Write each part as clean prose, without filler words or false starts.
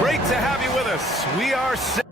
Great to have you with us. We are set.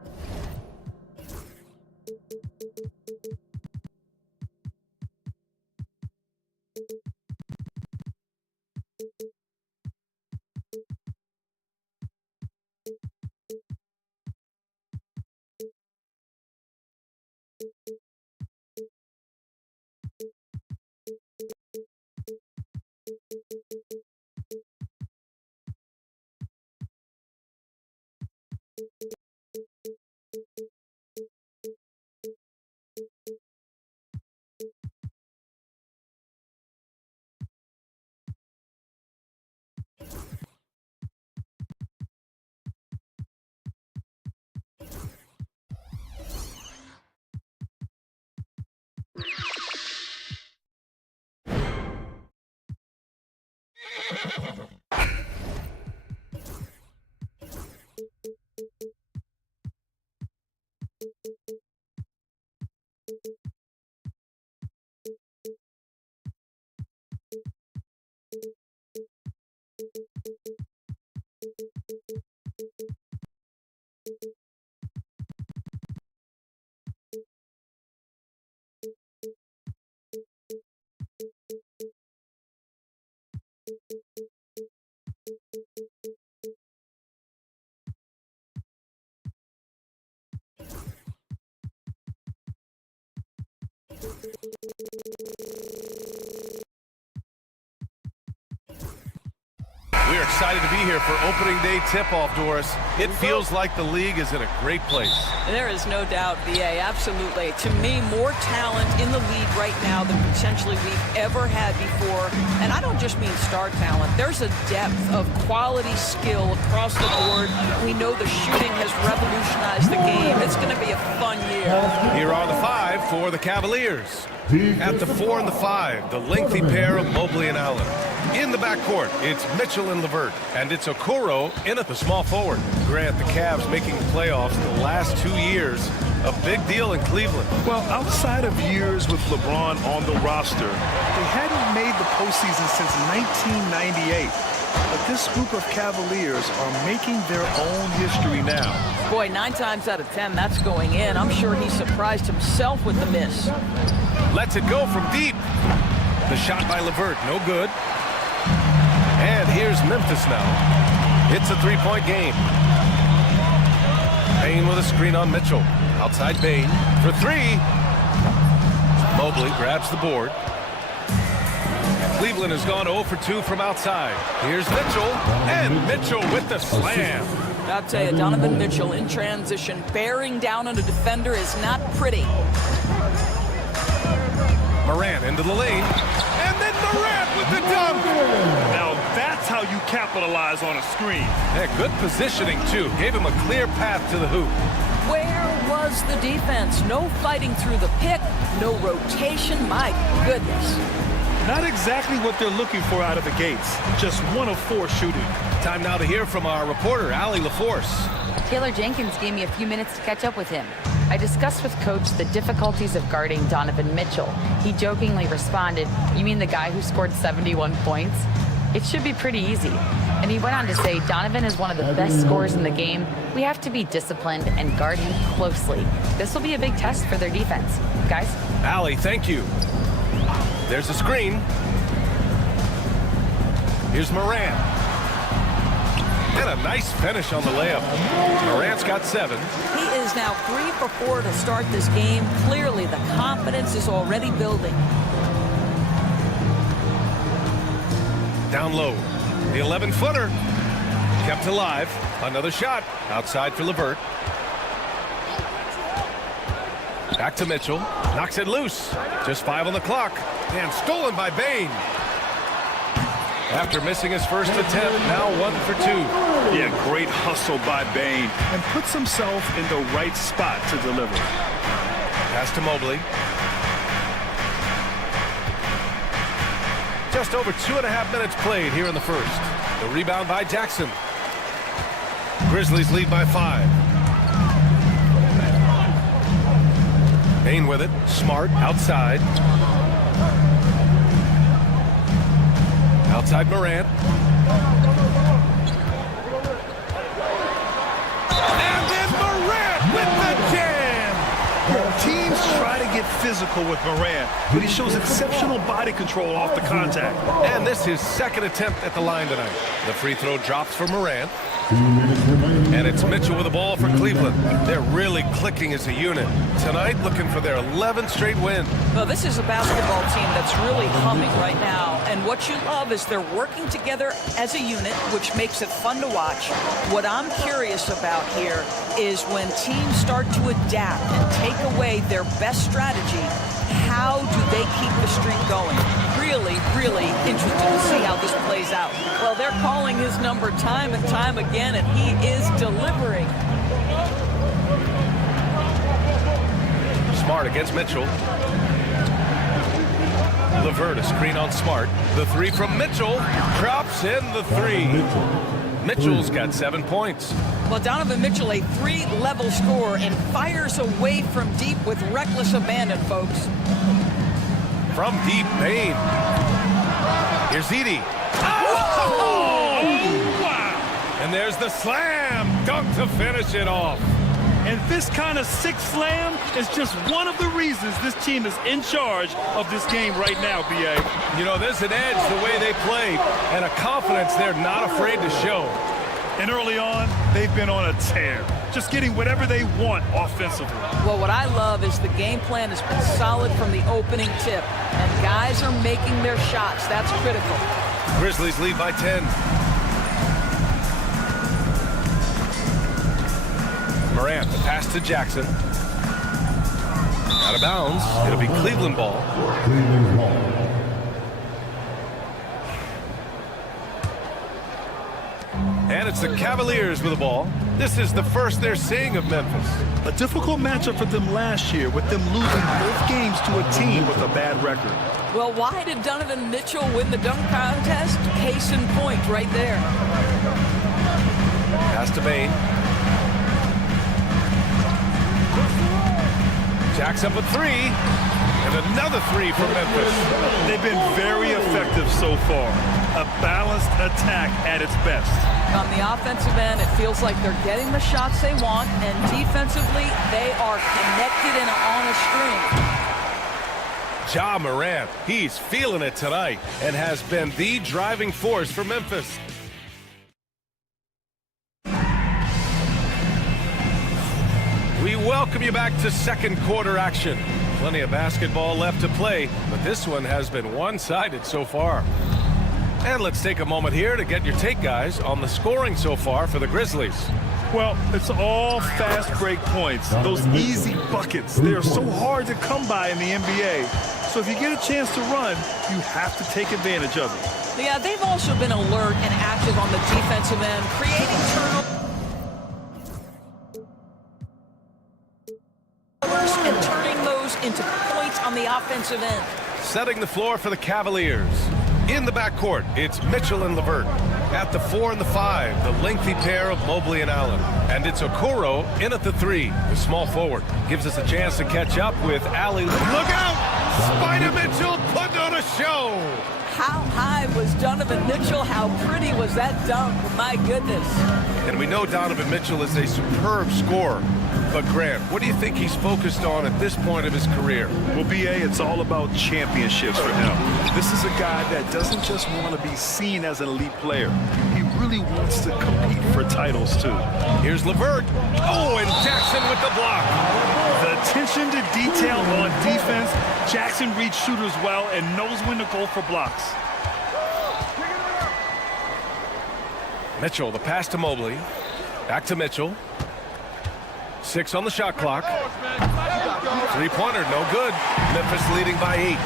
We are excited to be here for opening day tip-off, Doris. It feels like the league is in a great place. There is no doubt, BA, absolutely. To me, more talent in the league right now than potentially we've ever had before. And I don't just mean star talent. There's a depth of quality skill across the board. We know the shooting has revolutionized the game. It's going to be a fun year. Here are the 5 for the Cavaliers. At the 4 and the 5, the lengthy pair of Mobley and Allen. In the backcourt, it's Mitchell and LeVert, and it's Okoro in at the small forward. Grant, the Cavs making the playoffs the last 2 years, a big deal in Cleveland. Well, outside of years with LeBron on the roster, they hadn't made the postseason since 1998. But this group of Cavaliers are making their own history now. Boy, 9 times out of 10, that's going in. I'm sure he surprised himself with the miss. Lets it go from deep. The shot by LeVert, no good. And here's Memphis now. It's a 3-point game. Bain with a screen on Mitchell. Outside Bain for 3. Mobley grabs the board. Cleveland has gone 0 for 2 from outside. Here's Mitchell, and Mitchell with the slam. I'll tell you, Donovan Mitchell in transition, bearing down on a defender is not pretty. Morant into the lane, and then Morant with the dunk. Now that's how you capitalize on a screen. Yeah, good positioning, too. Gave him a clear path to the hoop. Where was the defense? No fighting through the pick, no rotation. My goodness. Not exactly what they're looking for out of the gates. Just 1 of 4 shooting. Time now to hear from our reporter, Allie LaForce. Taylor Jenkins gave me a few minutes to catch up with him. I discussed with Coach the difficulties of guarding Donovan Mitchell. He jokingly responded, "You mean the guy who scored 71 points? It should be pretty easy." And he went on to say, "Donovan is one of the best scorers in the game. We have to be disciplined and guard him closely. This will be a big test for their defense." Guys? Allie, thank you. There's a screen. Here's Morant. And a nice finish on the layup. Morant's got 7. He is now 3 for 4 to start this game. Clearly, the confidence is already building. Down low. The 11-footer. Kept alive. Another shot. Outside for LeVert. Back to Mitchell. Knocks it loose. Just 5 on the clock. And stolen by Bain. After missing his first attempt, now 1 for 2. Yeah, great hustle by Bain. And puts himself in the right spot to deliver. Pass to Mobley. Just over 2.5 minutes played here in the first. The rebound by Jackson. Grizzlies lead by 5. Bain with it. Smart outside. Outside Morant. And then Morant with the jam! Teams try to get physical with Morant, but he shows exceptional body control off the contact. And this is his second attempt at the line tonight. The free throw drops for Morant. And it's Mitchell with the ball for Cleveland. They're really clicking as a unit. Tonight, looking for their 11th straight win. Well, this is a basketball team that's really humming right now. And what you love is they're working together as a unit, which makes it fun to watch. What I'm curious about here is when teams start to adapt and take away their best strategy, how do they keep the streak going? Really, really interested to see how this plays out. Well, they're calling his number time and time again, and he is delivering. Smart against Mitchell. LeVert, a screen on Smart. The three from Mitchell. Drops in the three. Mitchell's got 7 points. Well, Donovan Mitchell, a 3-level scorer, and fires away from deep with reckless abandon, folks. From deep, Payne. Here's Edie. Oh, wow. And there's the slam dunk to finish it off. And this kind of sick slam is just one of the reasons this team is in charge of this game right now, B.A. You know, there's an edge the way they play and a confidence they're not afraid to show. And early on, they've been on a tear, just getting whatever they want offensively. Well, what I love is the game plan has been solid from the opening tip, and guys are making their shots. That's critical. Grizzlies lead by 10. Morant, the pass to Jackson. Out of bounds. It'll be Cleveland ball. And it's the Cavaliers with the ball. This is the first they're seeing of Memphis. A difficult matchup for them last year, with them losing both games to a team with a bad record. Well, why did Donovan Mitchell win the dunk contest? Case in point right there. Pass to Payne. Jackson with three. And another three from Memphis. They've been very effective so far. A balanced attack at its best. On the offensive end, it feels like they're getting the shots they want, and defensively, they are connected and on a string. Ja Morant, he's feeling it tonight and has been the driving force for Memphis. We welcome you back to second quarter action. Plenty of basketball left to play, but this one has been one-sided so far. And let's take a moment here to get your take, guys, on the scoring so far for the Grizzlies. Well, it's all fast break points, those easy buckets. They are so hard to come by in the NBA. So if you get a chance to run, you have to take advantage of it. Yeah, they've also been alert and active on the defensive end, creating turnovers and turning those into points on the offensive end. Setting the floor for the Cavaliers. In the backcourt, it's Mitchell and LeVert. At the 4 and the 5, the lengthy pair of Mobley and Allen. And it's Okoro in at the 3, the small forward. Gives us a chance to catch up with Allie. Look out! Spider Mitchell putting on a show! How high was Donovan Mitchell? How pretty was that dunk? My goodness. And we know Donovan Mitchell is a superb scorer. But Grant, what do you think he's focused on at this point of his career? Well, B.A., it's all about championships for him. This is a guy that doesn't just want to be seen as an elite player. He really wants to compete for titles, too. Here's LeVert. Oh, and Jackson with the block. The attention to detail on defense. Jackson reads shooters well and knows when to go for blocks. Mitchell, the pass to Mobley. Back to Mitchell. 6 on the shot clock. Three-pointer, no good. Memphis leading by 8.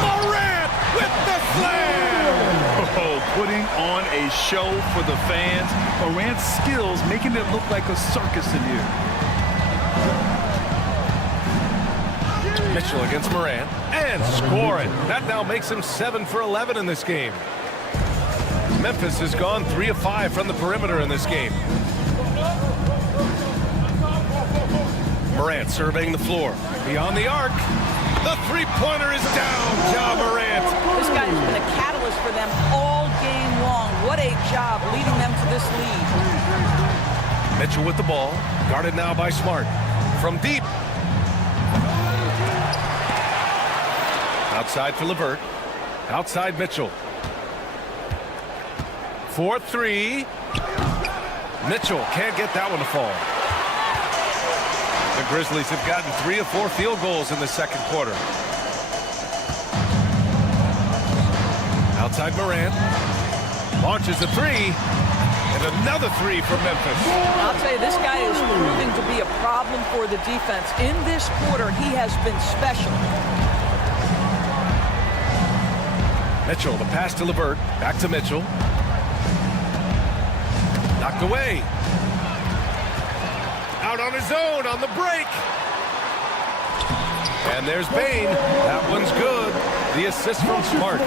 Morant with the slam! Oh, putting on a show for the fans. Morant's skills making it look like a circus in here. Mitchell against Morant and scoring. That now makes him 7 for 11 in this game. Memphis has gone 3 of 5 from the perimeter in this game. Morant surveying the floor. Beyond the arc. The three-pointer is down. Ja Morant. Mitchell with the ball. Guarded now by Smart. From deep. Outside for LeVert. Outside Mitchell. 4-3. Mitchell can't get that one to fall. The Grizzlies have gotten 3 of 4 field goals in the second quarter. Outside Morant. Launches a 3. And another 3 from Memphis. I'll tell you, this guy is proving to be a problem for the defense. In this quarter, he has been special. Mitchell, the pass to LeVert. Back to Mitchell. Knocked away. Out on his own on the break. And there's Bane. That one's good. The assist from Smart.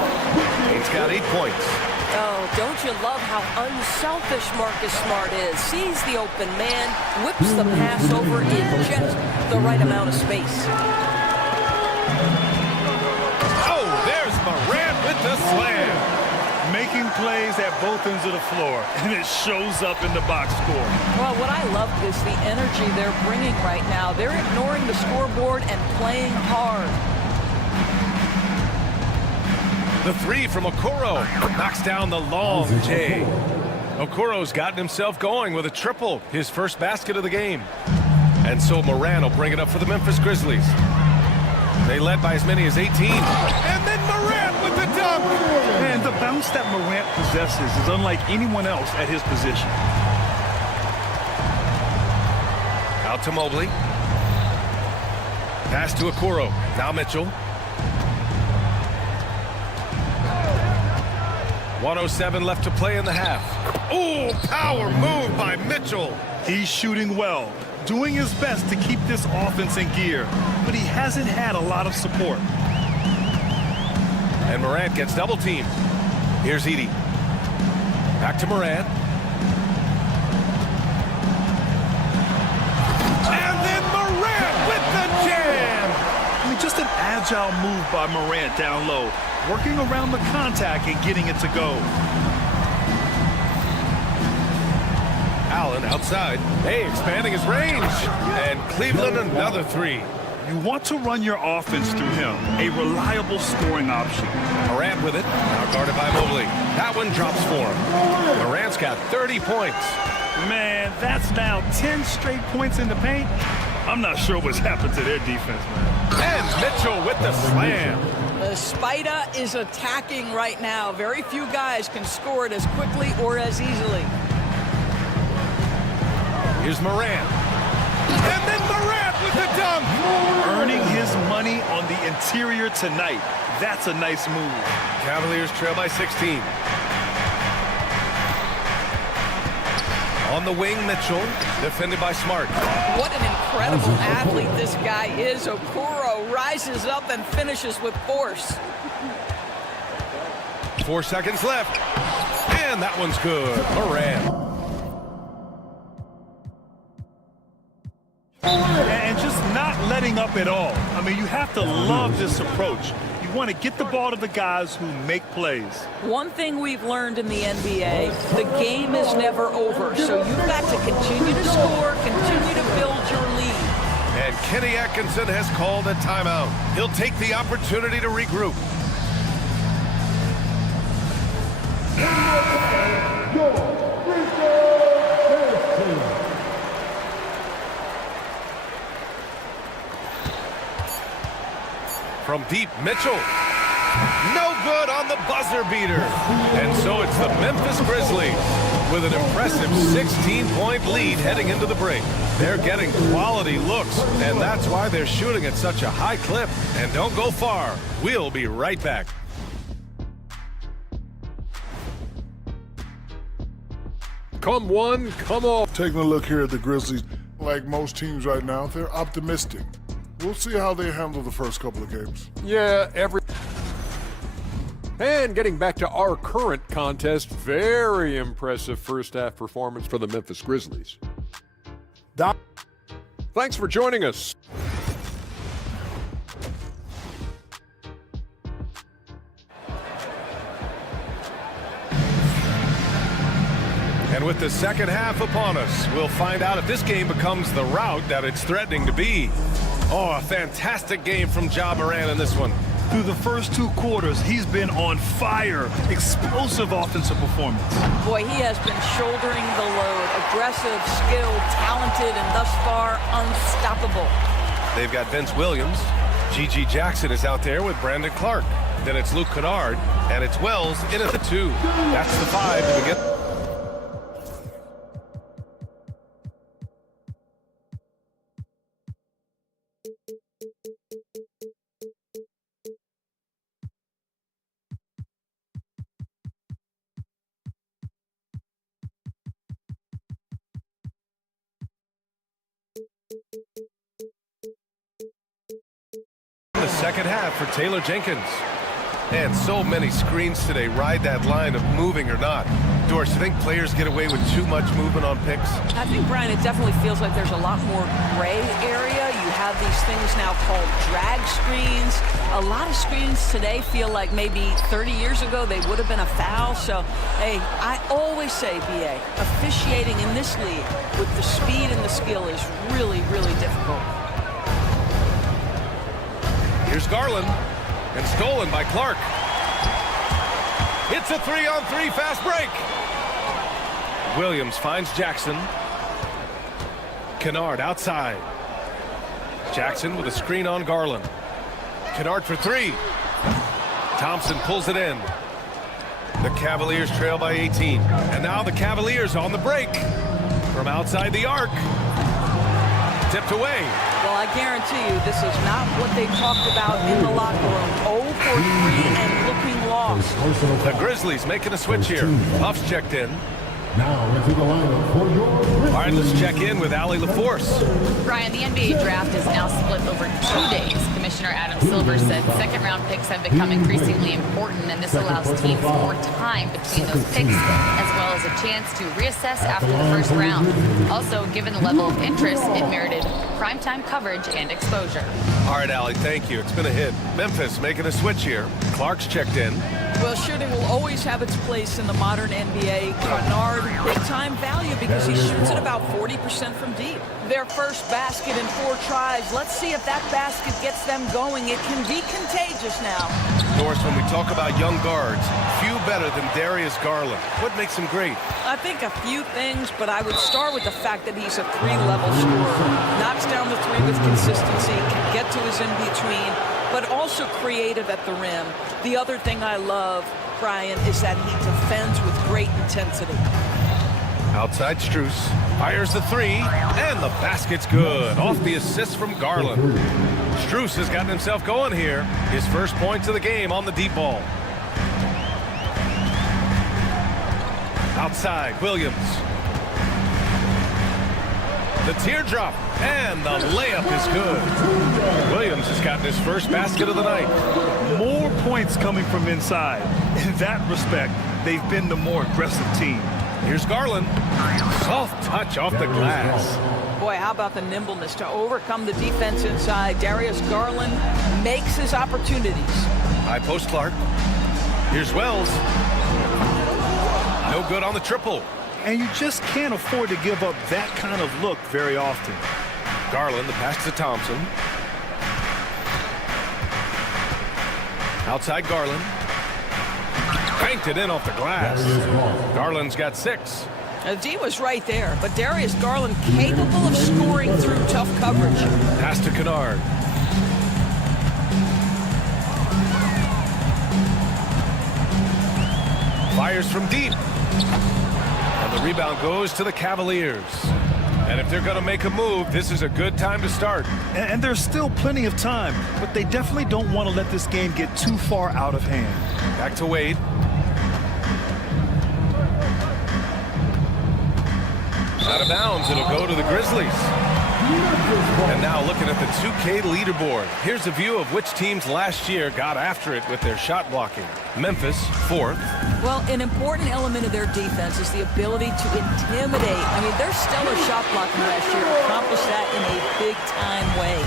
Bane's got 8 points. Oh, don't you love how unselfish Marcus Smart is? Sees the open man, whips the pass over in just the right amount of space. Oh, there's Morant with the slam. Making plays at both ends of the floor, and it shows up in the box score. Well, what I love is the energy they're bringing right now. They're ignoring the scoreboard and playing hard. The 3 from Okoro knocks down the long J. Okoro's gotten himself going with a triple, his first basket of the game. And so Morant will bring it up for the Memphis Grizzlies. They led by as many as 18. And then Morant with the dunk! And the bounce that Morant possesses is unlike anyone else at his position. Out to Mobley. Pass to Okoro. Now Mitchell. 1:07 left to play in the half. Oh, power move by Mitchell. He's shooting well, doing his best to keep this offense in gear, but he hasn't had a lot of support. And Morant gets double teamed. Here's Edey. Back to Morant. And then Morant with the jam. I mean, just an agile move by Morant down low, working around the contact and getting it to go. Allen outside. Hey, expanding his range. And Cleveland another 3. You want to run your offense through him, a reliable scoring option. Morant with it. Now guarded by Mobley. That one drops for him. Morant's got 30 points. Man, that's now 10 straight points in the paint. I'm not sure what's happened to their defense, man. And Mitchell with the slam. The Spider is attacking right now. Very few guys can score it as quickly or as easily. Here's Morant. And then Morant with the dunk. Earning his money on the interior tonight. That's a nice move. Cavaliers trail by 16. On the wing, Mitchell, defended by Smart. What an incredible athlete this guy is. Okoro rises up and finishes with force. 4 seconds left. And that one's good. Morant. And just not letting up at all. I mean, you have to love this approach. You want to get the ball to the guys who make plays. One thing we've learned in the NBA, the game is never over. So you've got to continue to score, continue to build your lead. And Kenny Atkinson has called a timeout. He'll take the opportunity to regroup. From deep, Mitchell. No good on the buzzer beater. And so it's the Memphis Grizzlies with an impressive 16-point lead heading into the break. They're getting quality looks, and that's why they're shooting at such a high clip. And don't go far. We'll be right back. Come one, come all. Taking a look here at the Grizzlies, like most teams right now, they're optimistic. We'll see how they handle the first couple of games. Yeah, And getting back to our current contest, very impressive first half performance for the Memphis Grizzlies. Thanks for joining us. And with the second half upon us, we'll find out if this game becomes the rout that it's threatening to be. Oh, a fantastic game from Ja Morant in this one. Through the first 2 quarters, he's been on fire. Explosive offensive performance. Boy, he has been shouldering the load. Aggressive, skilled, talented, and thus far unstoppable. They've got Vince Williams. G.G. Jackson is out there with Brandon Clark. Then it's Luke Kennard, and it's Wells in at the 2. That's the 5 to begin. The second half for Taylor Jenkins. And so many screens today ride that line of moving or not. Doris, you think players get away with too much movement on picks? I think, Brian, it definitely feels like there's a lot more gray area. You have these things now called drag screens. A lot of screens today feel like maybe 30 years ago they would have been a foul. So, hey, I always say, B.A., officiating in this league with the speed and the skill is really, really difficult. Here's Garland, and stolen by Clark. It's a 3-on-3 fast break. Williams finds Jackson. Kennard outside. Jackson with a screen on Garland. Kennard for 3. Thompson pulls it in. The Cavaliers trail by 18. And now the Cavaliers on the break. From outside the arc. Tipped away. Well, I guarantee you this is not what they talked about in the locker room. 0 for 3 and looking lost. The Grizzlies making a switch here. Huff's checked in. Now into the lineup for your Grizzlies. All right, let's check in with Allie LaForce. Brian, the NBA draft is now split over 2 days. Commissioner Adam Silver said second-round picks have become increasingly important, and this allows teams more time between those picks, as well as a chance to reassess after the first round. Also, given the level of interest, it merited primetime coverage and exposure. All right, Allie, thank you. It's been a hit. Memphis making a switch here. Clark's checked in. Well, shooting will always have its place in the modern NBA. Kennard, big-time value because he shoots at about 40% from deep. Their first basket in 4 tries. Let's see if that basket gets them going. It can be contagious now. Doris, when we talk about young guards, few better than Darius Garland. What makes him great? I think a few things, but I would start with the fact that he's a 3-level scorer. Knocks down the 3 with consistency, can get to his in-between, but also creative at the rim. The other thing I love, Brian, is that he defends with great intensity. Outside Strus, fires the 3, and the basket's good. Off the assist from Garland. Strus has gotten himself going here. His first points of the game on the deep ball. Outside, Williams. The teardrop, and the layup is good. Williams has gotten his first basket of the night. More points coming from inside. In that respect, they've been the more aggressive team. Here's Garland. Soft touch off the glass. Boy, how about the nimbleness to overcome the defense inside. Darius Garland makes his opportunities. High post Clark. Here's Wells. No good on the triple. And you just can't afford to give up that kind of look very often. Garland, the pass to Thompson. Outside Garland. Banked it in off the glass. Garland's got 6. D was right there, but Darius Garland capable of scoring through tough coverage. Pass to Kennard. Fires from deep. And the rebound goes to the Cavaliers. And if they're going to make a move, this is a good time to start. And there's still plenty of time, but they definitely don't want to let this game get too far out of hand. Back to Wade. Out of bounds, it'll go to the Grizzlies. And now looking at the 2K leaderboard. Here's a view of which teams last year got after it with their shot blocking. Memphis, 4th. Well, an important element of their defense is the ability to intimidate. I mean, their stellar shot blocking last year accomplished that in a big-time way.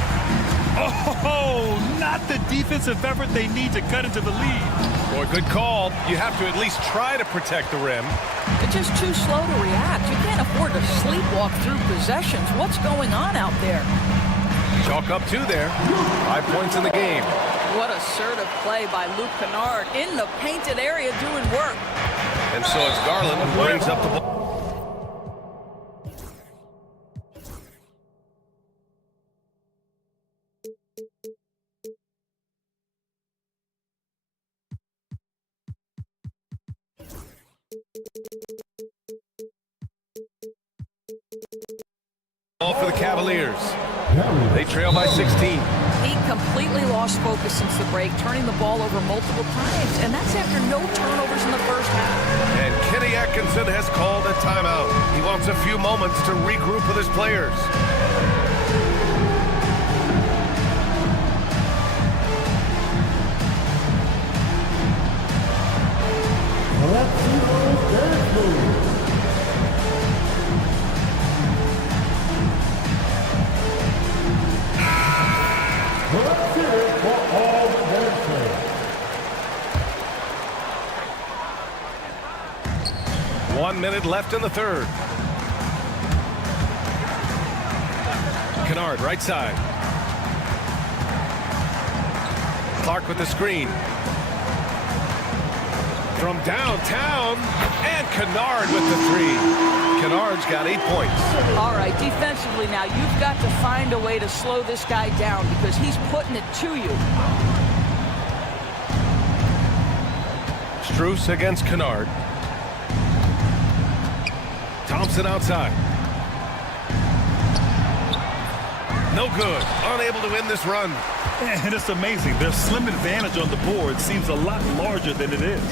Oh, not the defensive effort they need to cut into the lead. Or good call. You have to at least try to protect the rim. They're just too slow to react. You can't afford to sleepwalk through possessions. What's going on out there? Chalk up 2 there. 5 points in the game. What assertive play by Luke Kennard in the painted area doing work. And so it's Garland who brings up the ball. Ball for the Cavaliers. They trail by 16. He completely lost focus since the break, turning the ball over multiple times, and that's after no turnovers in the first half. And Kenny Atkinson has called a timeout. He wants a few moments to regroup with his players. Let's see those dance moves. Let's hear it for all the dancers. 1 minute left in the third. Kennard, right side. Clark with the screen. From downtown, and Kennard with the 3. Kennard's got 8 points. All right, defensively now, you've got to find a way to slow this guy down because he's putting it to you. Strus against Kennard. Thompson outside. No good. Unable to win this run. And it's amazing. Their slim advantage on the board seems a lot larger than it is.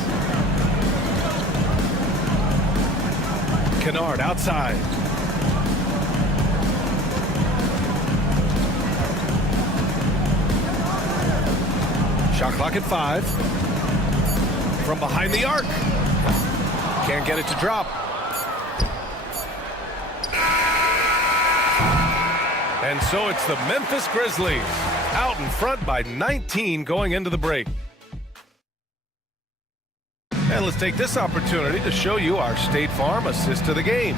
Kennard outside. Shot clock at 5. From behind the arc. Can't get it to drop. And so it's the Memphis Grizzlies out in front by 19 going into the break. And let's take this opportunity to show you our State Farm assist to the game.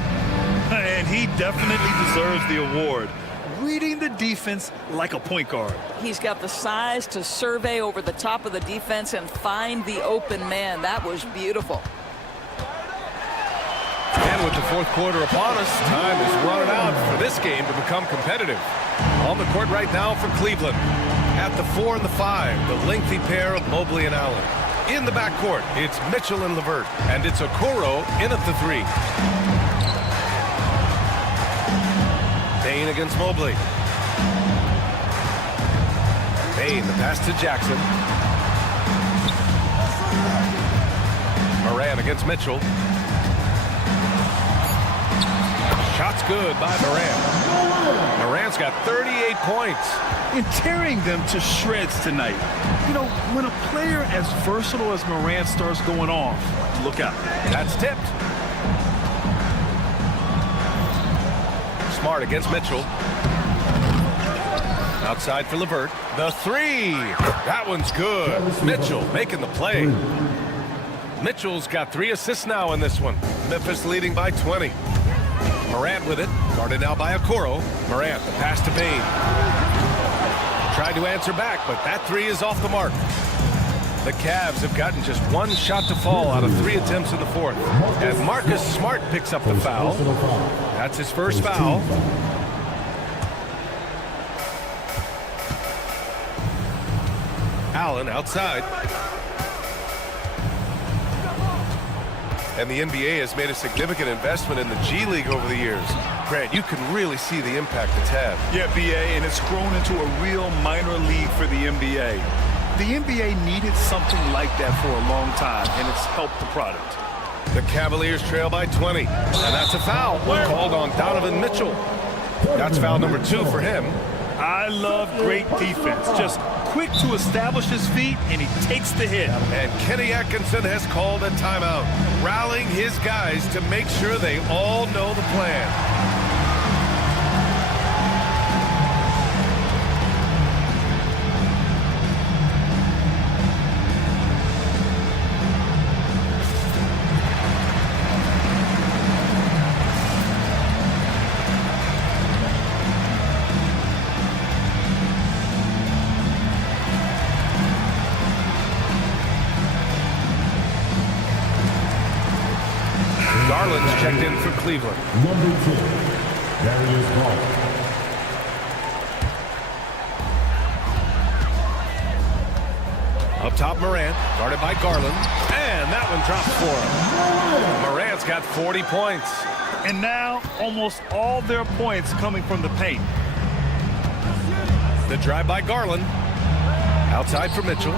And he definitely deserves the award. Reading the defense like a point guard. He's got the size to survey over the top of the defense and find the open man. That was beautiful. And with the fourth quarter upon us, time is running out for this game to become competitive. On the court right now for Cleveland. At the 4 and the 5, the lengthy pair of Mobley and Allen. In the backcourt, it's Mitchell and LeVert, and it's Okoro in at the 3. Payne against Mobley. Payne, the pass to Jackson. Moran against Mitchell. Shot's good by Moran. Moran's got 38 points. And tearing them to shreds tonight. You know, when a player as versatile as Moran starts going off, look out. That's tipped. Smart against Mitchell. Outside for LeVert. The 3. That one's good. Mitchell making the play. Mitchell's got 3 assists now in this one. Memphis leading by 20. Morant with it. Guarded now by Okoro. Morant, the pass to Payne. Tried to answer back, but that 3 is off the mark. The Cavs have gotten just 1 shot to fall out of 3 attempts in the fourth. And Marcus Smart picks up the foul. That's his first foul. Allen outside. And the NBA has made a significant investment in the G League over the years. Grant, you can really see the impact it's had. Yeah, BA, and it's grown into a real minor league for the NBA. The NBA needed something like that for a long time, and it's helped the product. The Cavaliers trail by 20, and that's a foul called on Donovan Mitchell. That's foul number 2 for him. I love great defense. Just quick to establish his feet, and he takes the hit. And Kenny Atkinson has called a timeout, rallying his guys to make sure they all know the plan. Garland's checked in for Cleveland. Number 10, Darius Garland. Up top, Morant, guarded by Garland. And that one drops for him. Morant's got 40 points. And now, almost all their points coming from the paint. The drive by Garland. Outside for Mitchell.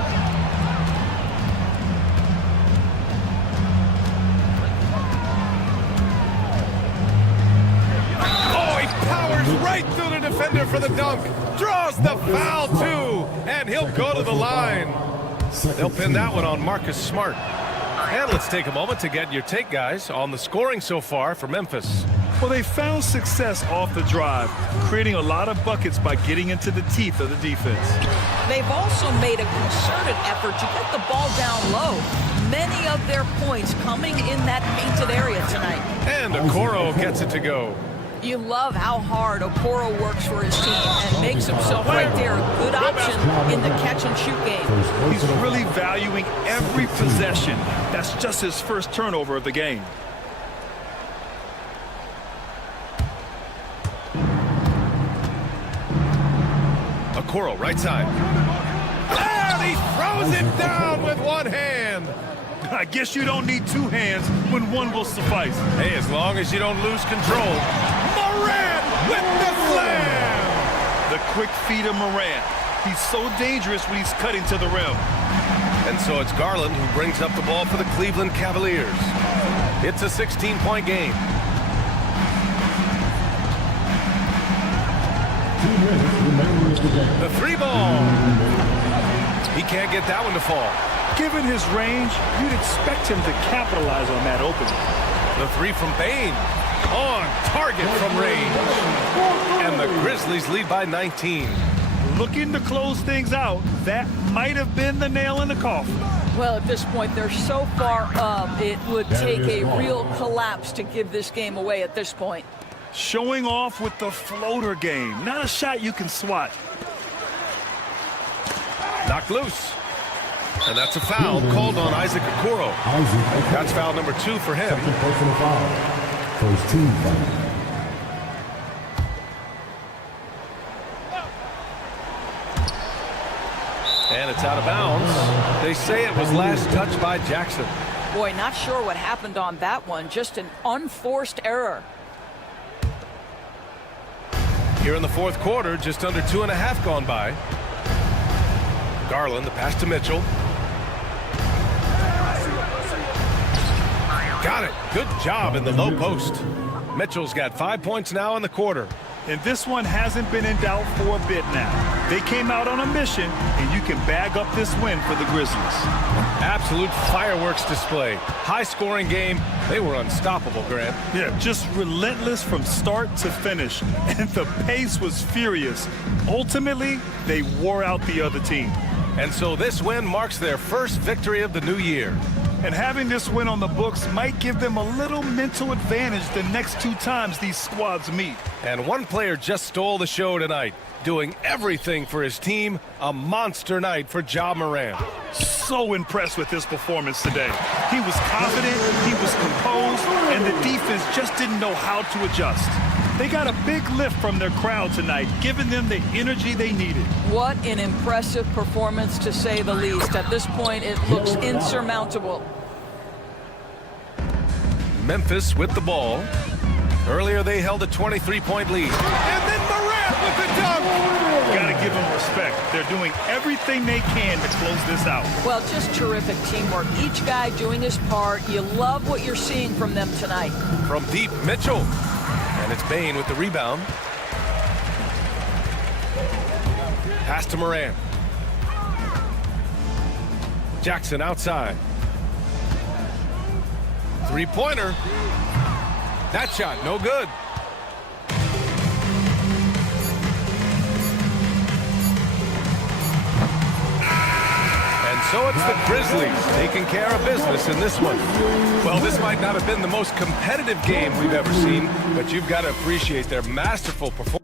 Oh, he powers right through the defender for the dunk. Draws the foul, too. And he'll go to the line. They'll pin that one on Marcus Smart. And let's take a moment to get your take, guys, on the scoring so far for Memphis. Well, they found success off the drive, creating a lot of buckets by getting into the teeth of the defense. They've also made a concerted effort to get the ball down low. Many of their points coming in that painted area tonight. And Okoro gets it to go. You love how hard Okoro works for his team and makes himself right there a good option in the catch-and-shoot game. He's really valuing every possession. That's just his first turnover of the game. Okoro, right side. And he throws it down with one hand. I guess you don't need two hands when one will suffice. Hey, as long as you don't lose control. Morant with the slam! The quick feed of Morant. He's so dangerous when he's cutting to the rim. And so it's Garland who brings up the ball for the Cleveland Cavaliers. It's a 16-point game. 2 minutes remaining of the game. The three ball. He can't get that one to fall. Given his range, you'd expect him to capitalize on that opening. The three from Bain. On target from range. And the Grizzlies lead by 19. Looking to close things out, that might have been the nail in the coffin. Well, at this point, they're so far up, it would take a real collapse to give this game away at this point. Showing off with the floater game. Not a shot you can swat. Knocked loose. And that's a foul called on Isaac Okoro. That's foul number 2 for him. Second personal foul. First team foul. And it's out of bounds. They say it was last touched by Jackson. Boy, not sure what happened on that one. Just an unforced error. Here in the fourth quarter, just under 2.5 gone by. Garland, the pass to Mitchell. Got it. Good job in the low post. Mitchell's got 5 points now in the quarter. And this one hasn't been in doubt for a bit now. They came out on a mission, and you can bag up this win for the Grizzlies. Absolute fireworks display. High-scoring game. They were unstoppable, Grant. Yeah, just relentless from start to finish. And the pace was furious. Ultimately, they wore out the other team. And so this win marks their first victory of the new year. And having this win on the books might give them a little mental advantage the next 2 times these squads meet. And one player just stole the show tonight, doing everything for his team. A monster night for Ja Morant. So impressed with his performance today. He was confident, he was composed, and the defense just didn't know how to adjust. They got a big lift from their crowd tonight, giving them the energy they needed. What an impressive performance, to say the least. At this point, it looks insurmountable. Memphis with the ball. Earlier, they held a 23-point lead. And then Morant with the dunk. Gotta give them respect. They're doing everything they can to close this out. Well, just terrific teamwork. Each guy doing his part. You love what you're seeing from them tonight. From deep, Mitchell. And it's Bain with the rebound. Pass to Morant. Jackson outside. Three-pointer. That shot, no good. And so it's the Grizzlies taking care of business in this one. Well, this might not have been the most competitive game we've ever seen, but you've got to appreciate their masterful performance.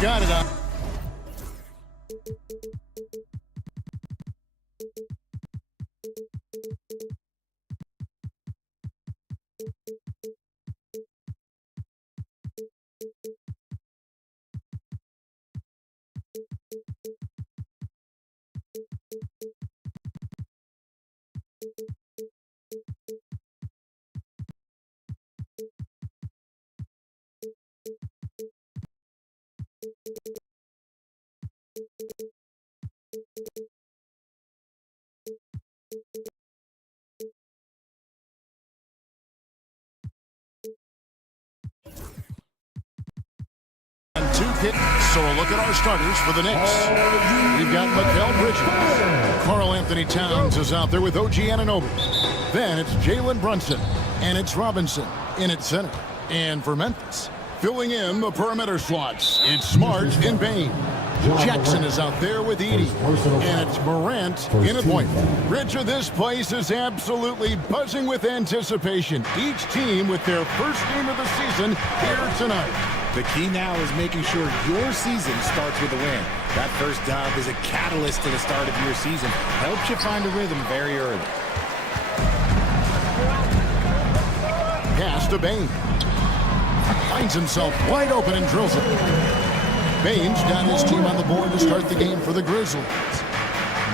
Got it up. So a look at our starters for the Knicks. We've got Mikal Bridges. Karl Anthony Towns is out there with OG Anunoby. Then it's Jalen Brunson. And it's Robinson in at center. And for Memphis, filling in the perimeter slots, it's Smart and Bane. Jackson is out there with Edey. And it's Morant in at point. Richard, this place is absolutely buzzing with anticipation. Each team with their first game of the season here tonight. The key now is making sure your season starts with a win. That first dub is a catalyst to the start of your season. Helps you find a rhythm very early. Pass to Bane. Finds himself wide open and drills it. Bane's got his team on the board to start the game for the Grizzlies.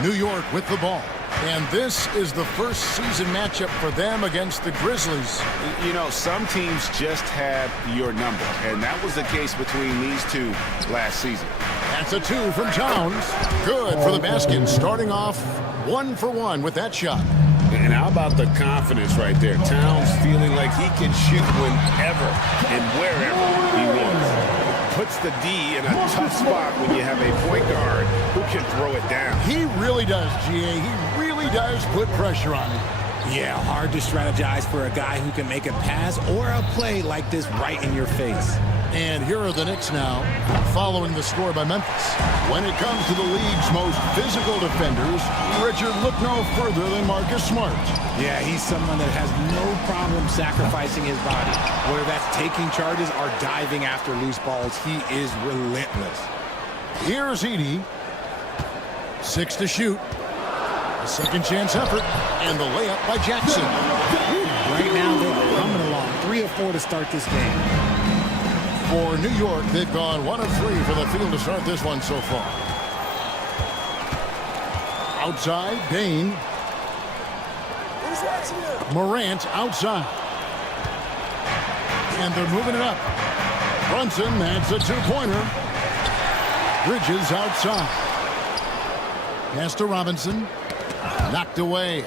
New York with the ball. And this is the first season matchup for them against the Grizzlies. You know, some teams just have your number, and that was the case between these two last season. That's a two from Towns. Good for the basket, starting off 1 for 1 with that shot. And how about the confidence right there? Towns feeling like he can shoot whenever and wherever he wants. Puts the D in a tough spot when you have a point guard who can throw it down. He really does, GA. He really does put pressure on him. Yeah, hard to strategize for a guy who can make a pass or a play like this right in your face. And here are the Knicks now, following the score by Memphis. When it comes to the league's most physical defenders, Richard, look no further than Marcus Smart. Yeah, he's someone that has no problem sacrificing his body. Whether that's taking charges or diving after loose balls, he is relentless. Here's Edey. 6 to shoot. A second chance effort. And the layup by Jackson. Right now, they're coming along. 3 of 4 to start this game. For New York, they've gone 1 of 3 for the field to start this one so far. Outside, Bane. Morant outside. And they're moving it up. Brunson, that's a two-pointer. Bridges outside. Pass to Robinson. Knocked away.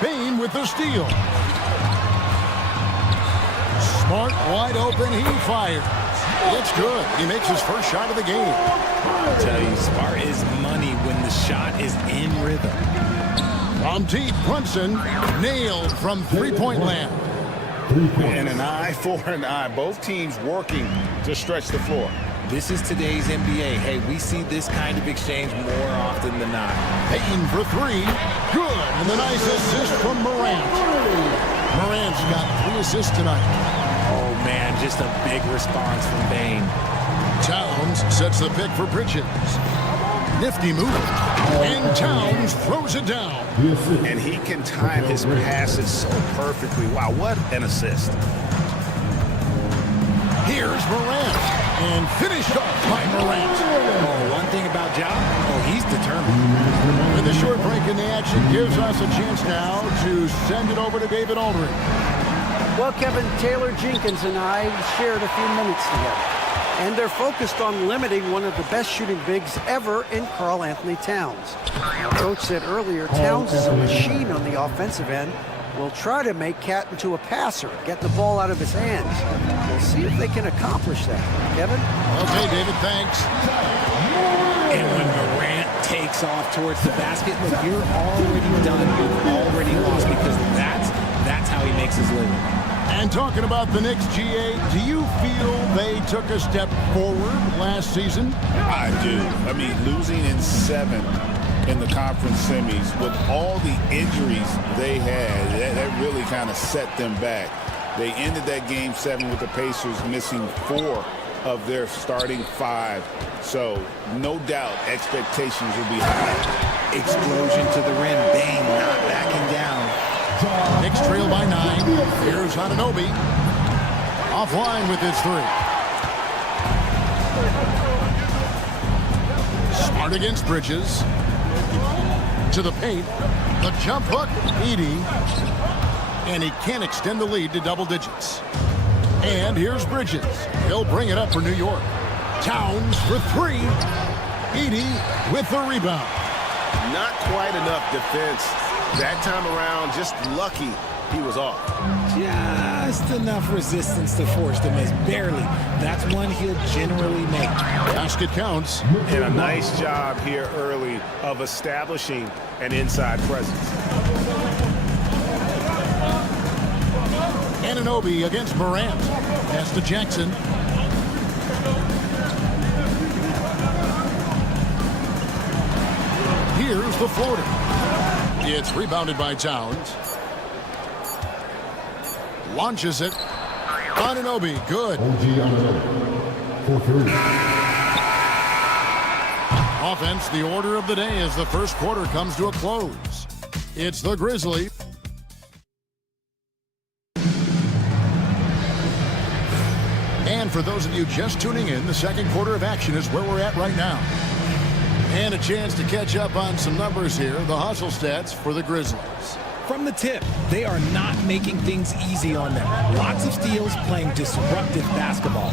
Bane with the steal. Smart wide open. He fires. It's good. He makes his first shot of the game. I'll tell you, Smart is money when the shot is in rhythm. From deep, Brunson nailed from three-point land. And an eye for an eye. Both teams working to stretch the floor. This is today's NBA. Hey, we see this kind of exchange more often than not. Payton for 3. Good. And the nice assist from Morant. Morant's got 3 assists tonight. Oh, man, just a big response from Bane. Towns sets the pick for Bridges. Nifty move. And Towns throws it down. And he can time his passes so perfectly. Wow, what an assist. Here's Morant. And finished off by Morant. Oh, one thing about Ja, he's determined. And the short break in the action gives us a chance now to send it over to David Aldridge. Well, Kevin, Taylor Jenkins and I shared a few minutes together. And they're focused on limiting one of the best shooting bigs ever in Karl Anthony Towns. Coach said earlier, Towns is a machine on the offensive end. Will try to make Cat into a passer, get the ball out of his hands. We'll see if they can accomplish that. Kevin? Okay, David, thanks. And when Morant takes off towards the basket, look, you're already done. You've already lost because that's how he makes his living. And talking about the Knicks, GA, do you feel they took a step forward last season? I do. I mean, losing in 7 in the conference semis with all the injuries they had, that really kind of set them back. They ended that game 7 with the Pacers missing 4 of their starting 5. So no doubt expectations will be high. Explosion to the rim. Bang, not backing down. Knicks trail by 9. Here's Anunoby. Offline with his 3. Smart against Bridges. To the paint. The jump hook. Edey. And he can't extend the lead to double digits. And here's Bridges. He'll bring it up for New York. Towns for 3. Edey with the rebound. Not quite enough defense that time around. Just lucky he was off. Just enough resistance to force the miss. Barely. That's one he'll generally make. Basket counts. And a nice job here early of establishing an inside presence. Anunoby against Morant. Pass to Jackson. Here's the floater. It's rebounded by Towns. Launches it. Anunoby, good. Offense, the order of the day as the first quarter comes to a close. It's the Grizzlies. And for those of you just tuning in, the second quarter of action is where we're at right now. And a chance to catch up on some numbers here. The hustle stats for the Grizzlies. From the tip, they are not making things easy on them. Lots of steals, playing disruptive basketball.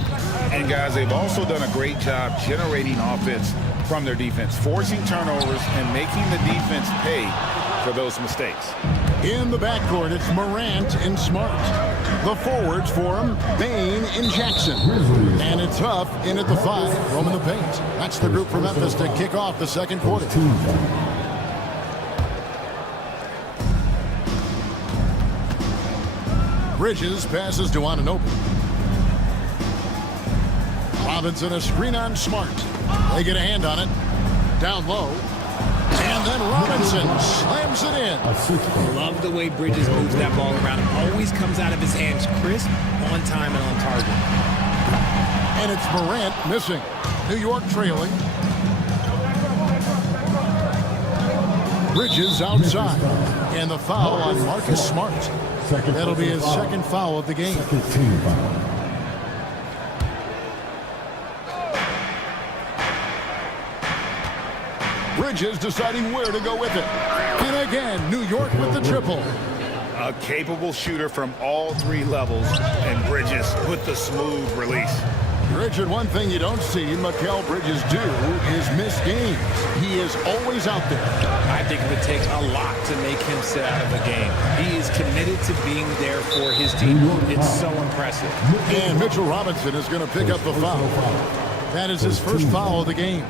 And guys, they've also done a great job generating offense from their defense, forcing turnovers and making the defense pay for those mistakes. In the backcourt, it's Morant and Smart. The forwards for him, Bane and Jackson. And it's Huff in at the 5, roaming the paint. That's the group from Memphis to kick off the second quarter. Bridges passes to Anunoby. Robinson a screen on Smart. They get a hand on it. Down low. And then Robinson slams it in. Love the way Bridges moves that ball around. It always comes out of his hands crisp, on time, and on target. And it's Morant missing. New York trailing. Bridges outside. And the foul on Marcus Smart. That'll be his second foul of the game. Bridges deciding where to go with it. And again, New York with the triple. A capable shooter from all 3 levels, and Bridges with the smooth release. Richard, one thing you don't see Mikal Bridges do is miss games. He is always out there. I think it would take a lot to make him sit out of a game. He is committed to being there for his team. It's so impressive. And Mitchell Robinson is going to pick up the foul. That is his first foul of the game.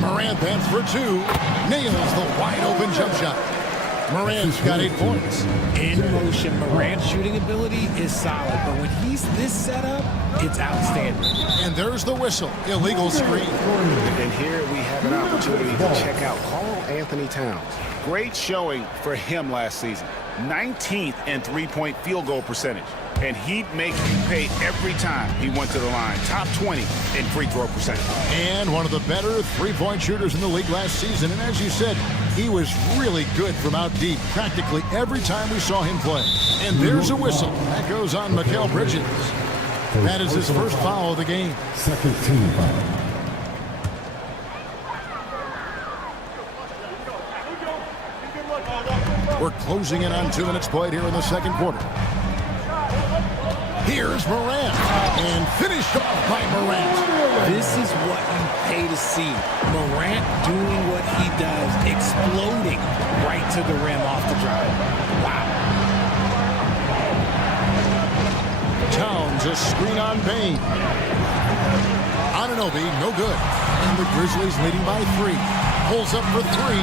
Morant pants for 2. Nails the wide open jump shot. Morant's got 8 points. In motion, Morant's shooting ability is solid, but when he's this set up, it's outstanding. And there's the whistle. Illegal screen. And here we have an opportunity to check out Karl-Anthony Towns. Great showing for him last season. 19th in three-point field goal percentage. And he'd make you pay every time he went to the line. Top 20 in free throw percentage. And one of the better three-point shooters in the league last season. And as you said, he was really good from out deep practically every time we saw him play. And there's a whistle. That goes on Mikal Bridges. That is his first foul of the game. Second team foul. We're closing in on 2 minutes played here in the second quarter. Here's Morant. And finished off by Morant. This is what you pay to see. Morant doing what he does, exploding right to the rim off the drive. Wow. Towns a screen on Bane. Anunoby, no good. And the Grizzlies leading by 3. Pulls up for 3.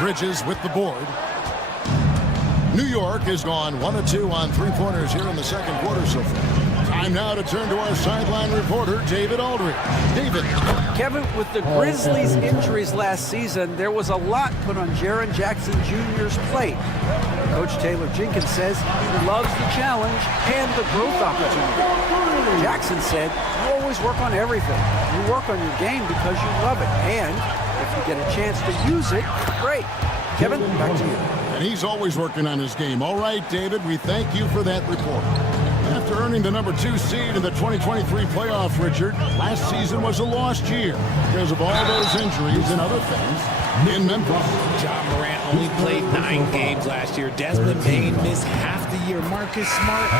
Bridges with the board. New York has gone 1 of 2 on three-pointers here in the second quarter so far. Time now to turn to our sideline reporter, David Aldridge. David. Kevin, with the Grizzlies' injuries last season, there was a lot put on Jaren Jackson Jr.'s plate. Coach Taylor Jenkins says he loves the challenge and the growth opportunity. Jackson said, "You always work on everything. You work on your game because you love it. And if you get a chance to use it, great." Kevin, back to you. And he's always working on his game. All right, David, we thank you for that report. After earning the number 2 seed in the 2023 playoffs, Richard, last season was a lost year because of all those injuries and other things in Memphis. Ja Morant only played 9 games last year. Desmond Bane missed half the year. Marcus Smart.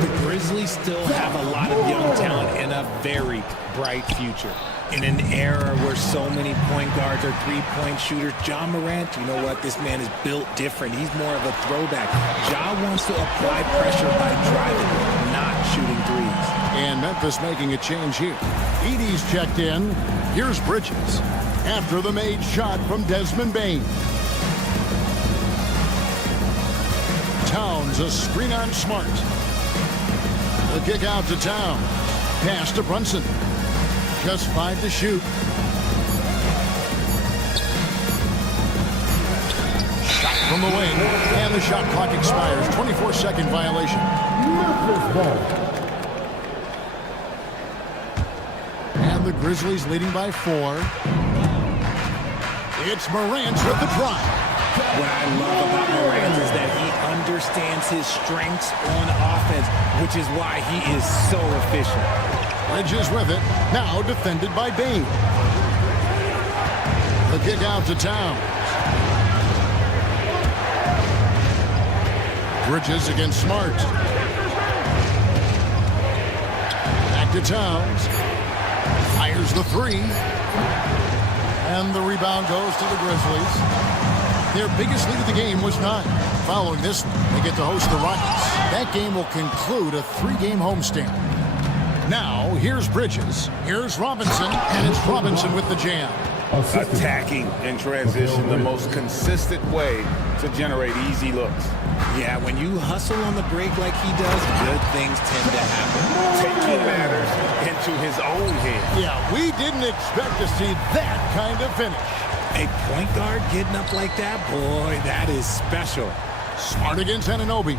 The Grizzlies still have a lot of young talent and a very bright future. In an era where so many point guards are three-point shooters, Ja Morant, you know what? This man is built different. He's more of a throwback. Ja wants to apply pressure by driving, not shooting threes. And Memphis making a change here. Edey's checked in. Here's Bridges after the made shot from Desmond Bane. Towns a screen on Smart. The kick out to Towns. Pass to Brunson. Just 5 to shoot. Shot from the wing. And the shot clock expires. 24-second violation. And the Grizzlies leading by 4. It's Morant with the drive. What I love about Morant is that he understands his strengths on offense, which is why he is so efficient. Bridges with it. Now defended by Bane. The kick out to Towns. Bridges against Smart. Back to Towns. Fires the 3. And the rebound goes to the Grizzlies. Their biggest lead of the game was 9. Following this one, they get to host the Rockets. That game will conclude a 3-game homestand. Now, here's Bridges. Here's Robinson. And it's Robinson with the jam. Attacking in transition, the most consistent way to generate easy looks. Yeah, when you hustle on the break like he does, good things tend to happen. Taking matters into his own hands. Yeah, we didn't expect to see that kind of finish. A point guard getting up like that, boy, that is special. Smart against Anunoby.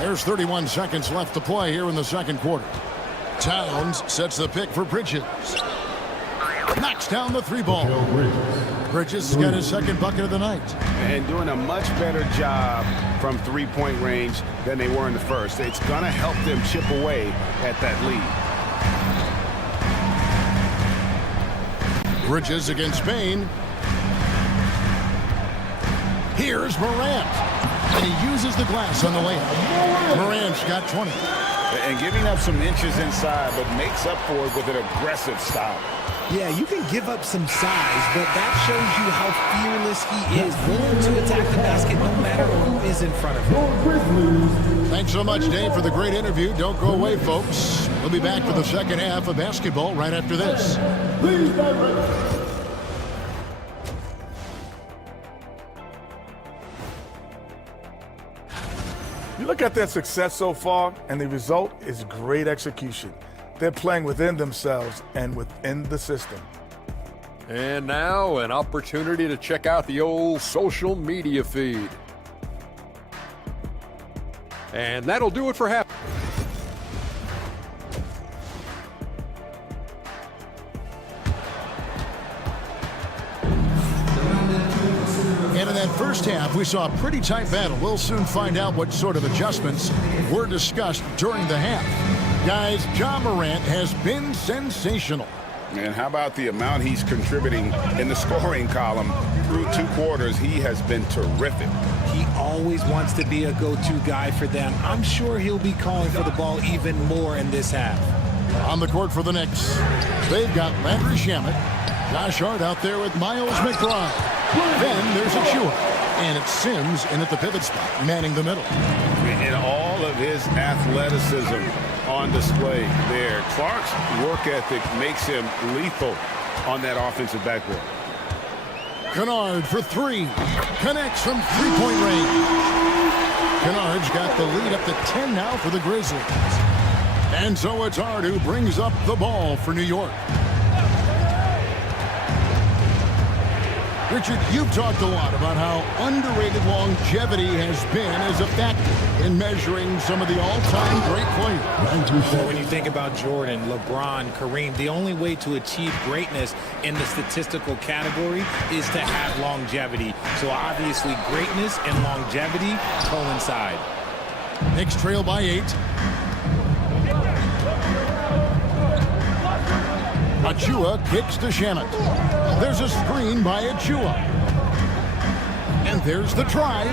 There's 31 seconds left to play here in the second quarter. Towns sets the pick for Bridges. Knocks down the 3-ball. Bridges has got his second bucket of the night. And doing a much better job from three-point range than they were in the first. It's going to help them chip away at that lead. Bridges against Bane. Here's Morant. And he uses the glass on the layup. Morant's got 20. And giving up some inches inside, but makes up for it with an aggressive style. Yeah, you can give up some size, but that shows you how fearless he is, willing to attack the basket no matter who is in front of him. Thanks so much, Dave, for the great interview. Don't go away, folks. We'll be back for the second half of basketball right after this. You look at their success so far, and the result is great execution. They're playing within themselves and within the system. And now an opportunity to check out the old social media feed. And that'll do it for half. And in that first half, we saw a pretty tight battle. We'll soon find out what sort of adjustments were discussed during the half. Guys, Ja Morant has been sensational. And how about the amount he's contributing in the scoring column through 2 quarters? He has been terrific. He always wants to be a go-to guy for them. I'm sure he'll be calling for the ball even more in this half. On the court for the Knicks, they've got Landry Shamet, Josh Hart out there with Miles McBride. Then there's Achua, and it's Sims in at the pivot spot, manning the middle. In all of his athleticism on display there, Clark's work ethic makes him lethal on that offensive backboard. Kennard for three. Connects from three-point range. Kennard's got the lead up to 10 now for the Grizzlies. And so it's Ard who brings up the ball for New York. Richard, you've talked a lot about how underrated longevity has been as a factor in measuring some of the all-time great players. Well, when you think about Jordan, LeBron, Kareem, the only way to achieve greatness in the statistical category is to have longevity. So obviously greatness and longevity coincide. Knicks trail by 8. Achua kicks to Shamet. There's a screen by Achua. And there's the drive.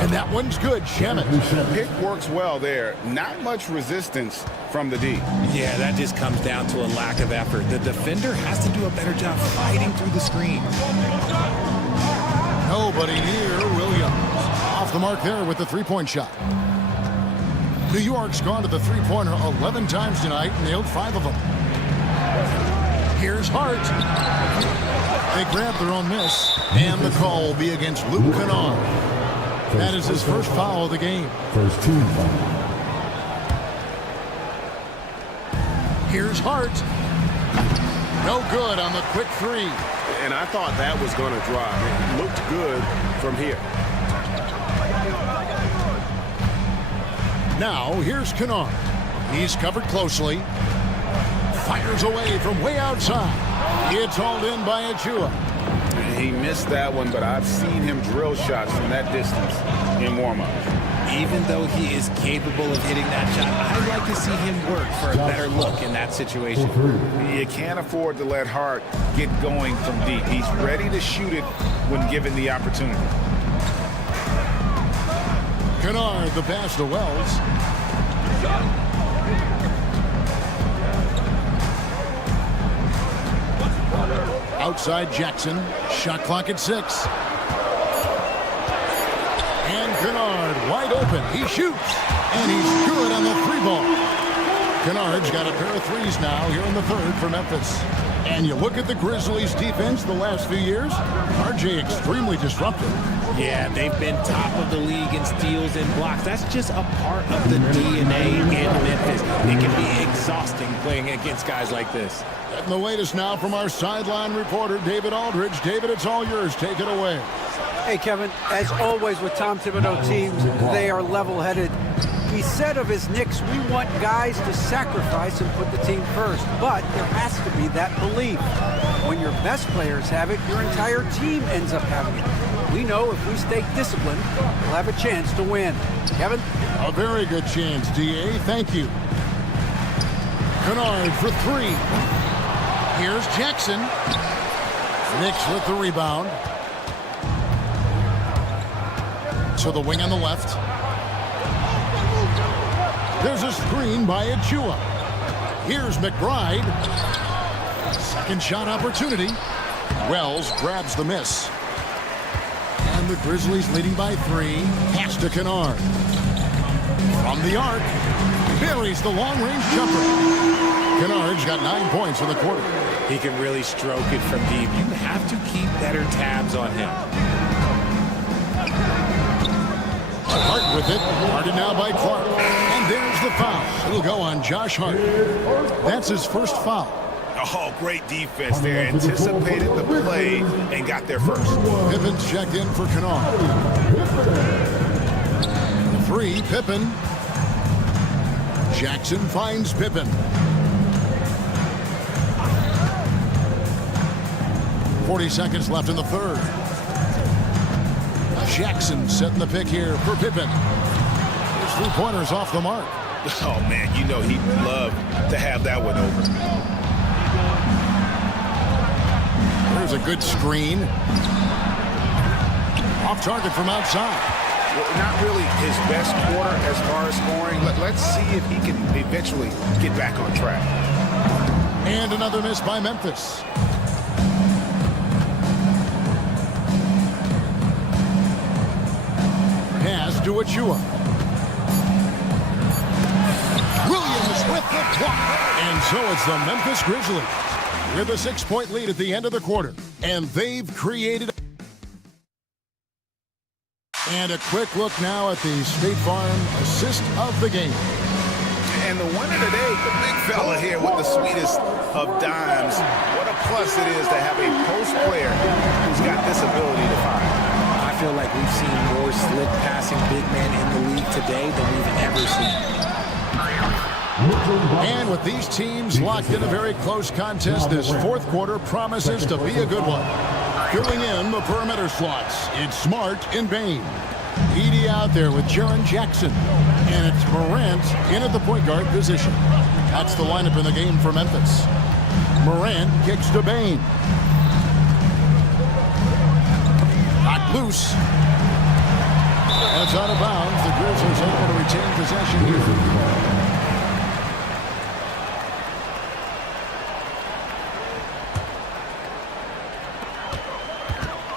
And that one's good. Shamet. Pick works well there. Not much resistance from the D. Yeah, that just comes down to a lack of effort. The defender has to do a better job fighting through the screen. Nobody near Williams. Off the mark there with the three-point shot. New York's gone to the three-pointer 11 times tonight, nailed 5 of them. Here's Hart. They grab their own miss, and the call will be against Luke Kennard. That is his first foul of the game. First team foul. Here's Hart. No good on the quick three. And I thought that was going to drive. It looked good from here. Now, here's Kennard. He's covered closely. Fires away from way outside. It's hauled in by Achua. He missed that one, but I've seen him drill shots from that distance in warm-up. Even though he is capable of hitting that shot, I'd like to see him work for a better look in that situation. You can't afford to let Hart get going from deep. He's ready to shoot it when given the opportunity. Kennard, the pass to Wells. Outside Jackson. Shot clock at 6. And Kennard wide open. He shoots. And he's good on the three ball. Kennard's got a pair of threes now here in the third for Memphis. And you look at the Grizzlies defense the last few years. RJ extremely disruptive. Yeah, they've been top of the league in steals and blocks. That's just a part of the DNA in Memphis. It can be exhausting playing against guys like this. And the latest now from our sideline reporter, David Aldridge. David, it's all yours. Take it away. Hey, Kevin, as always with Tom Thibodeau teams, they are level-headed. He said of his Knicks, we want guys to sacrifice and put the team first, but there has to be that belief. When your best players have it, your entire team ends up having it. We know if we stay disciplined, we'll have a chance to win. Kevin? A very good chance, D.A. Thank you. Kennard for three. Here's Jackson. Knicks with the rebound. To the wing on the left. There's a screen by Achua. Here's McBride. Second shot opportunity. Wells grabs the miss. And the Grizzlies leading by 3. Pass to Kennard. From the arc. Buries the long-range jumper. Kennard's got 9 points in the quarter. He can really stroke it from deep. You have to keep better tabs on him. Hart with it. Guarded now by Clark. And there's the foul. It'll go on Josh Hart. That's his first foul. Oh, great defense there. Anticipated the play and got there first. Pippen's checked in for Kennard. 3, Pippen. Jackson finds Pippen. 40 seconds left in the third. Jackson setting the pick here for Pippen. His three-pointers off the mark. Oh, man, you know he'd love to have that one over. There's a good screen. Off target from outside. Well, not really his best quarter as far as scoring. Let's see if he can eventually get back on track. And another miss by Memphis. Pass to Achua. Williams with the block. And so it's the Memphis Grizzlies with a 6-point lead at the end of the quarter. And they've created... And a quick look now at the State Farm assist of the game. And the winner today, the big fella here with the sweetest of dimes. What a plus it is to have a post player who's got this ability to find. I feel like we've seen more slick passing big men in the league today than we've ever seen. And with these teams locked in a very close contest, this fourth quarter promises to be a good one. Filling in the perimeter slots, it's Smart and Bain. Edey out there with Jaren Jackson. And it's Morant in at the point guard position. That's the lineup in the game for Memphis. Morant kicks to Bain. Knocked loose. And it's out of bounds. The Grizzlies able to retain possession here.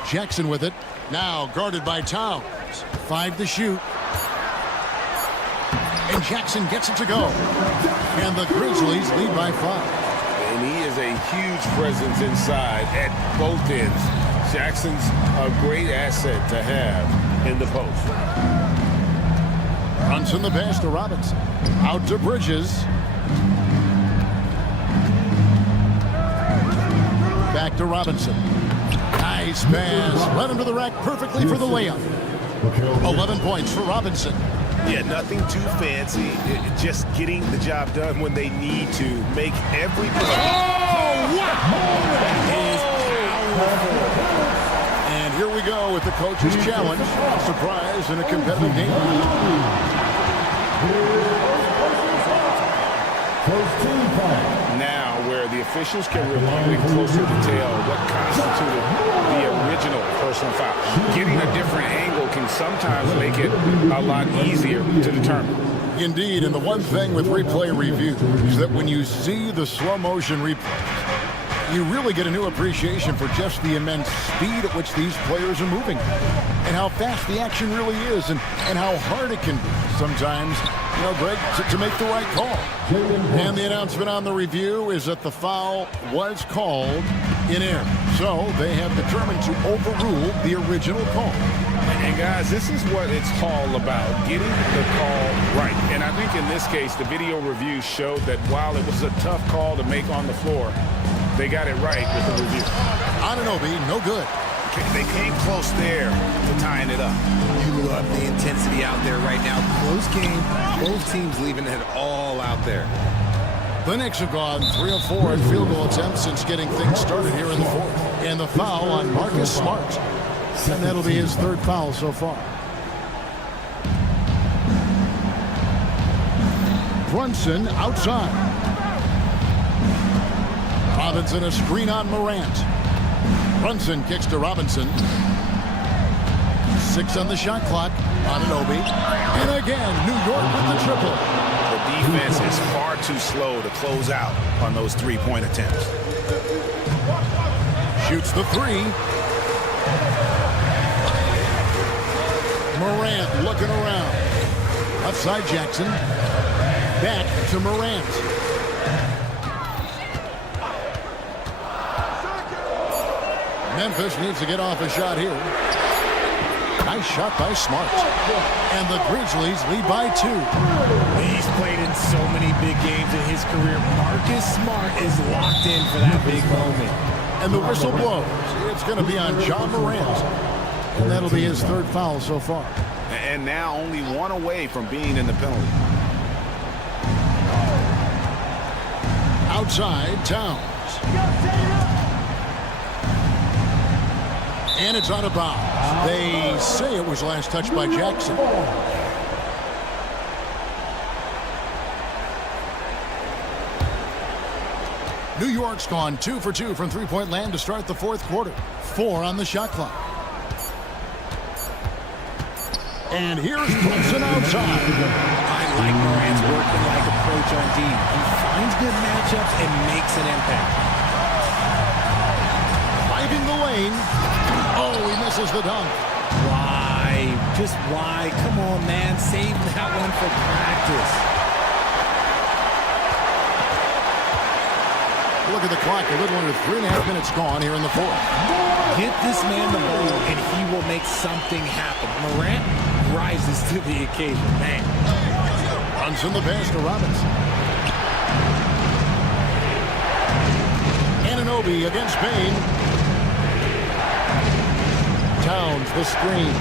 Jackson with it. Now guarded by Towns. 5 to shoot. And Jackson gets it to go. And the Grizzlies lead by 5. And he is a huge presence inside at both ends. Jackson's a great asset to have in the post. Brunson the pass to Robinson. Out to Bridges. Back to Robinson. Nice pass. Led him to the rack perfectly for the layup. 11 points for Robinson. Yeah, nothing too fancy. Just getting the job done when they need to. Make every play. Oh, wow! And here we go with the coach's challenge. A surprise in a competitive game. Now, where the officials can review in closer detail what constituted the original personal foul. Getting a different angle can sometimes make it a lot easier to determine. Indeed, and the one thing with replay review is that when you see the slow motion replay, you really get a new appreciation for just the immense speed at which these players are moving and how fast the action really is and how hard it can be sometimes, you know, Greg, to make the right call. And the announcement on the review is that the foul was called in error. So they have determined to overrule the original call. And guys, this is what it's all about, getting the call right. And I think in this case, the video review showed that while it was a tough call to make on the floor, they got it right with the review. Anunoby, no good. They came close there to tying it up. You love the intensity out there right now. Close game, both teams leaving it all out there. The Knicks have gone 3 of 4 in field goal attempts since getting things started here in the fourth. And the foul on Marcus Smart. And that'll be his third foul so far. Brunson outside. Robinson a screen on Morant. Brunson kicks to Robinson. 6 on the shot clock. Anunoby. And again, New York with the triple. The defense is far too slow to close out on those three-point attempts. Shoots the 3. Morant looking around. Outside Jackson. Back to Morant. Memphis needs to get off a shot here. Nice shot by Smart. And the Grizzlies lead by 2. He's played in so many big games in his career. Marcus Smart is locked in for that big moment. And the whistle blows. It's going to be on John Morant. And that'll be his third foul so far. And now only 1 away from being in the penalty. Outside, Towns. And it's out of bounds. They say it was last touched by Jackson. New York's gone 2 for 2 from three-point land to start the fourth quarter. 4 on the shot clock. And here's Brunson outside. I like Morant's working-like approach on D. He finds good matchups and makes an impact. Driving the lane. Oh, he misses the dunk. Why? Just why? Come on, man. Save that one for practice. Look at the clock. A little under 3.5 minutes gone here in the fourth. Get this man the ball, and he will make something happen. Morant rises to the occasion. Man. Runs in the pass to Robinson. Anunoby against Bain. Towns, the screen.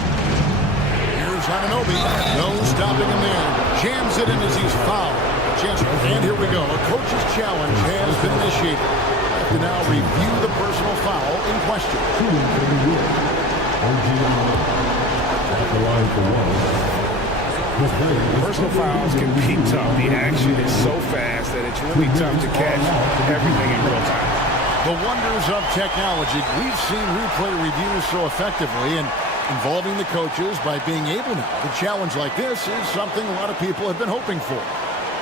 Here's Anunoby. No stopping him there. Jams it in as he's fouled. And here we go. A coach's challenge has been initiated. Have to now review the personal foul in question. Personal fouls can be tough. The action is so fast that it's really tough to catch everything in real time. The wonders of technology. We've seen replay reviews so effectively, and involving the coaches by being able now to challenge like this is something a lot of people have been hoping for.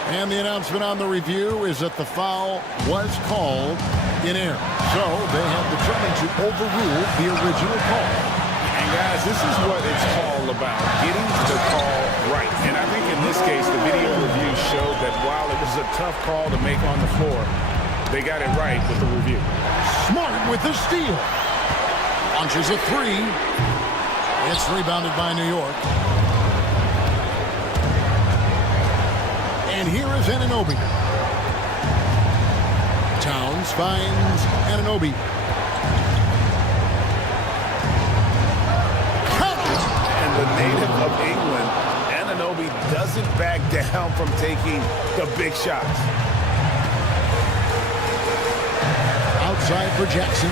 And the announcement on the review is that the foul was called in error. So they have determined to overrule the original call. And guys, this is what it's all about, getting the call right. And I think in this case, the video review showed that while it was a tough call to make on the floor, they got it right with the review. Smart with the steal. Launches a three. It's rebounded by New York. And here is Anunoby. Towns finds Anunoby. And the native of England, Anunoby doesn't back down from taking the big shots. Outside for Jackson.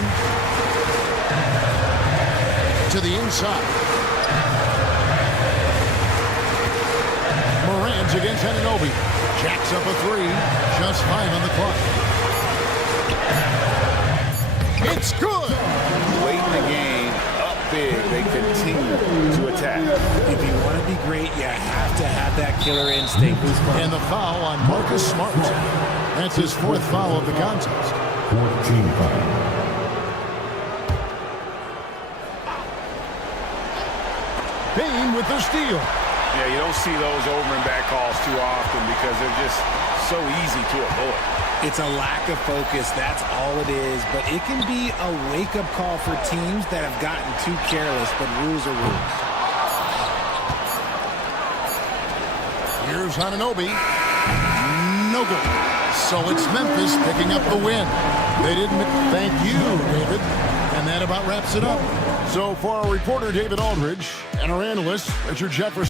To the inside. Morant against Anunoby. Jacks up a three. Just 5 on the clock. It's good. Late in the game, up big, they continue to attack. If you want to be great, you have to have that killer instinct. And the foul on Marcus Smart. That's his 4th foul of the contest. 14 foul. Bain with the steal. Yeah, you don't see those over and back calls too often because they're just so easy to avoid. It's a lack of focus. That's all it is. But it can be a wake-up call for teams that have gotten too careless, but rules are rules. Here's Anunoby. No good. So it's Memphis picking up the win. They didn't. Thank you, David. And that about wraps it up. So for our reporter, David Aldridge, and our analyst, Richard Jefferson.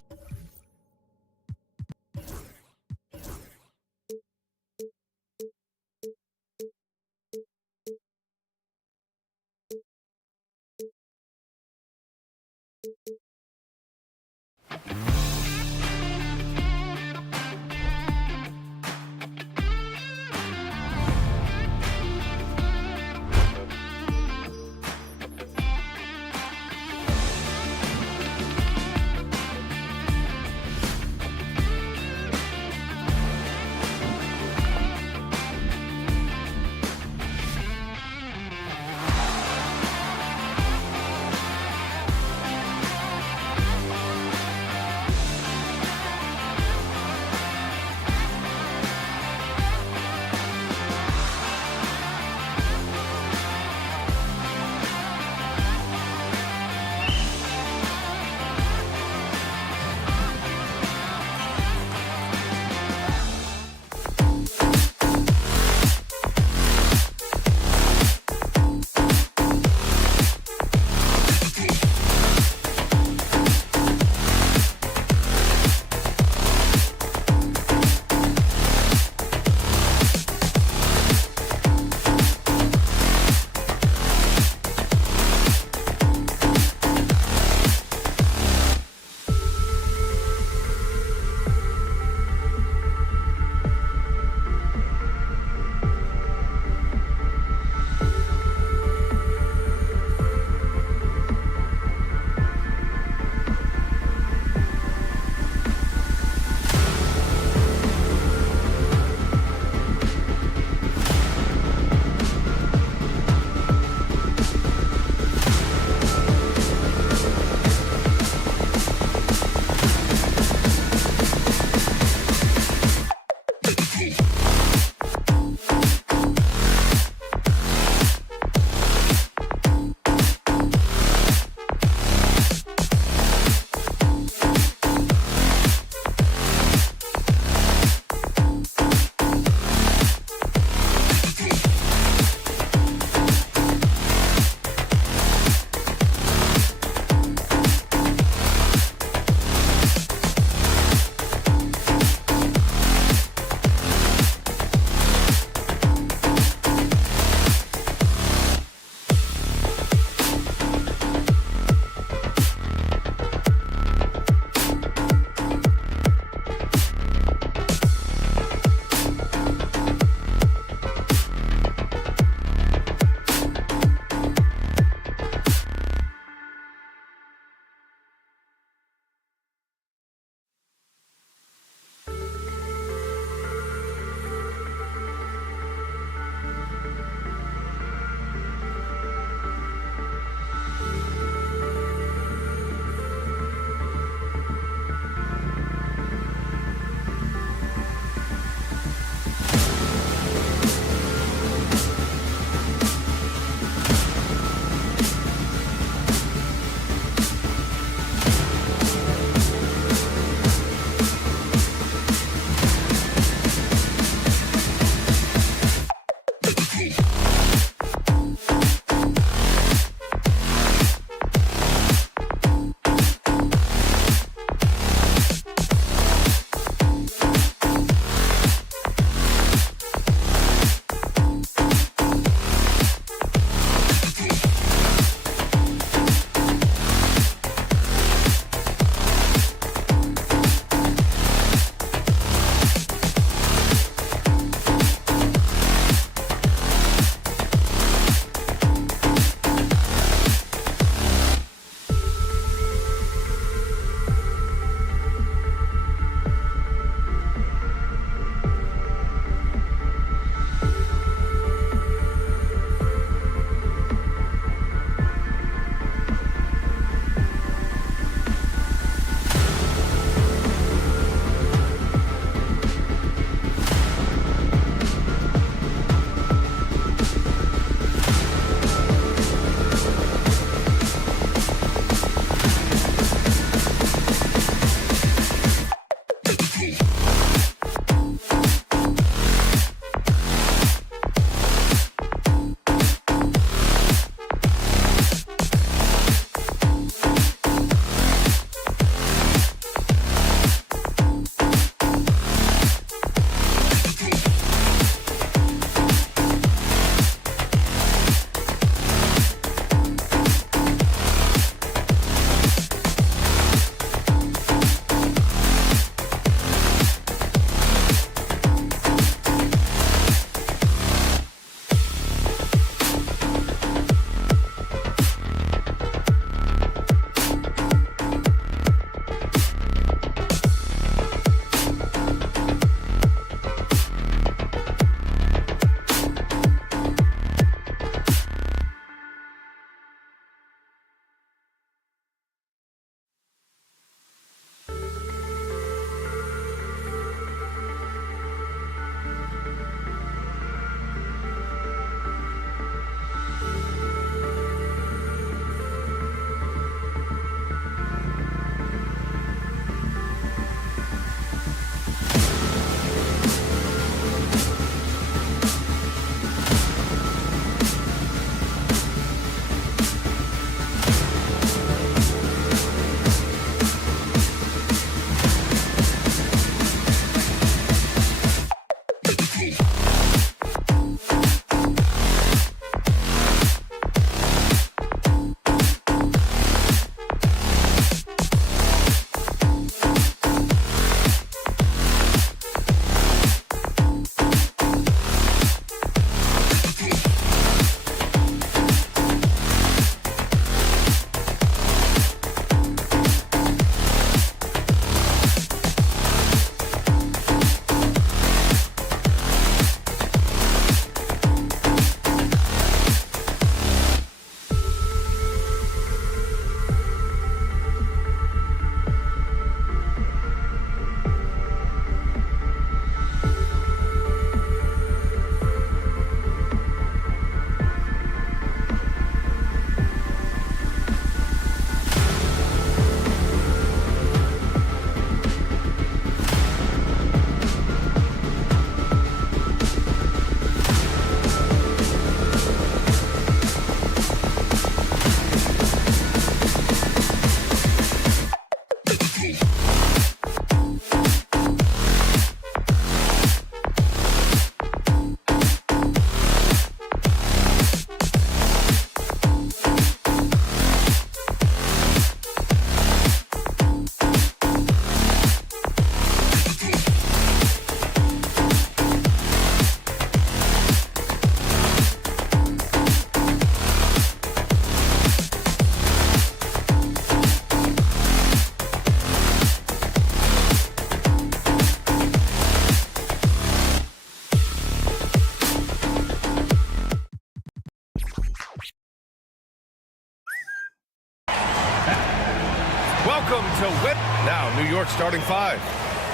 Now, New York starting 5.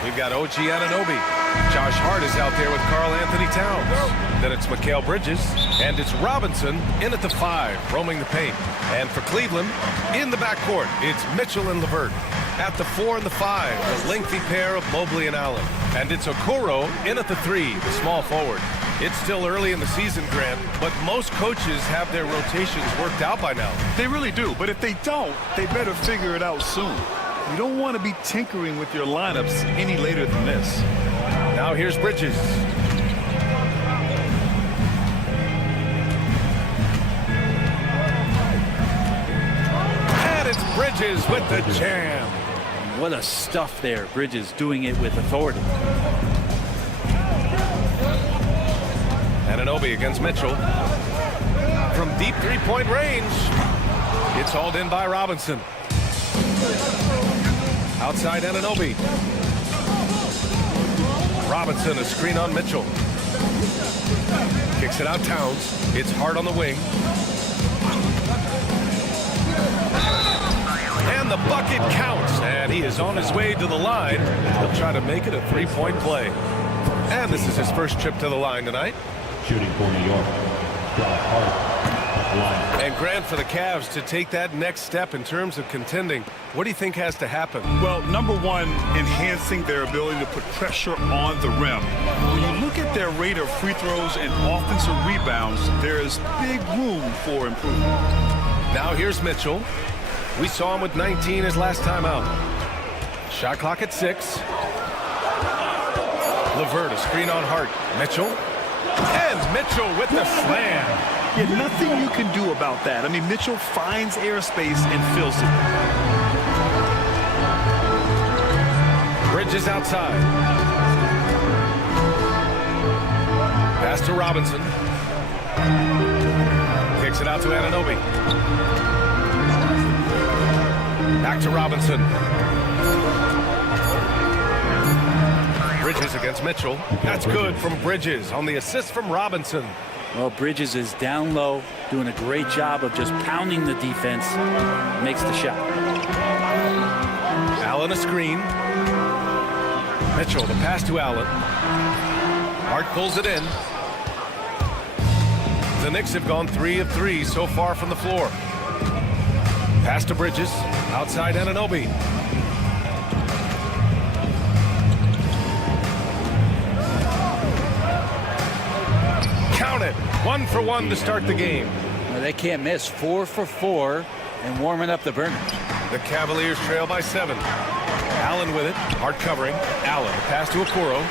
We've got OG Anunoby. Josh Hart is out there with Karl Anthony Towns. Then it's Mikal Bridges, and it's Robinson in at the 5, roaming the paint. And for Cleveland, in the backcourt, it's Mitchell and LeVert. At the 4 and the 5, the lengthy pair of Mobley and Allen. And it's Okoro in at the 3, the small forward. It's still early in the season, Grant, but most coaches have their rotations worked out by now. They really do, but if they don't, they better figure it out soon. You don't want to be tinkering with your lineups any later than this. Now here's Bridges. And it's Bridges with the jam. What a stuff there. Bridges doing it with authority. Anunoby against Mitchell. From deep three-point range. It's hauled in by Robinson. Outside Anunoby. Robinson, a screen on Mitchell. Kicks it out Towns. It's Hart on the wing. And the bucket counts. And he is on his way to the line. He'll try to make it a three-point play. And this is his first trip to the line tonight. Shooting for New York, Josh Hart. And Grant, for the Cavs to take that next step in terms of contending, what do you think has to happen? Well, number one, enhancing their ability to put pressure on the rim. When you look at their rate of free throws and offensive rebounds, there is big room for improvement. Now here's Mitchell. We saw him with 19 his last time out. Shot clock at 6. LeVert, a screen on Hart. Mitchell. And Mitchell with the slam. Yeah, nothing you can do about that. I mean, Mitchell finds airspace and fills it. Bridges outside. Pass to Robinson. Kicks it out to Anunoby. Back to Robinson. Bridges against Mitchell. That's good from Bridges on the assist from Robinson. Well, Bridges is down low, doing a great job of just pounding the defense. Makes the shot. Allen a screen. Mitchell, the pass to Allen. Hart pulls it in. The Knicks have gone 3 of 3 so far from the floor. Pass to Bridges. Outside Anunoby. Count it. 1 for 1 to start the game. Well, they can't miss. 4 for 4 and warming up the burners. The Cavaliers trail by 7. Allen with it. Hart covering. Allen, pass to Okoro.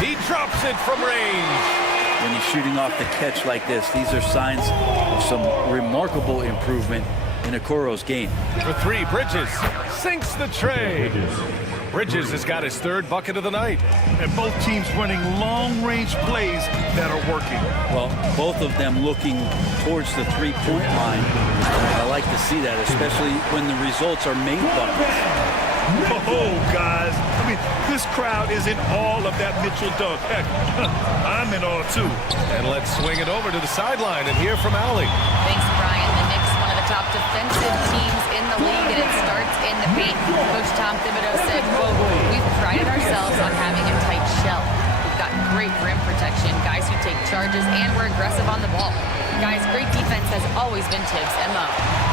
He drops it from range. When he's shooting off the catch like this, these are signs of some remarkable improvement in Okoro's game. For 3, Bridges sinks the tray. Bridges has got his 3rd bucket of the night. And both teams running long-range plays that are working. Well, both of them looking towards the three-point line. I like to see that, especially when the results are made buckets. Oh, guys. I mean, this crowd is in all of that Mitchell dunk. Heck, I'm in all, too. And let's swing it over to the sideline and hear from Allie. Thanks, Brian. The Knicks, one of the top defensive teams in the league, and it starts in the paint. Coach Tom Thibodeau said, quote, "We've prided ourselves on having a tight shell. We've got great rim protection, guys who take charges, and we're aggressive on the ball. Guys, great defense has always been Tibbs' MO."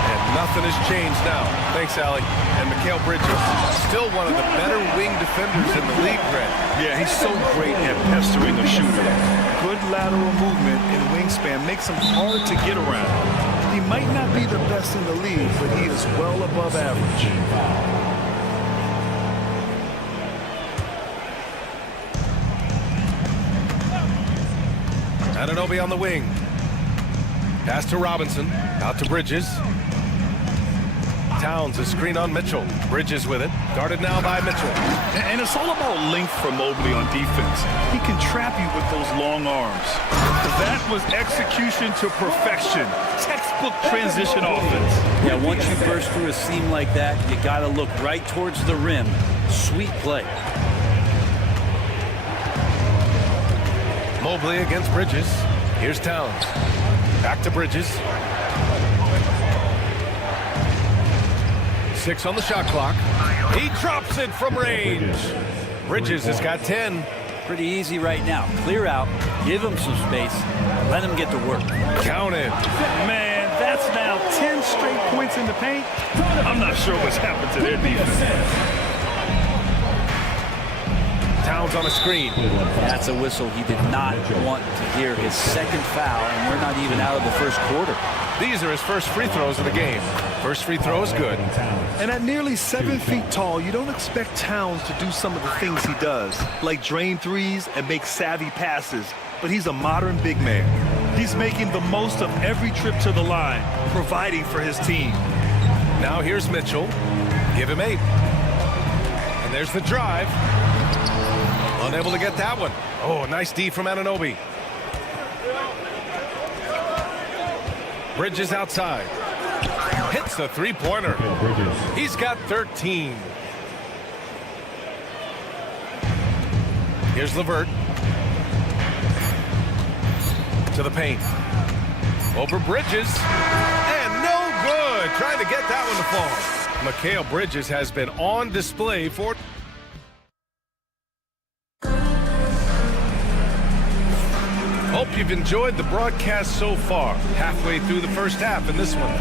And nothing has changed now. Thanks, Allie. And Mikal Bridges, still one of the better wing defenders in the league, Grant. Yeah, he's so great at pestering a shooter. Good lateral movement and wingspan makes him hard to get around. He might not be the best in the league, but he is well above average. Anunoby on the wing. Pass to Robinson. Out to Bridges. Towns, a screen on Mitchell. Bridges with it. Guarded now by Mitchell. And it's all about length for Mobley on defense. He can trap you with those long arms. That was execution to perfection. Textbook transition offense. Yeah, once you burst through a seam like that, you got to look right towards the rim. Sweet play. Mobley against Bridges. Here's Towns. Back to Bridges. 6 on the shot clock. He drops it from range. Bridges has got 10. Pretty easy right now. Clear out, give him some space, let him get to work. Count it. Man, that's now 10 straight points in the paint. I'm not sure what's happened to their defense. Towns on a screen. That's a whistle he did not want to hear. His second foul, and we're not even out of the first quarter. These are his first free throws of the game. First free throw is good. And at nearly 7 feet tall, you don't expect Towns to do some of the things he does, like drain threes and make savvy passes. But he's a modern big man. He's making the most of every trip to the line, providing for his team. Now here's Mitchell. Give him 8. And there's the drive. Unable to get that one. Oh, nice D from Anunoby. Bridges outside. Hits the three-pointer. He's got 13. Here's LeVert. To the paint. Over Bridges. And no good. Trying to get that one to fall. Mikal Bridges has been on display for... Hope you've enjoyed the broadcast so far. Halfway through the first half in this one.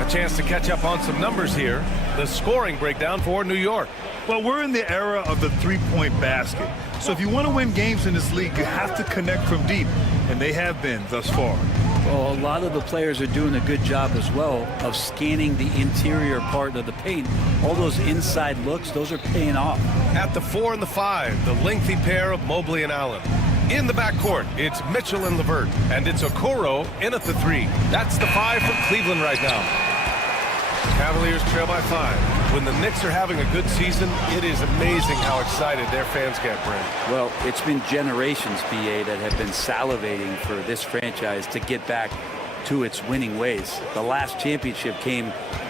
A chance to catch up on some numbers here. The scoring breakdown for New York. Well, we're in the era of the three-point basket. So if you want to win games in this league, you have to connect from deep. And they have been thus far. Well, a lot of the players are doing a good job as well of scanning the interior part of the paint. All those inside looks, those are paying off. At the 4 and the 5, the lengthy pair of Mobley and Allen. In the backcourt, it's Mitchell and LeVert. And it's Okoro in at the 3. That's the 5 from Cleveland right now. Cavaliers trail by 5. When the Knicks are having a good season, it is amazing how excited their fans get, Brent. Well, it's been generations, BA, that have been salivating for this franchise to get back to its winning ways. The last championship came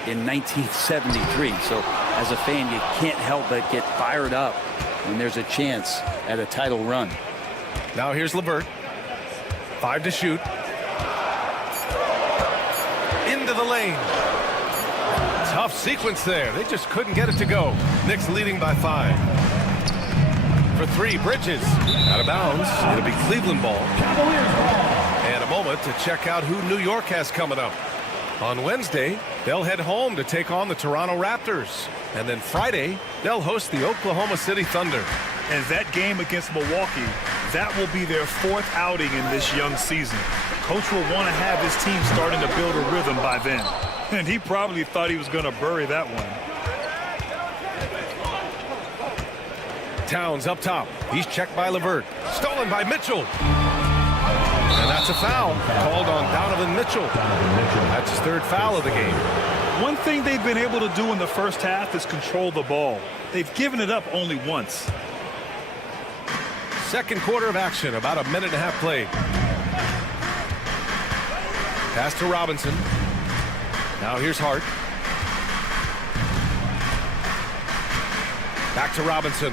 in 1973. So as a fan, you can't help but get fired up when there's a chance at a title run. Now here's LeVert. 5 to shoot. Into the lane. Tough sequence there. They just couldn't get it to go. Knicks leading by 5. For 3, Bridges. Out of bounds. It'll be Cleveland ball. And a moment to check out who New York has coming up. On Wednesday, they'll head home to take on the Toronto Raptors. And then Friday, they'll host the Oklahoma City Thunder. And that game against Milwaukee, that will be their 4th outing in this young season. Coach will want to have his team starting to build a rhythm by then. And he probably thought he was going to bury that one. Towns up top. He's checked by LeVert. Stolen by Mitchell. And that's a foul called on Donovan Mitchell. That's his 3rd foul of the game. One thing they've been able to do in the first half is control the ball. They've given it up only once. Second quarter of action, about a minute and a half played. Pass to Robinson. Now here's Hart. Back to Robinson.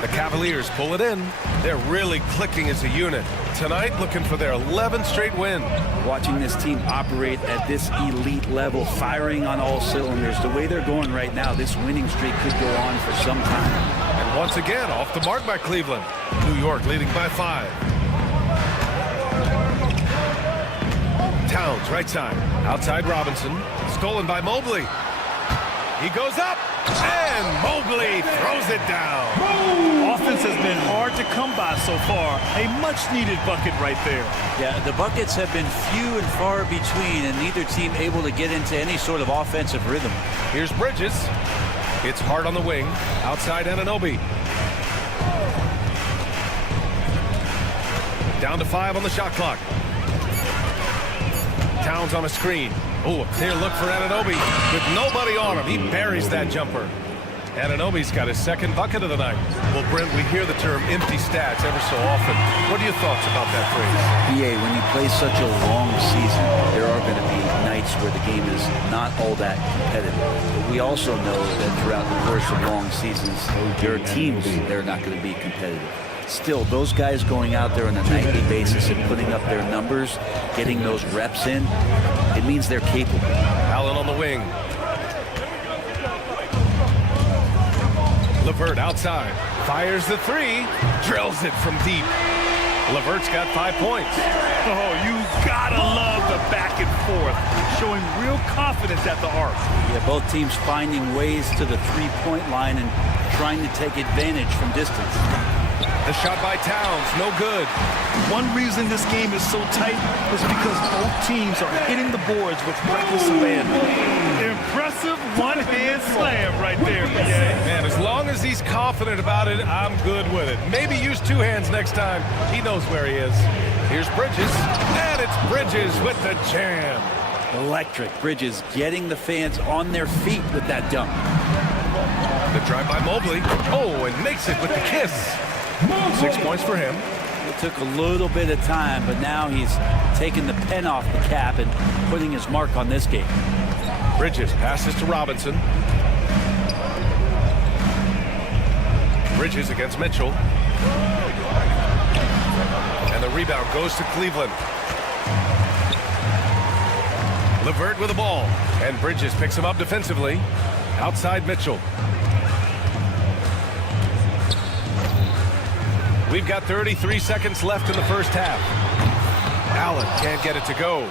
The Cavaliers pull it in. They're really clicking as a unit. Tonight, looking for their 11th straight win. Watching this team operate at this elite level, firing on all cylinders. The way they're going right now, this winning streak could go on for some time. And once again, off the mark by Cleveland. New York leading by 5. Towns, right side. Outside Robinson. Stolen by Mobley. He goes up. And Mobley throws it down. Offense has been hard to come by so far. A much-needed bucket right there. Yeah, the buckets have been few and far between, and neither team able to get into any sort of offensive rhythm. Here's Bridges. It's Hart on the wing. Outside Anunoby. Down to 5 on the shot clock. Towns on a screen. Oh, a clear look for Anunoby. With nobody on him, he buries that jumper. Anunoby's got his 2nd bucket of the night. Well, Brent, we hear the term empty stats ever so often. What are your thoughts about that phrase? BA, when you play such a long season, there are going to be nights where the game is not all that competitive. But we also know that throughout the course of long seasons, there are teams that are not going to be competitive. Still, those guys going out there on a nightly basis and putting up their numbers, getting those reps in, it means they're capable. Allen on the wing. LeVert outside. Fires the three. Drills it from deep. LeVert's got 5 points. Oh, you gotta love the back and forth, showing real confidence at the arc. Yeah, both teams finding ways to the three-point line and trying to take advantage from distance. The shot by Towns, no good. One reason this game is so tight is because both teams are hitting the boards with reckless abandon. Impressive one-hand slam right there, BA. Man, as long as he's confident about it, I'm good with it. Maybe use 2 hands next time. He knows where he is. Here's Bridges, and it's Bridges with the jam. Electric. Bridges getting the fans on their feet with that dunk. The drive by Mobley. Oh, and makes it with the kiss. 6 points for him. It took a little bit of time, but now he's taking the pen off the cap and putting his mark on this game. Bridges passes to Robinson. Bridges against Mitchell. And the rebound goes to Cleveland. LeVert with the ball. And Bridges picks him up defensively. Outside Mitchell. We've got 33 seconds left in the first half. Allen can't get it to go.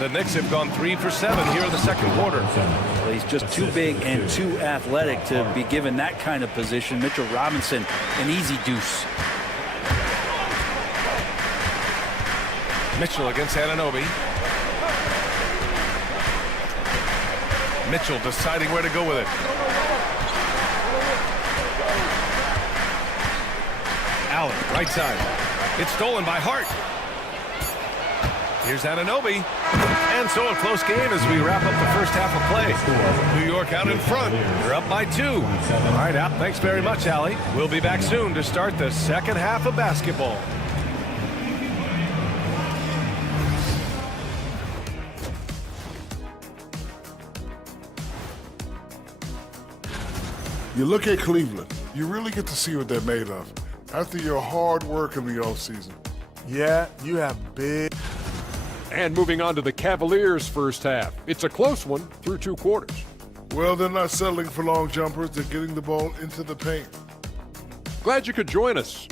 The Knicks have gone 3 for 7 here in the second quarter. Well, he's just too big and too athletic to be given that kind of position. Mitchell Robinson, an easy deuce. Mitchell against Anunoby. Mitchell deciding where to go with it. Allen, right side. It's stolen by Hart. Here's Anunoby. And so a close game as we wrap up the first half of play. New York out in front. They're up by 2. All right, Al, thanks very much, Allie. We'll be back soon to start the second half of basketball. You look at Cleveland, you really get to see what they're made of after your hard work in the offseason. Yeah, you have big. And moving on to the Cavaliers' first half. It's a close one through 2 quarters. Well, they're not settling for long jumpers. They're getting the ball into the paint. Glad you could join us.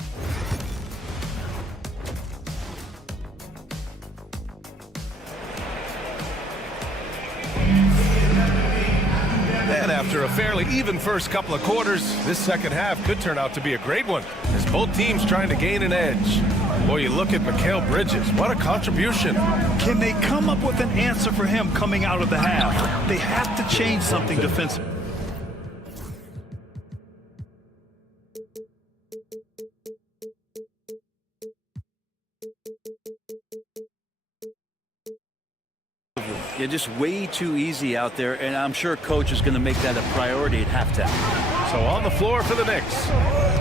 And after a fairly even first couple of quarters, this second half could turn out to be a great one, as both teams trying to gain an edge. Boy, you look at Mikal Bridges. What a contribution. Can they come up with an answer for him coming out of the half? They have to change something defensively. You're just way too easy out there, and I'm sure coach is going to make that a priority at halftime. So on the floor for the Knicks,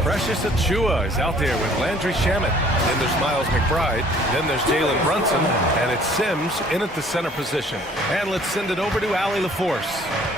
Precious Achiuwa is out there with Landry Shamet. Then there's Miles McBride. Then there's Jalen Brunson. And it's Sims in at the center position. And let's send it over to Allie LaForce.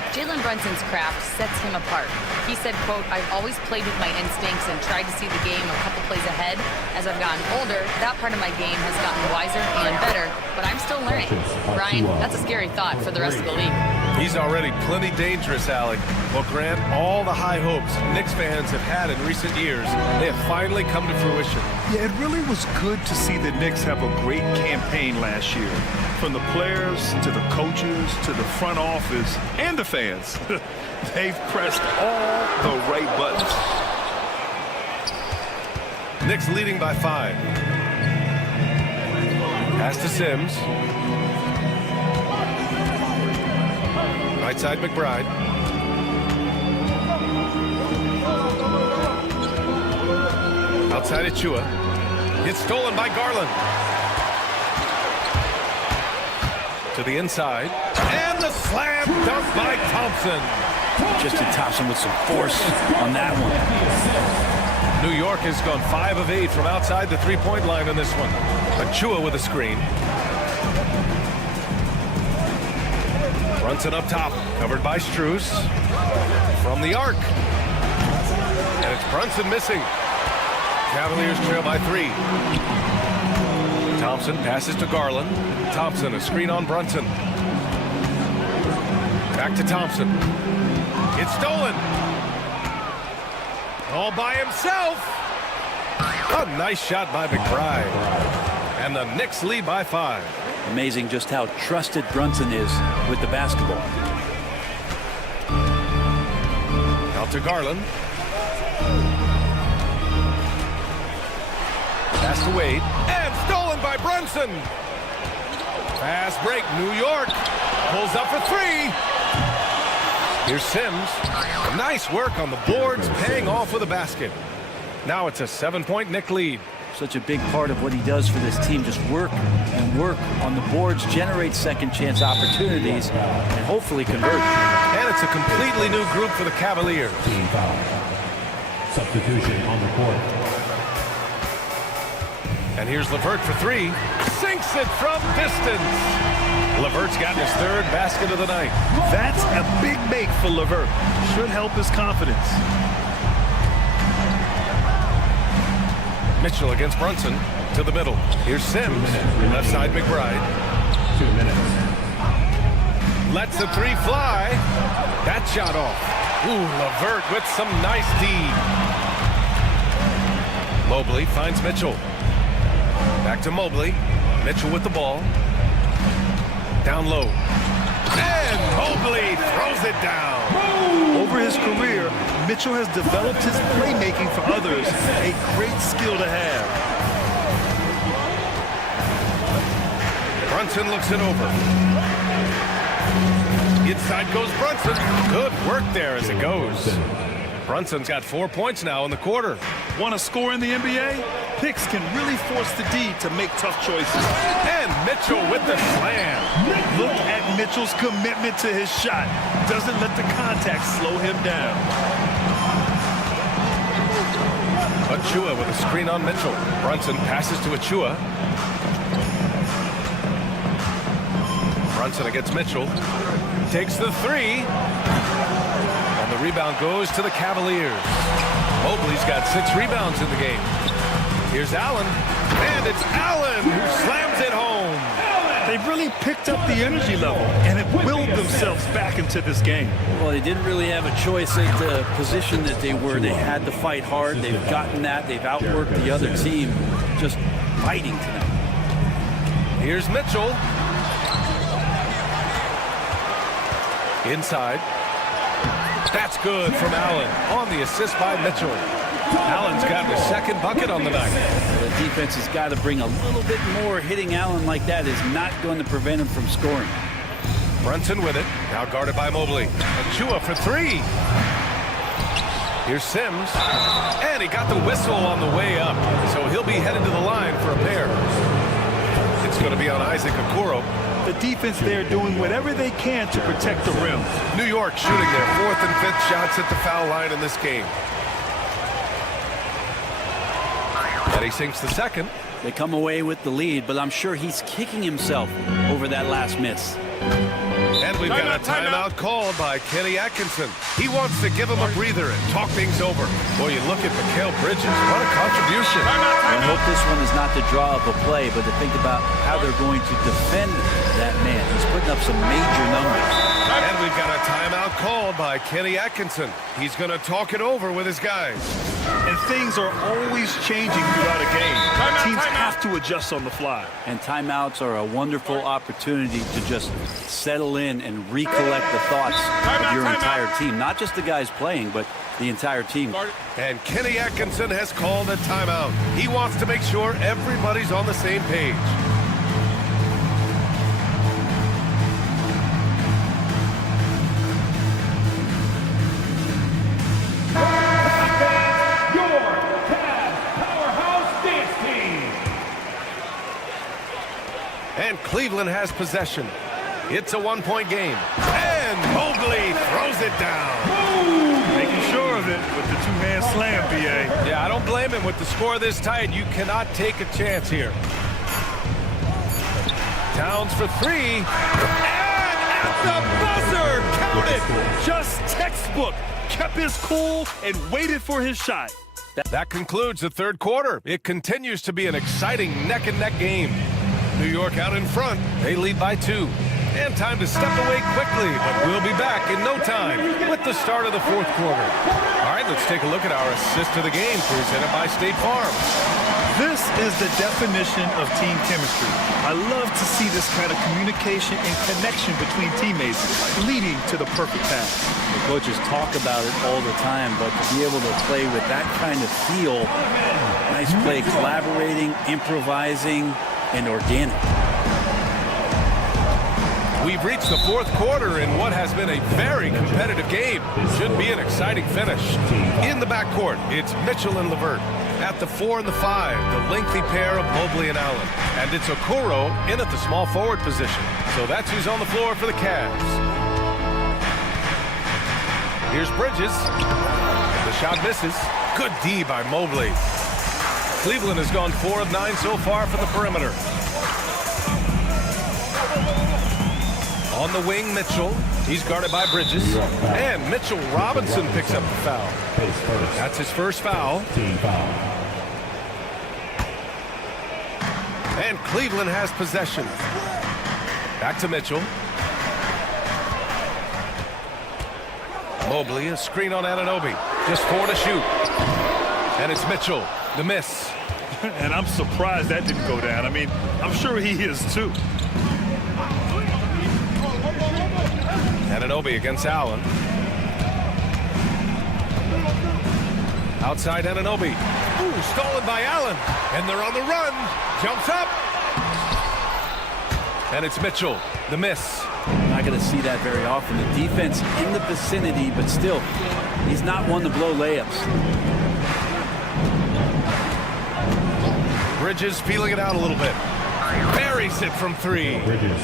Jalen Brunson's craft sets him apart. He said, quote, "I've always played with my instincts and tried to see the game a couple plays ahead. As I've gotten older, that part of my game has gotten wiser and better, but I'm still learning." Brian, that's a scary thought for the rest of the league. He's already plenty dangerous, Allie. Well, Grant, all the high hopes Knicks fans have had in recent years, they have finally come to fruition. Yeah, it really was good to see the Knicks have a great campaign last year. From the players to the coaches to the front office and the fans. They've pressed all the right buttons. Knicks leading by 5. Pass to Sims. Right side McBride. Outside Achiuwa. It's stolen by Garland. To the inside. And the slam dunk by Thompson. Justin Thompson with some force on that one. New York has gone 5 of 8 from outside the three-point line on this one. Achiuwa with a screen. Brunson up top, covered by Strus. From the arc. And It's Brunson missing. Cavaliers trail by 3. Thompson passes to Garland. Thompson, a screen on Brunson. Back to Thompson. It's stolen. All by himself. A nice shot by McBride. And the Knicks lead by 5. Amazing just how trusted Brunson is with the basketball. Out to Garland. Pass to Wade. And stolen by Brunson. Fast break. New York pulls up for 3. Here's Sims. Nice work on the boards, paying off with a basket. Now it's a 7-point Knick lead. Such a big part of what he does for this team. Just work and work on the boards, generate second chance opportunities, and hopefully convert. And it's a completely new group for the Cavaliers. Team foul. Substitution on the court. And here's LeVert for 3. Sinks it from distance. LeVert's gotten his 3rd basket of the night. That's a big make for LeVert. Should help his confidence. Mitchell against Brunson to the middle. Here's Sims. Left side McBride. 2 minutes. Lets the 3 fly. That shot off. Ooh, LeVert with some nice D. Mobley finds Mitchell. Back to Mobley. Mitchell with the ball. Down low. And Mobley throws it down. Over his career, Mitchell has developed his playmaking for others. A great skill to have. Brunson looks it over. Inside goes Brunson. Good work there as it goes. Brunson's got 4 points now in the quarter. Want to score in the NBA? Picks can really force the D to make tough choices. And Mitchell with the slam. Look at Mitchell's commitment to his shot. Doesn't let the contact slow him down. Achua with a screen on Mitchell. Brunson passes to Achua. Brunson against Mitchell. Takes the 3. And the rebound goes to the Cavaliers. Mobley's got 6 rebounds in the game. Here's Allen. And it's Allen who slams it home. They've really picked up the energy level and have willed themselves back into this game. Well, they didn't really have a choice at the position that they were. They had to fight hard. They've gotten that. They've outworked the other team, just fighting tonight. Here's Mitchell. Inside. That's good from Allen on the assist by Mitchell. Allen's gotten his 2nd bucket on the night. The defense has got to bring a little bit more. Hitting Allen like that is not going to prevent him from scoring. Brunson with it. Now guarded by Mobley. Achua for 3. Here's Sims. And he got the whistle on the way up. So he'll be headed to the line for a pair. It's going to be on Isaac Okoro. The defense there doing whatever they can to protect the rim. New York shooting their 4th and 5th shots at the foul line in this game. And he sinks the 2nd. They come away with the lead, but I'm sure he's kicking himself over that last miss. And we've got a timeout called by Kenny Atkinson. He wants to give him a breather and talk things over. Boy, you look at Mikal Bridges. What a contribution. I hope this one is not to draw up a play, but to think about how they're going to defend that man. He's putting up some major numbers. And we've got a timeout called by Kenny Atkinson. He's going to talk it over with his guys. And things are always changing throughout a game. Teams have to adjust on the fly. And timeouts are a wonderful opportunity to just settle in and recollect the thoughts of your entire team. Not just the guys playing, but the entire team. And Kenny Atkinson has called a timeout. He wants to make sure everybody's on the same page. And Cleveland has possession. It's a 1-point game. And Mobley throws it down. Making sure of it with the 2-hand slam, BA. Yeah, I don't blame him. With the score this tight, you cannot take a chance here. Towns for 3. And at the buzzer, count it. Just textbook kept his cool and waited for his shot. That concludes the third quarter. It continues to be an exciting neck-and-neck game. New York out in front. They lead by 2. And time to step away quickly, but we'll be back in no time with the start of the fourth quarter. All right, let's take a look at our assist to the game presented by State Farm. This is the definition of team chemistry. I love to see this kind of communication and connection between teammates leading to the perfect pass. The coaches talk about it all the time, but to be able to play with that kind of feel, nice play, collaborating, improvising, and organic. We've reached the fourth quarter in what has been a very competitive game. Should be an exciting finish. In the backcourt, it's Mitchell and LeVert. At the 4 and the 5, the lengthy pair of Mobley and Allen. And it's Okoro in at the small forward position. So that's who's on the floor for the Cavs. Here's Bridges. The shot misses. Good D by Mobley. Cleveland has gone 4 of 9 so far from the perimeter. On the wing, Mitchell. He's guarded by Bridges. And Mitchell Robinson picks up the foul. That's his first foul. Team foul. And Cleveland has possession. Back to Mitchell. Mobley, a screen on Anunoby. Just 4 to shoot. And it's Mitchell, the miss. And I'm surprised that didn't go down. I mean, I'm sure he is too. Anunoby against Allen. Outside Anunoby. Ooh, stolen by Allen. And they're on the run. Jumps up. And it's Mitchell, the miss. Not going to see that very often. The defense in the vicinity, but still, he's not one to blow layups. Bridges feeling it out a little bit. Buries it from 3. Bridges.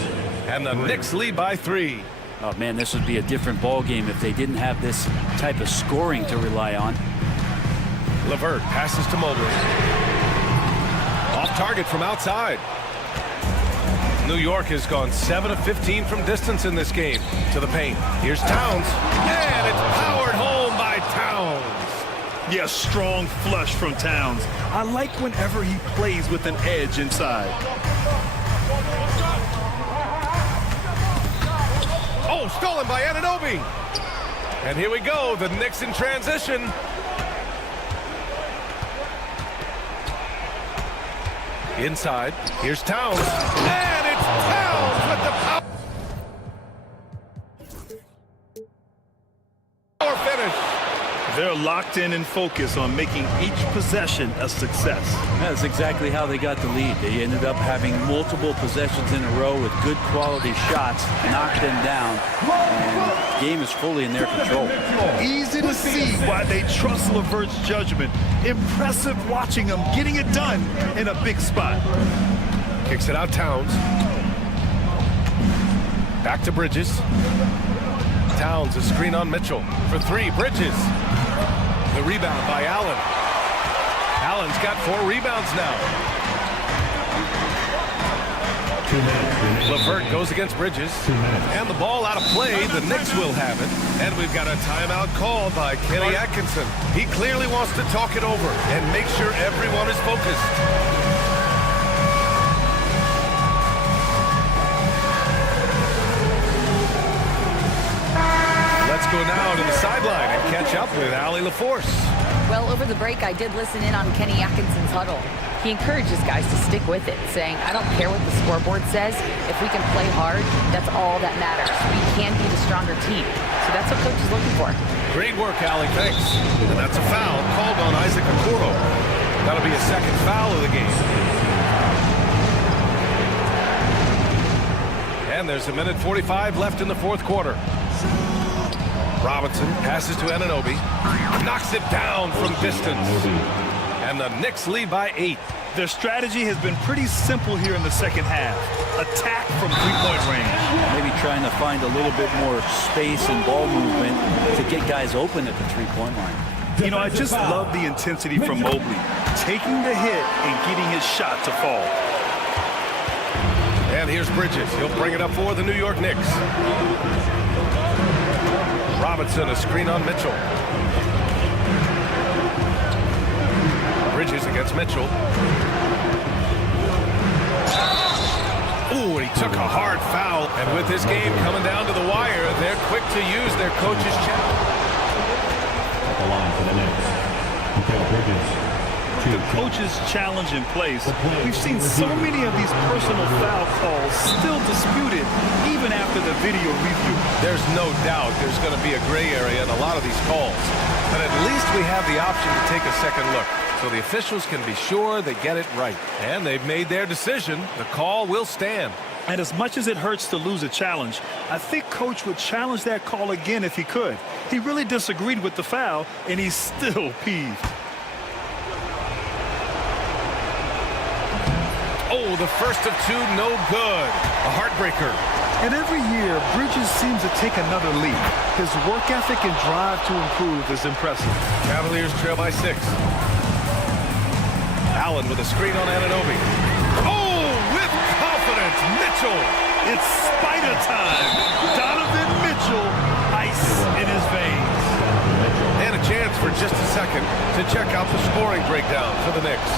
And the Knicks lead by 3. Oh, man, this would be a different ball game if they didn't have this type of scoring to rely on. LeVert passes to Mobley. Off target from outside. New York has gone 7 of 15 from distance in this game. To the paint. Here's Towns. And it's powered home by Towns. Yes, strong flush from Towns. I like whenever he plays with an edge inside. Oh, stolen by Anunoby. And here we go, the Knicks in transition. Inside, here's Towns. And it's Towns with the power finish. They're locked in and focused on making each possession a success. That's exactly how they got the lead. They ended up having multiple possessions in a row with good quality shots, knocked them down, and the game is fully in their control. Easy to see why they trust LeVert's judgment. Impressive watching him getting it done in a big spot. Kicks it out, Towns. Back to Bridges. Towns, a screen on Mitchell. For 3, Bridges. The rebound by Allen. Allen's got 4 rebounds now. LeVert goes against Bridges. And the ball out of play. The Knicks will have it. And we've got a timeout called by Kenny Atkinson. He clearly wants to talk it over and make sure everyone is focused. Let's go now to the sideline and catch up with Allie LaForce. Well, over the break, I did listen in on Kenny Atkinson's huddle. He encourages guys to stick with it, saying, I don't care what the scoreboard says. If we can play hard, that's all that matters. We can be the stronger team. So that's what coach is looking for. Great work, Allie. Thanks. And that's a foul called on Isaac Okoro. That'll be a second foul of the game. And there's 1:45 left in the fourth quarter. Robinson passes to Anunoby. Knocks it down from distance. And the Knicks lead by 8. Their strategy has been pretty simple here in the second half. Attack from 3-point range. Maybe trying to find a little bit more space and ball movement to get guys open at the 3-point line. You know, I just love the intensity from Mobley. Taking the hit and getting his shot to fall. And here's Bridges. He'll bring it up for the New York Knicks. Robinson Robinson, a screen on Mitchell. Bridges against Mitchell. Ooh, he took a hard foul. And with this game coming down to the wire, they're quick to use their coach's challenge. At the line for the Knicks, Bridges. The coach's challenge in place. We've seen so many of these personal foul calls still disputed even after the video review. There's no doubt there's going to be a gray area in a lot of these calls. But at least we have the option to take a second look, so the officials can be sure they get it right. And they've made their decision. The call will stand. And as much as it hurts to lose a challenge, I think Coach would challenge that call again if he could. He really disagreed with the foul, and he's still peeved. Oh, the first of two, no good. A heartbreaker. And every year, Bridges seems to take another leap. His work ethic and drive to improve is impressive. Cavaliers trail by 6. Allen with a screen on Anunoby. Oh, with confidence, Mitchell. It's spider time. Donovan Mitchell, ice in his veins. And a chance for just a second to check out the scoring breakdown for the Knicks.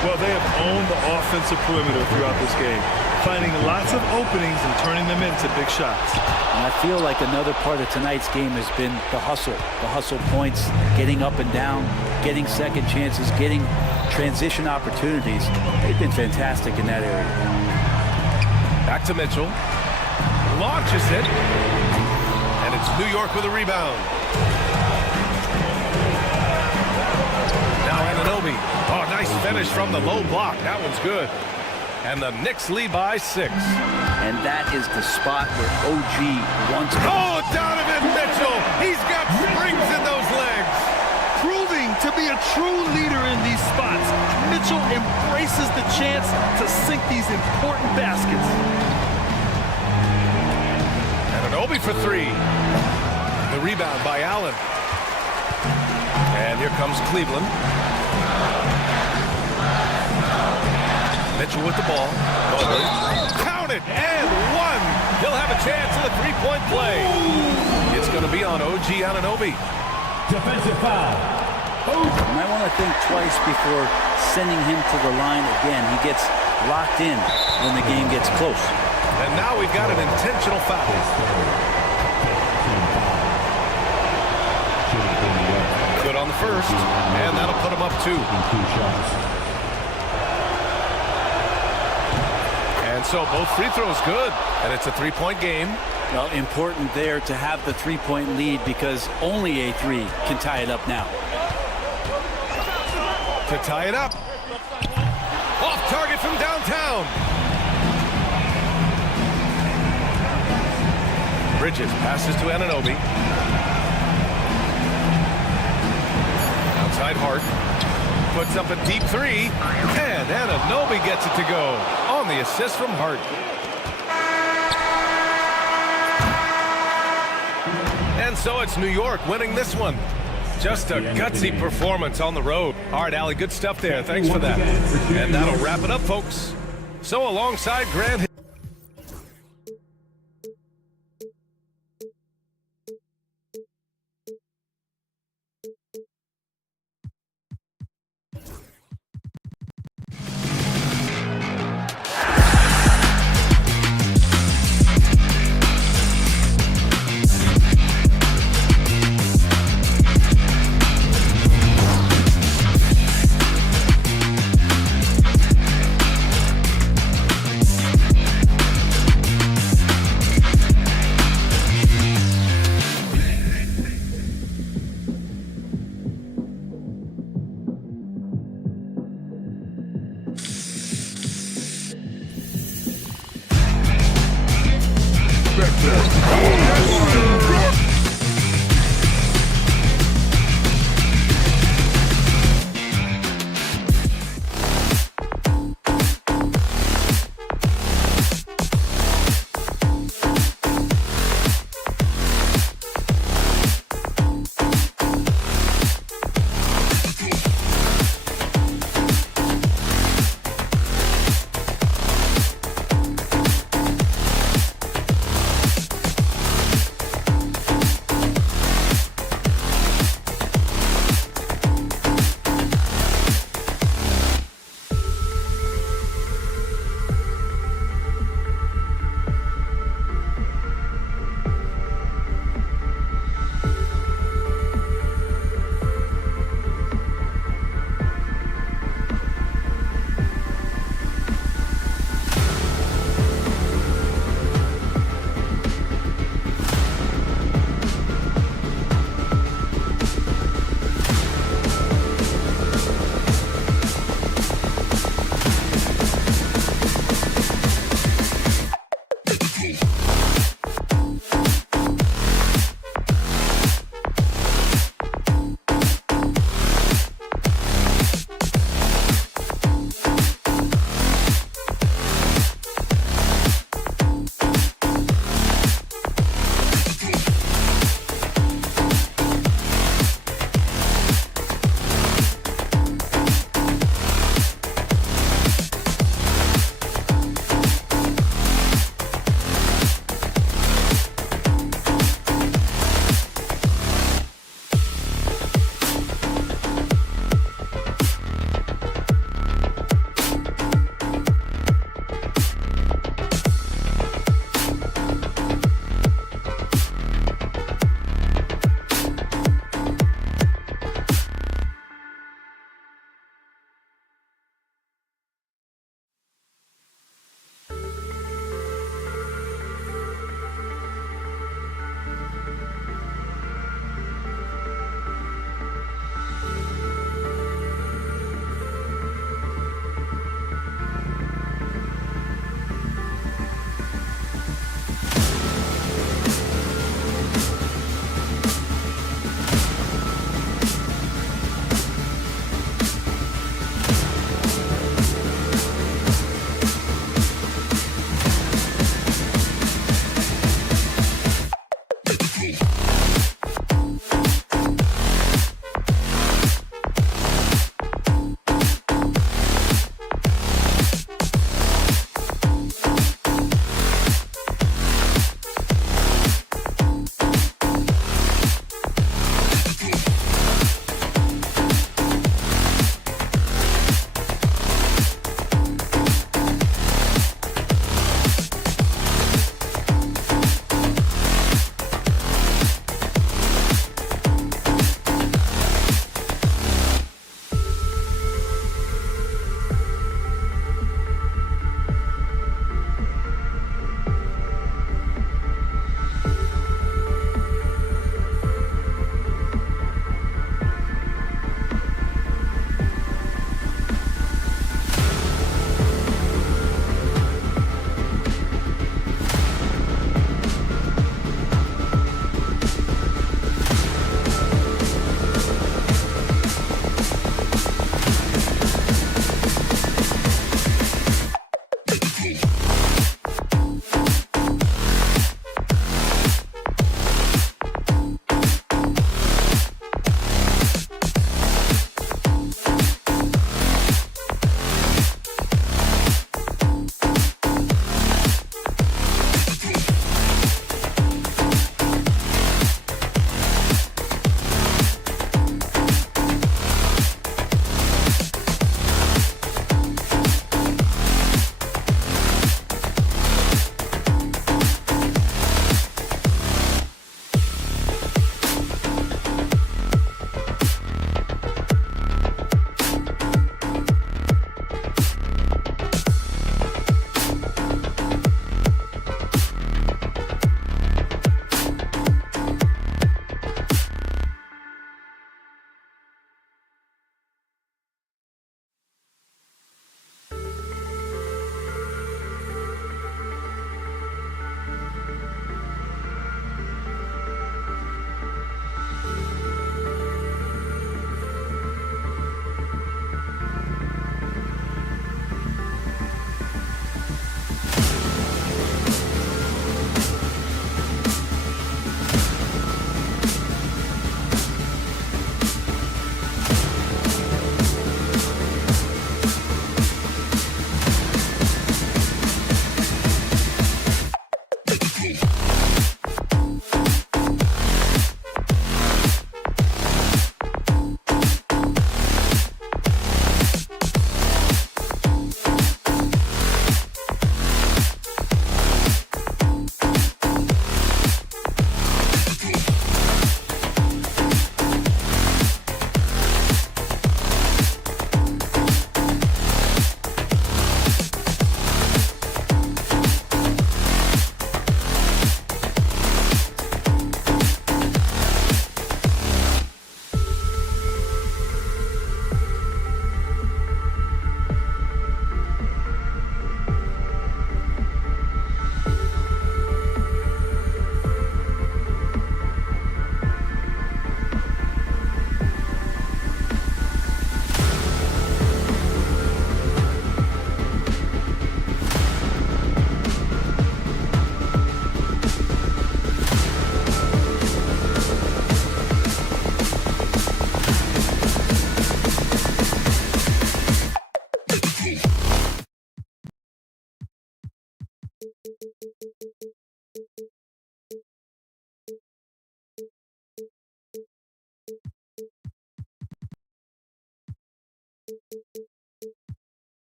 Well, they have owned the offensive perimeter throughout this game, finding lots of openings and turning them into big shots. And I feel like another part of tonight's game has been the hustle points, getting up and down, getting second chances, getting transition opportunities. They've been fantastic in that area. Back to Mitchell. Launches it. And it's New York with a rebound. Now Anunoby. Oh, nice finish from the low block. That one's good. And the Knicks lead by 6. And that is the spot where OG wants to. Oh, Donovan Mitchell. He's got springs in those legs. Proving to be a true leader in these spots, Mitchell embraces the chance to sink these important baskets. Anunoby for 3. The rebound by Allen. And here comes Cleveland. Mitchell with the ball. Count it, and 1. He'll have a chance at a three-point play. It's going to be on OG Anunoby. Defensive foul. You might want to think twice before sending him to the line again. He gets locked in when the game gets close. And now we've got an intentional foul. Good on the first, and that'll put him up 2. And so both free throws good, and it's a 3-point game. Well, important there to have the 3-point lead because only a 3 can tie it up now. To tie it up. Off target from downtown. Bridges passes to Anunoby. Outside Hart. Puts up a deep 3. And Anunoby gets it to go on the assist from Hart. And so it's New York winning this one. Just a gutsy performance on the road. All right, Allie, good stuff there. Thanks for that. And that'll wrap it up, folks. So alongside Grant.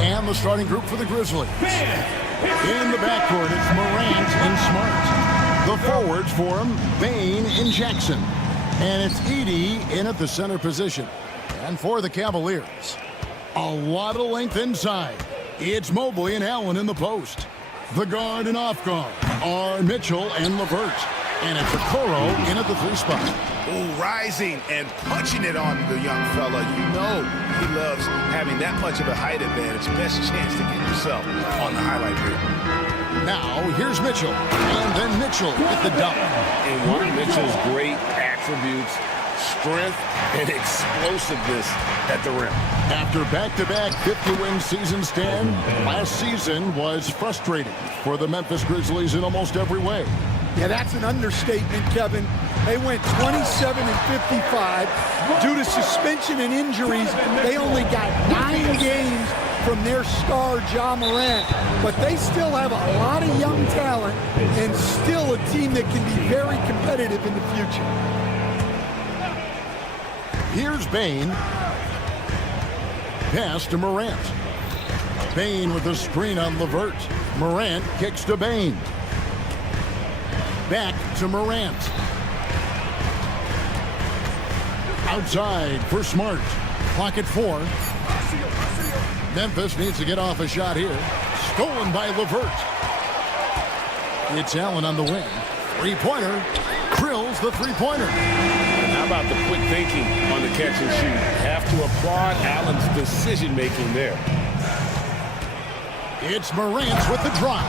And the starting group for the Grizzlies. In the backcourt, it's Morant and Smart. The forwards for him, Bane and Jackson. And it's Edey in at the center position. And for the Cavaliers, a lot of length inside. It's Mobley and Allen in the post. The guard and off guard are Mitchell and LeVert. And it's Okoro in at the 3 spot. Oh, rising and punching it on the young fella. You know he loves having that much of a height advantage. Best chance to get yourself on the highlight reel. Now, here's Mitchell. And then Mitchell with the dunk. And one of Mitchell's great attributes, strength and explosiveness at the rim. After back-to-back 50-win seasons, Dan, last season was frustrating for the Memphis Grizzlies in almost every way. Yeah, that's an understatement, Kevin. They went 27 and 55. Due to suspension and injuries, they only got 9 games from their star, Ja Morant. But they still have a lot of young talent and still a team that can be very competitive in the future. Here's Bane. Pass to Morant. Bane with the screen on LeVert. Morant kicks to Bane. Back to Morant. Outside for Smart. Clock at 4. Memphis needs to get off a shot here. Stolen by LeVert. It's Allen on the wing. Three-pointer. Drills the three-pointer. And how about the quick thinking on the catch and shoot? Have to applaud Allen's decision-making there. It's Morant with the drive.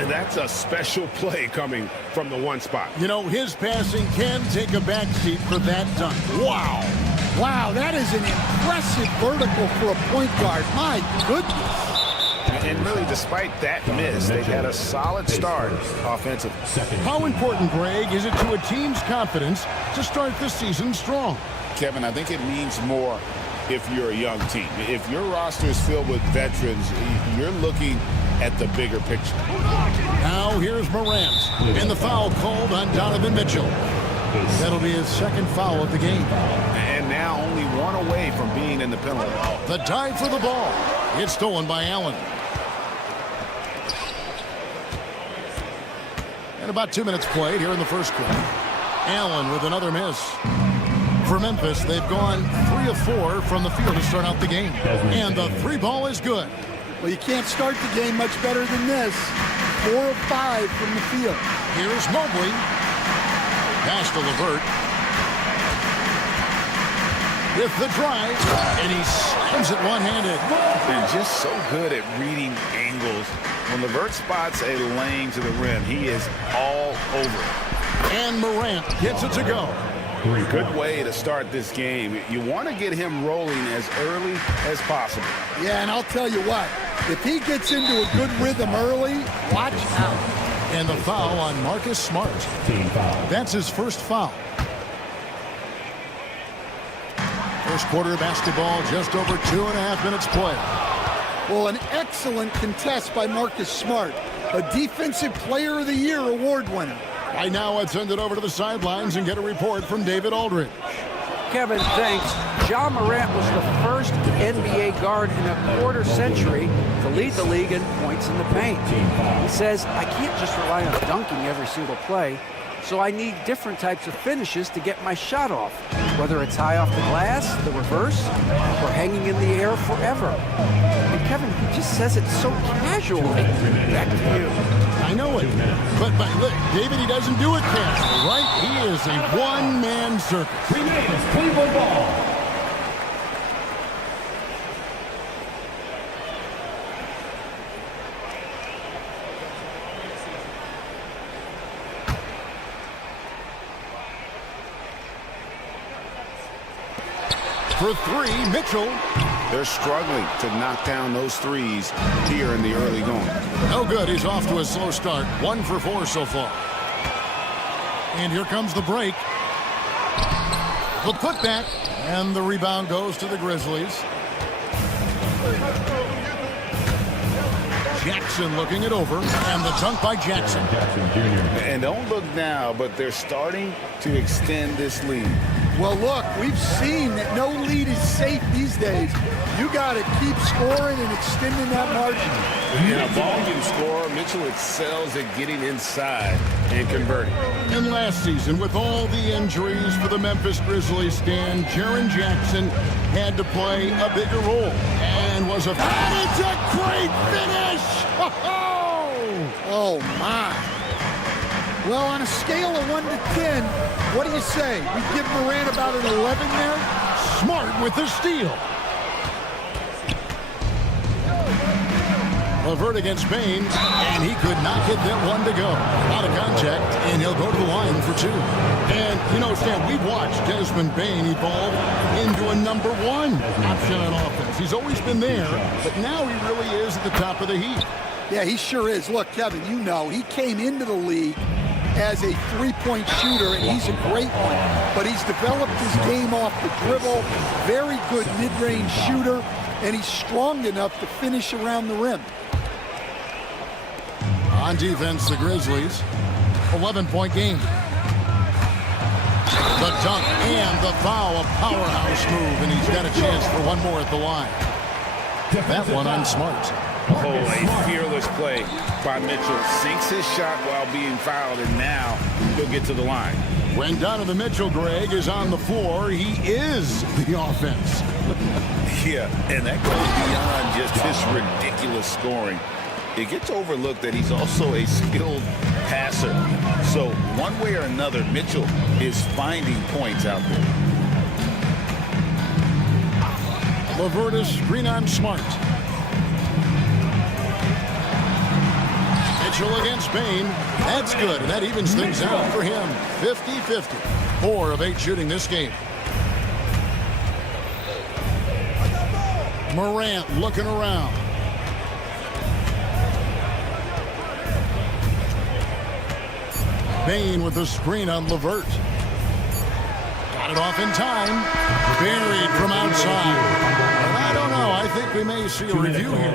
And that's a special play coming from the 1 spot. You know, his passing can take a backseat for that dunk. Wow. Wow, that is an impressive vertical for a point guard. My goodness. And really, despite that miss, they've had a solid start offensively. How important, Greg, is it to a team's confidence to start the season strong? Kevin, I think it means more if you're a young team. If your roster is filled with veterans, you're looking at the bigger picture. Now here's Morant. And the foul called on Donovan Mitchell. That'll be his 2nd foul of the game. And now only 1 away from being in the penalty. The dive for the ball. It's stolen by Allen. And about 2 minutes played here in the first quarter. Allen with another miss. For Memphis, they've gone 3 of 4 from the field to start out the game. And the 3 ball is good. Well, you can't start the game much better than this. 4 of 5 from the field. Here's Mobley. Pass to LeVert. With the drive. And he slams it one-handed. And just so good at reading angles. When LeVert spots a lane to the rim, he is all over it. And Morant gets it to go. Good way to start this game. You want to get him rolling as early as possible. Yeah, and I'll tell you what, if he gets into a good rhythm early, watch out. And the foul on Marcus Smart. That's his first foul. First quarter of basketball, just over 2.5 minutes played. Well, an excellent contest by Marcus Smart, a Defensive Player of the Year award winner. Right now, let's send it over to the sidelines and get a report from David Aldridge. Kevin, thanks. Ja Morant was the first NBA guard in a quarter century to lead the league in points in the paint. He says, I can't just rely on dunking every single play, so I need different types of finishes to get my shot off, whether it's high off the glass, the reverse, or hanging in the air forever. And Kevin, he just says it so casually. Back to you. I know it, but look, David, he doesn't do it casually, right? He is a one-man circus. Memphis, Cleveland ball. for three, Mitchell. They're struggling to knock down those threes here in the early going. No good. He's off to a slow start. 1 for 4 so far. And here comes the break. The putback. And the rebound goes to the Grizzlies. Jackson looking it over. And the dunk by Jackson. And don't look now, but they're starting to extend this lead. Well, look, we've seen that no lead is safe these days. You got to keep scoring and extending that margin. In a volume scorer, Mitchell excels at getting inside and converting. And last season, with all the injuries for the Memphis Grizzlies, Stan, Jaren Jackson had to play a bigger role and was a... And it's a great finish! Oh, my. Well, on a scale of 1 to 10, what do you say? We give Morant about an 11 there? Smart with the steal. LeVert against Bane, and he could not get that one to go. Out of contact, and he'll go to the line for 2. And, you know, Stan, we've watched Desmond Bane evolve into a number 1 option on offense. He's always been there, but now he really is at the top of the heap. Yeah, he sure is. Look, Kevin, you know, he came into the league as a three-point shooter, and he's a great one. But he's developed his game off the dribble, very good mid-range shooter, and he's strong enough to finish around the rim. On defense, the Grizzlies, 11-point game. The dunk and the foul, a powerhouse move, and he's got a chance for one more at the line. That one on Smart. Oh, a fearless play by Mitchell. Sinks his shot while being fouled, and now he'll get to the line. When Donovan Mitchell, Greg, is on the floor, he is the offense. Yeah, and that goes beyond just his ridiculous scoring. It gets overlooked that he's also a skilled passer. So one way or another, Mitchell is finding points out there. LeVert is screen on Smart. Mitchell against Bane. That's good. And that evens things out for him. 50-50. 4 of 8 shooting this game. Morant looking around. Bane with the screen on LeVert. Got it off in time. Buried from outside. And I don't know. I think we may see a review here.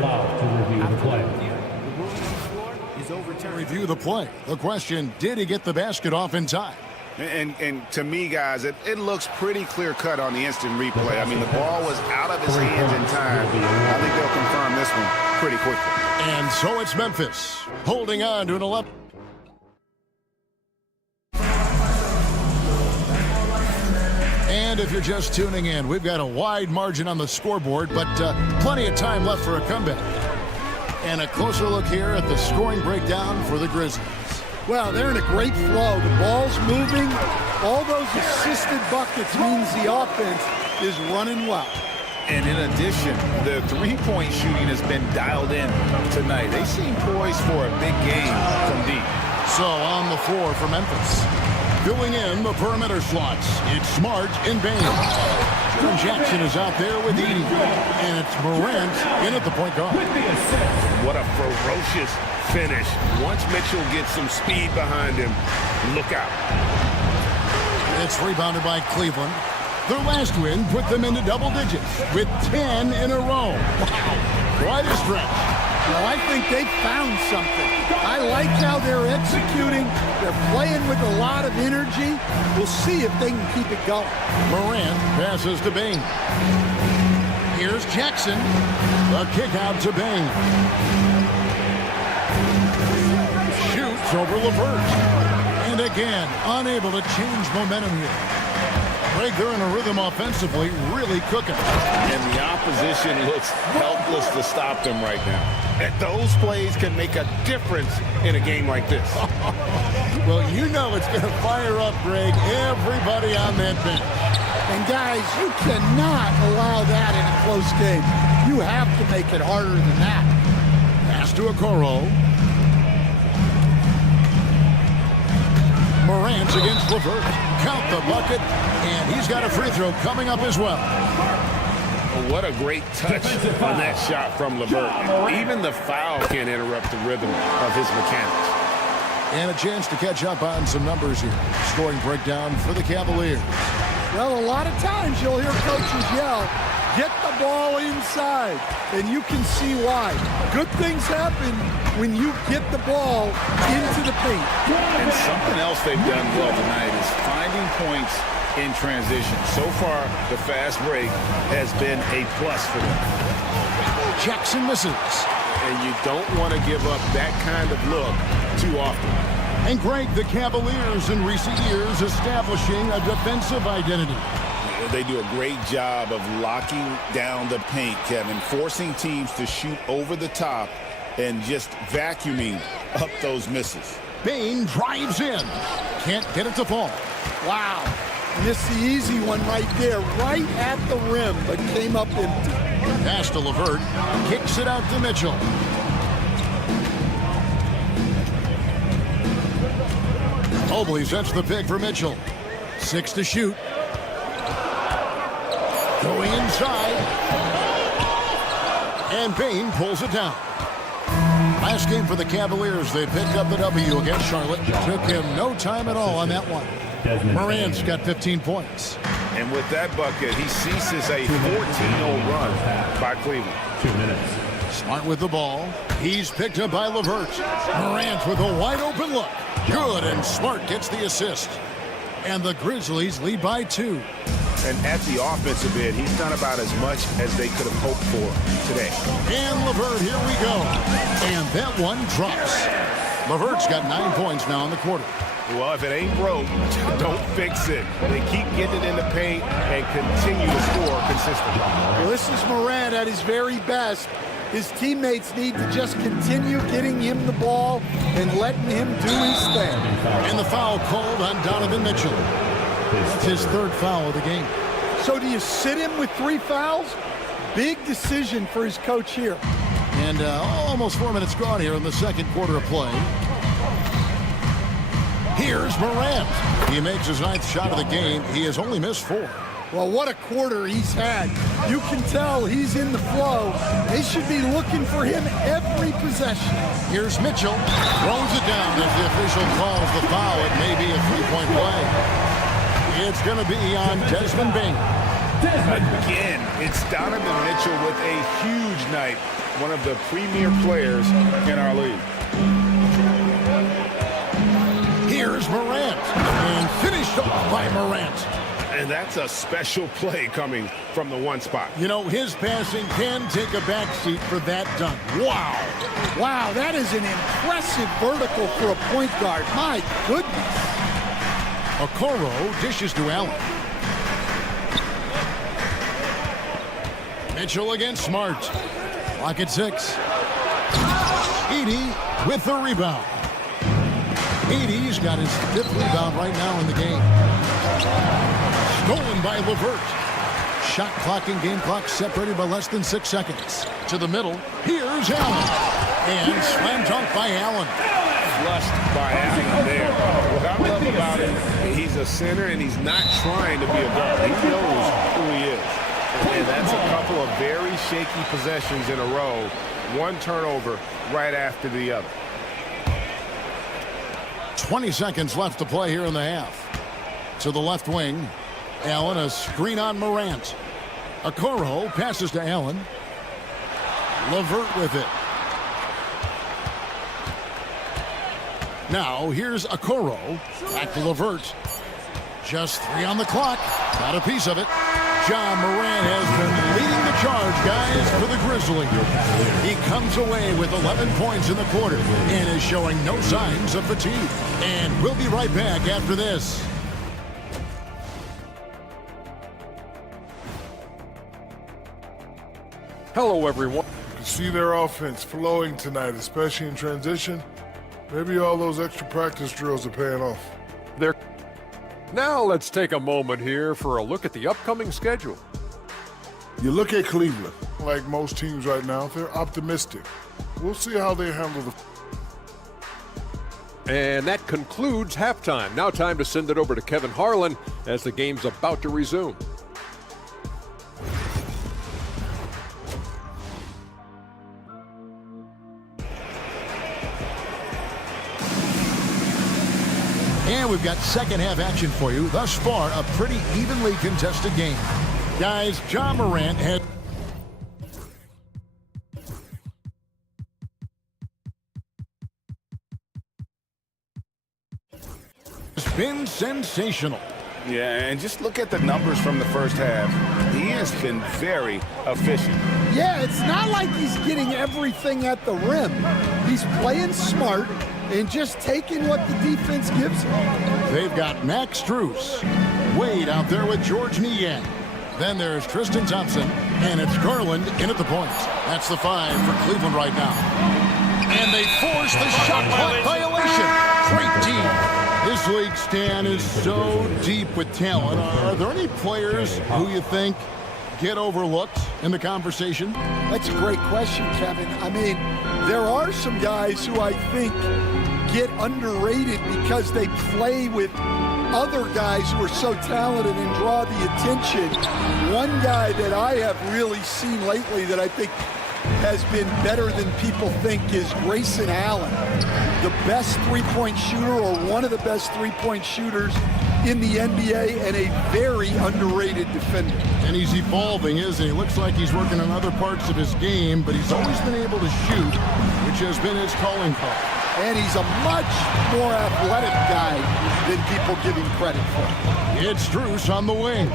Review the play. The question, did he get the basket off in time? And to me, guys, it looks pretty clear-cut on the instant replay. I mean, the ball was out of his hands in time. I think they'll confirm this one pretty quickly. And so it's Memphis holding on to an 11. And if you're just tuning in, we've got a wide margin on the scoreboard, but plenty of time left for a comeback. And a closer look here at the scoring breakdown for the Grizzlies. Well, they're in a great flow. The ball's moving. All those assisted buckets means the offense is running well. And in addition, the three-point shooting has been dialed in tonight. They seem poised for a big game from deep. So on the floor for Memphis. Filling in the perimeter slots, it's Smart and Bane. Jaren Jackson is out there with Edie. And it's Morant in at the point guard. What a ferocious finish. Once Mitchell gets some speed behind him, look out. It's rebounded by Cleveland. Their last win put them into double digits with 10 in a row. Wow, quite a stretch. Well, I think they found something. I like how they're executing. They're playing with a lot of energy. We'll see if they can keep it going. Morant passes to Bane. Here's Jackson. The kick out to Bane. Shoots over LeVert. And again, unable to change momentum here. Greg, they're in a rhythm offensively, really cooking. And the opposition looks helpless to stop them right now. And those plays can make a difference in a game like this. Well, you know it's going to fire up, Greg, everybody on that bench. And guys, you cannot allow that in a close game. You have to make it harder than that. Pass to Okoro. Morant against LeVert. count the bucket, and he's got a free throw coming up as well. What a great touch on that shot from LeVert. Even the foul can't interrupt the rhythm of his mechanics. And a chance to catch up on some numbers here. Scoring breakdown for the Cavaliers. Well, a lot of times you'll hear coaches yell, get the ball inside, and you can see why. Good things happen when you get the ball into the paint. And something else they've done well tonight is finding points in transition. So far, the fast break has been a plus for them. Jackson misses. And you don't want to give up that kind of look too often. And Greg, the Cavaliers in recent years establishing a defensive identity. They do a great job of locking down the paint, Kevin, forcing teams to shoot over the top and just vacuuming up those misses. Bane drives in. Can't get it to fall. Wow. Missed the easy one right there, right at the rim, but came up empty. Pass to LeVert. Kicks it out to Mitchell. Mobley sets the pick for Mitchell. 6 to shoot. Going inside. And Bane pulls it down. Last game for the Cavaliers, they picked up the W against Charlotte. Took him no time at all on that one. Morant's got 15 points. And with that bucket, he ceases a 14-0 run by Cleveland. 2 minutes. Smart with the ball. He's picked up by LeVert. Morant with a wide open look. Good, and Smart gets the assist. And the Grizzlies lead by 2. And at the offensive end, he's done about as much as they could have hoped for today. And LeVert, here we go. And that one drops. LeVert's got 9 points now in the quarter. Well, if it ain't broke, don't fix it. They keep getting it in the paint and continue to score consistently. Well, this is Morant at his very best. His teammates need to just continue getting him the ball and letting him do his thing. And the foul called on Donovan Mitchell. That's his 3rd foul of the game. So do you sit him with 3 fouls? Big decision for his coach here. And almost 4 minutes gone here in the second quarter of play. Here's Morant. He makes his 9th shot of the game. He has only missed 4. Well, what a quarter he's had. You can tell he's in the flow. They should be looking for him every possession. Here's Mitchell. Throws it down as the official calls the foul. It may be a 3-point play. It's going to be on Desmond Bane. Again, it's Donovan Mitchell with a huge night. One of the premier players in our league. Here's Morant. And finished off by Morant. And that's a special play coming from the one spot. You know, his passing can take a backseat for that dunk. Wow. Wow, that is an impressive vertical for a point guard. My goodness. Okoro dishes to Allen. Mitchell against Smart. Clock at 6. Edey with the rebound. Edey's got his 5th rebound right now in the game. Stolen by LeVert. Shot clock and game clock separated by less than 6 seconds. To the middle. Here's Allen. And slam dunk by Allen. Flushed by Allen there. What I love about it, he's a center and he's not trying to be a guard. He knows who he is. And that's a couple of very shaky possessions in a row. One turnover right after the other. 20 seconds left to play here in the half. To the left wing. Allen, a screen on Morant. Okoro passes to Allen. LeVert with it. Now here's Okoro. Back to LeVert. Just 3 on the clock. Got a piece of it. John Morant has been leading the charge, guys, for the Grizzlies. He comes away with 11 points in the quarter and is showing no signs of fatigue. And we'll be right back after this. Hello, everyone. You can see their offense flowing tonight, especially in transition. Maybe all those extra practice drills are paying off. Now let's take a moment here for a look at the upcoming schedule. You look at Cleveland, like most teams right now, they're optimistic. We'll see how they handle And that concludes halftime. Now time to send it over to Kevin Harlan as the game's about to resume. And we've got second half action for you. Thus far, a pretty evenly contested game. Guys, Ja Morant has been sensational. Yeah, and just look at the numbers from the first half. He has been very efficient. Yeah, it's not like he's getting everything at the rim. He's playing smart and just taking what the defense gives him. They've got Max Strus. Wade out there with George Niang. Then there's Tristan Thompson, and it's Garland in at the point. That's the 5 for Cleveland right now. And they force the shot clock violation. Great team. This league, Stan, is so deep with talent. Are there any players who you think get overlooked in the conversation? That's a great question, Kevin. I mean, there are some guys who I think get underrated because they play with other guys who are so talented and draw the attention. One guy that I have really seen lately that I think has been better than people think is Grayson Allen, the best three-point shooter or one of the best three-point shooters in the NBA and a very underrated defender. And he's evolving, isn't he? Looks like he's working on other parts of his game, but he's always been able to shoot, which has been his calling card. And he's a much more athletic guy than people give him credit for. It's Strus on the wing.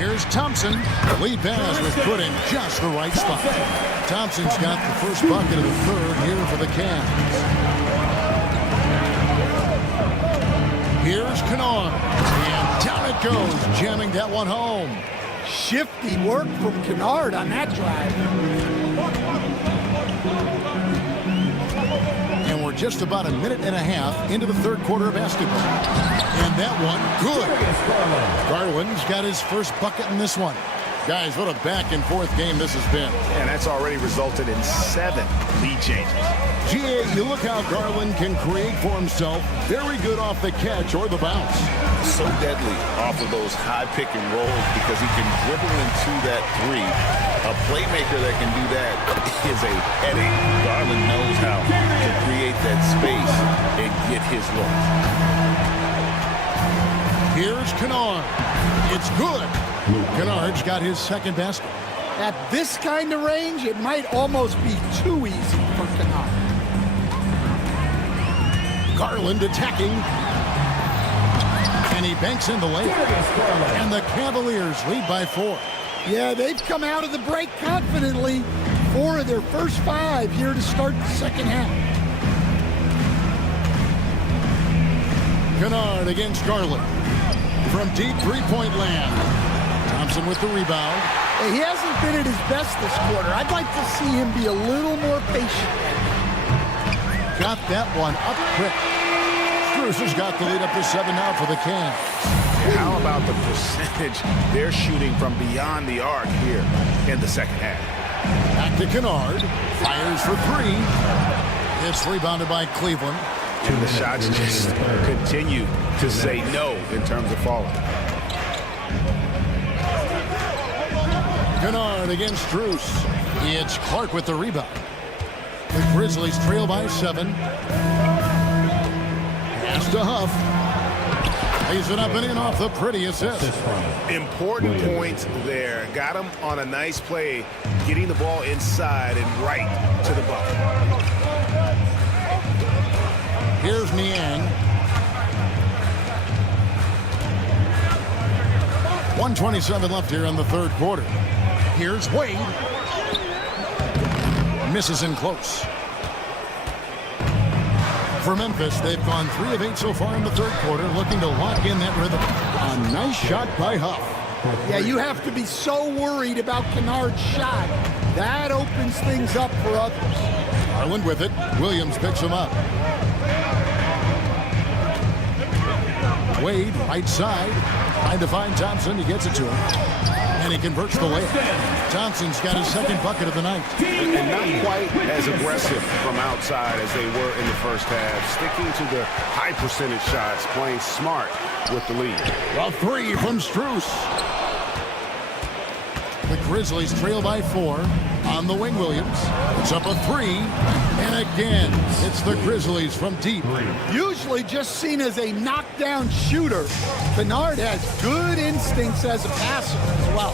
Here's Thompson. Lead pass was put in just the right spot. Thompson's got the first bucket of the third here for the Cavs. Here's Kennard. And down it goes, jamming that one home. Shifty work from Kennard on that drive. And we're just about a minute and a half into the third quarter of basketball. And that one, good. Garland's got his first bucket in this one. Guys, what a back-and-forth game this has been. And that's already resulted in 7 lead changes. GA, you look how Garland can create for himself. Very good off the catch or the bounce. So deadly off of those high pick and rolls because he can dribble into that 3. A playmaker that can do that is a headache. Garland knows how to create that space and get his look. Here's Kennard. It's good. Kennard's got his second basket. At this kind of range, it might almost be too easy for Kennard. Garland attacking. And he banks in the layup. And the Cavaliers lead by 4. Yeah, they've come out of the break confidently. 4 of their first 5 here to start the second half. Kennard against Garland. From deep three-point land. Thompson with the rebound. He hasn't been at his best this quarter. I'd like to see him be a little more patient. Got that one up quick. Strus has got the lead up to 7 now for the Cavs. How about the percentage they're shooting from beyond the arc here in the second half? Back to Kennard. Fires for 3. It's rebounded by Cleveland. And the shots just continue to say no in terms of falling. Kennard against Strus. It's Clark with the rebound. The Grizzlies trail by 7. Pass to Huff. Lays it up and in off the pretty assist. Important points there. Got him on a nice play, getting the ball inside and right to the bucket. Here's Niang. 1:27 left here in the third quarter. Here's Wade. Misses in close. For Memphis, they've gone 3 of 8 so far in the third quarter, looking to lock in that rhythm. A nice shot by Huff. Yeah, you have to be so worried about Kennard's shot. That opens things up for others. Garland with it. Williams picks him up. Wade, right side. Trying to find Thompson. He gets it to him. And he converts the layup. Thompson's got his second bucket of the night. And not quite as aggressive from outside as they were in the first half. Sticking to the high percentage shots, playing smart with the lead. A three from Strus. The Grizzlies trail by 4 on the wing. Williams. It's up a 3. And again, it's the Grizzlies from deep. Usually just seen as a knockdown shooter, Bernard has good instincts as a passer as well.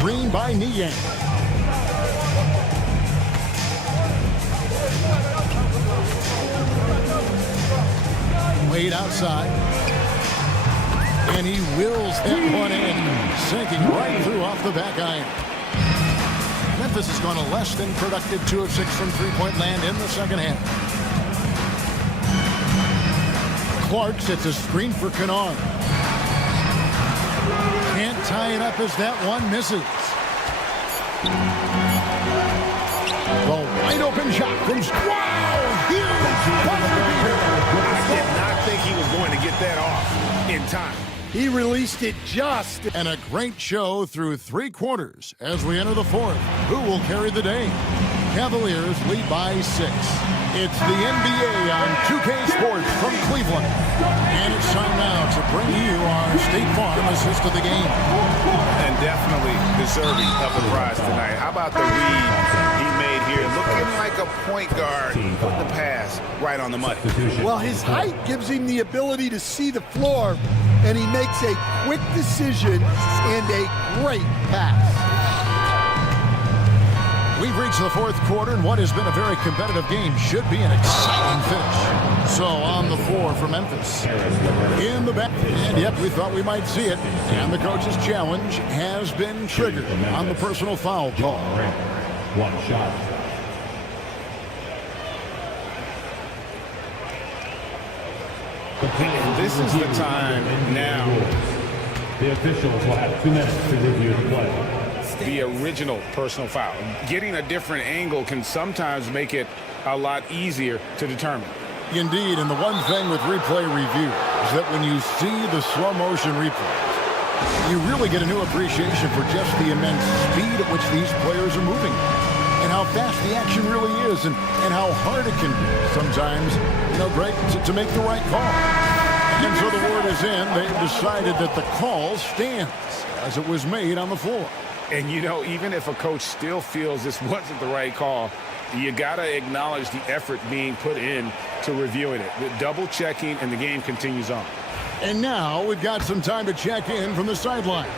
Green by Niang. Wade outside. And he wills that one in, sinking right through off the back iron. Memphis has gone a less than productive 2 of 6 from three-point land in the second half. Clark sets a screen for Kennard. Can't tie it up as that one misses. The wide open shot from wow! Huge buzzer beater. I did not think he was going to get that off in time. He released it just. And a great show through 3 quarters as we enter the 4th. Who will carry the day? Cavaliers lead by 6. It's the NBA on 2K Sports from Cleveland. And it's time now to bring you our State Farm assist of the game. And definitely deserving of the prize tonight. How about the read he made here? Looking like a point guard. Put the pass right on the money. Well, his height gives him the ability to see the floor, and he makes a quick decision and a great pass. We've reached the 4th quarter, and what has been a very competitive game should be an exciting finish. So on the floor for Memphis. In the back, and yep, we thought we might see it. And the coach's challenge has been triggered on the personal foul call. 1 shot. This is the time now. The officials will have 2 minutes to review the play. The original personal foul. Getting a different angle can sometimes make it a lot easier to determine. Indeed, and the one thing with replay review is that when you see the slow motion replay, you really get a new appreciation for just the immense speed at which these players are moving and how fast the action really is and how hard it can be sometimes, Greg, to make the right call. And so the word is in. They've decided that the call stands as it was made on the floor. And, even if a coach still feels this wasn't the right call, you got to acknowledge the effort being put in to reviewing it. The double checking, and the game continues on. And now we've got some time to check in from the sidelines.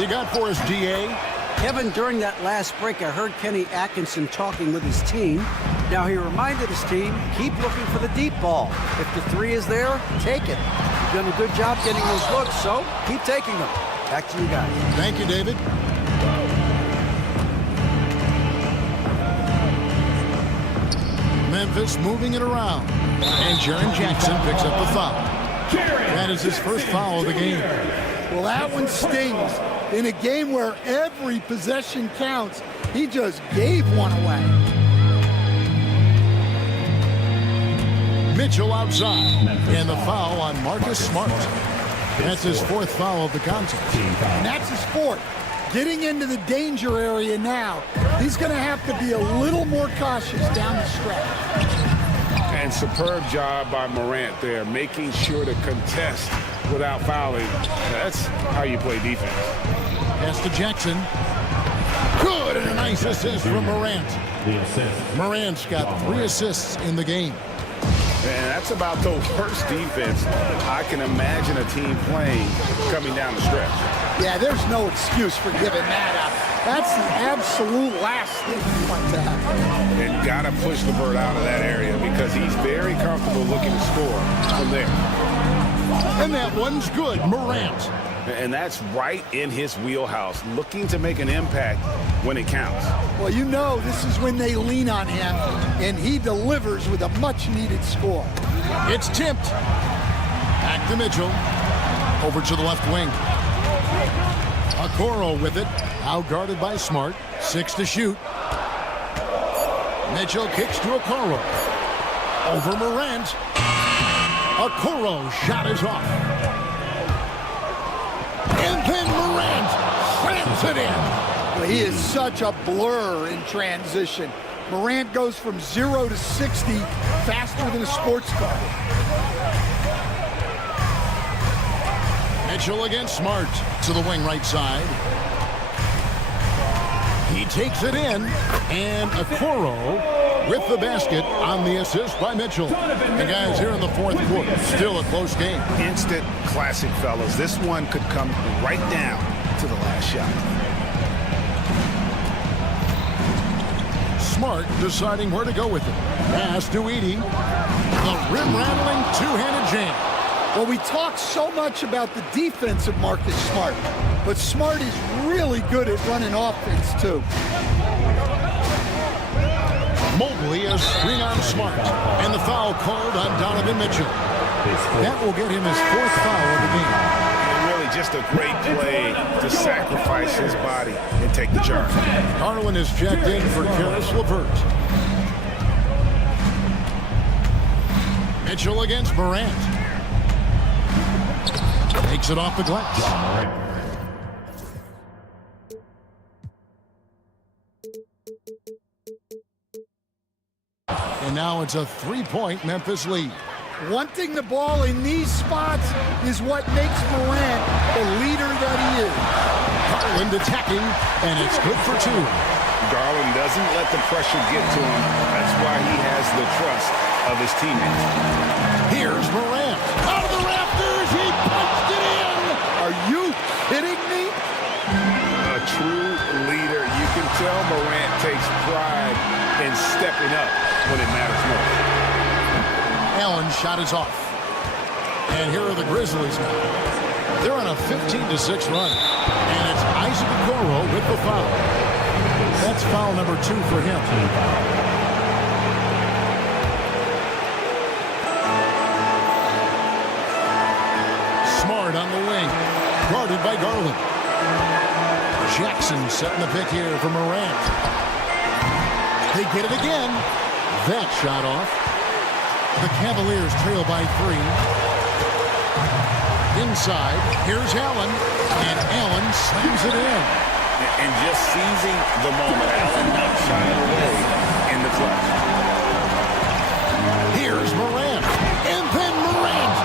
You got for us, GA? Kevin, during that last break, I heard Kenny Atkinson talking with his team. Now, he reminded his team, keep looking for the deep ball. If the 3 is there, take it. You've done a good job getting those looks, so keep taking them. Back to you guys. Thank you, David. Memphis moving it around. And Jaren Jackson picks up the foul. That is his first foul of the game. Well, that one stings. In a game where every possession counts, he just gave one away. Mitchell outside. And the foul on Marcus Smart. That's his 4th foul of the contest. And that's his 4th. Getting into the danger area now. He's going to have to be a little more cautious down the stretch. And superb job by Morant there, making sure to contest without fouling. That's how you play defense. Pass to Jackson. Good, and a nice assist from Morant. Morant's got 3 assists in the game. And that's about the worst defense I can imagine a team playing coming down the stretch. Yeah, there's no excuse for giving that up. That's the absolute last thing you want to happen. And got to push the bird out of that area because he's very comfortable looking to score from there. And that one's good, Morant. And that's right in his wheelhouse, looking to make an impact when it counts. Well, this is when they lean on him, and he delivers with a much-needed score. It's tipped. Back to Mitchell. Over to the left wing. Okoro with it. Out guarded by Smart. 6 to shoot. Mitchell kicks to Okoro. Over Morant. Okoro shot is off. And then Morant slams slams it in. Well, he is such a blur in transition. Morant goes from 0 to 60 faster than a sports car. Mitchell against Smart to the wing right side. He takes it in, and Okoro with the basket on the assist by Mitchell. And guys, here in the fourth quarter, still a close game. Instant classic, fellas. This one could come right down to the last shot. Smart deciding where to go with it. Pass to Edey. The rim-rattling two-handed jam. Well, we talk so much about the defense of Marcus Smart, but Smart is really good at running offense, too. Mobley a screen on Smart, and the foul called on Donovan Mitchell. That will get him his fourth foul of the game. And really just a great play to sacrifice his body and take the charge. Garland is checked in for Karis LeVert. Mitchell against Morant. Takes it off the glass. And now it's a three-point Memphis lead. Wanting the ball in these spots is what makes Morant the leader that he is. Garland attacking, and it's good for two. Garland doesn't let the pressure get to him. That's why he has the trust of his teammates. Here's Morant. Out of the rafters, he punched it in. Are you kidding me? A true leader. You can tell Morant takes pride in stepping up when it matters most. Allen's shot is off. And here are the Grizzlies now. They're on a 15-6 run. And it's Isaac Okoro with the foul. That's foul number 2 for him. Smart on the wing. Guarded by Garland. Jackson setting the pick here for Morant. They get it again. That shot off. The Cavaliers trail by 3. Inside, here's Allen, and Allen slams it in. And just seizing the moment, Allen not shying away in the clutch. Here's Morant, and then Morant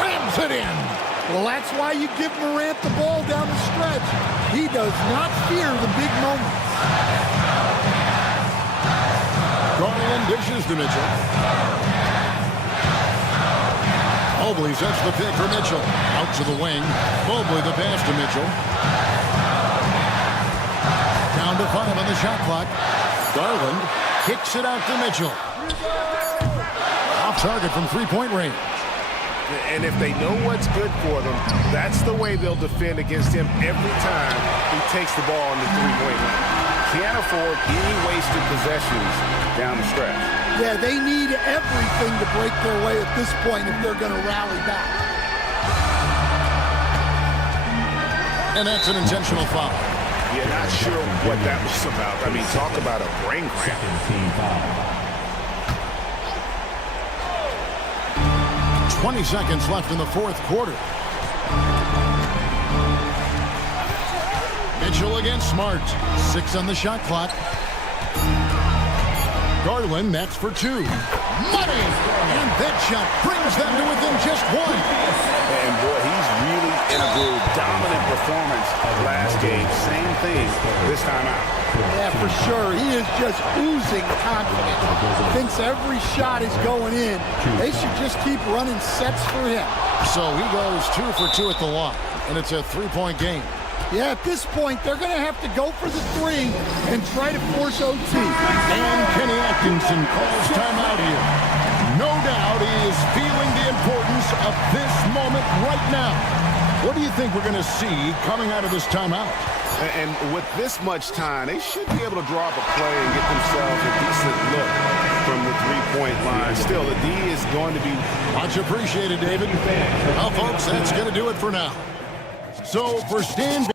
slams it in. Well, that's why you give Morant the ball down the stretch. He does not fear the big moments. Garland dishes to Mitchell. Mobley sets the pick for Mitchell. Out to the wing. Mobley the pass to Mitchell. Down to 5 on the shot clock. Garland kicks it out to Mitchell. Off target from three-point range. And if they know what's good for them, that's the way they'll defend against him every time he takes the ball in the three-point line. Can't afford any wasted possessions down the stretch. Yeah, they need everything to break their way at this point if they're going to rally back. And that's an intentional foul. Yeah, not sure what that was about. I mean, talk about a brain cramp. 20 seconds left in the fourth quarter. Mitchell against Smart. 6 on the shot clock. Garland, that's for 2. Money! And that shot brings them to within just 1. And boy, he's really in a groove. Dominant performance last game. Same thing this time out. Yeah, for sure. He is just oozing confidence. Thinks every shot is going in. They should just keep running sets for him. So he goes 2 for 2 at the line, and it's a 3-point game. Yeah, at this point, they're going to have to go for the 3 and try to force OT. And Kenny Atkinson calls timeout here. No doubt he is feeling the importance of this moment right now. What do you think we're going to see coming out of this timeout? And with this much time, they should be able to drop a play and get themselves a decent look from the three-point line. Still, the D is going to be... Much appreciated, David. Well, folks, that's going to do it for now. So, for Stan...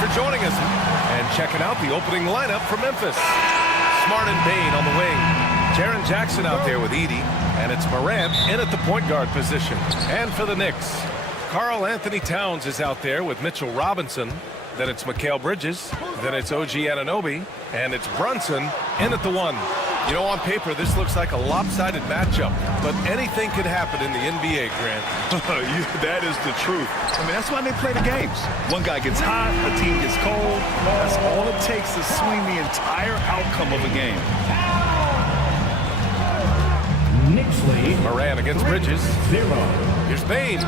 For joining us and checking out the opening lineup for Memphis. Smart and Bain on the wing. Jaren Jackson out there with Edey, and it's Morant in at the point guard position. And for the Knicks, Karl Anthony Towns is out there with Mitchell Robinson. Then it's Mikal Bridges. Then it's OG Anunoby, and it's Brunson in at the 1. You know, on paper, this looks like a lopsided matchup, but anything could happen in the NBA, Grant. That is the truth. I mean, that's why they play the games. One guy gets hot, a team gets cold. That's all it takes to swing the entire outcome of a game. Knicks lead. Morant against Bridges. 0. Here's Bain.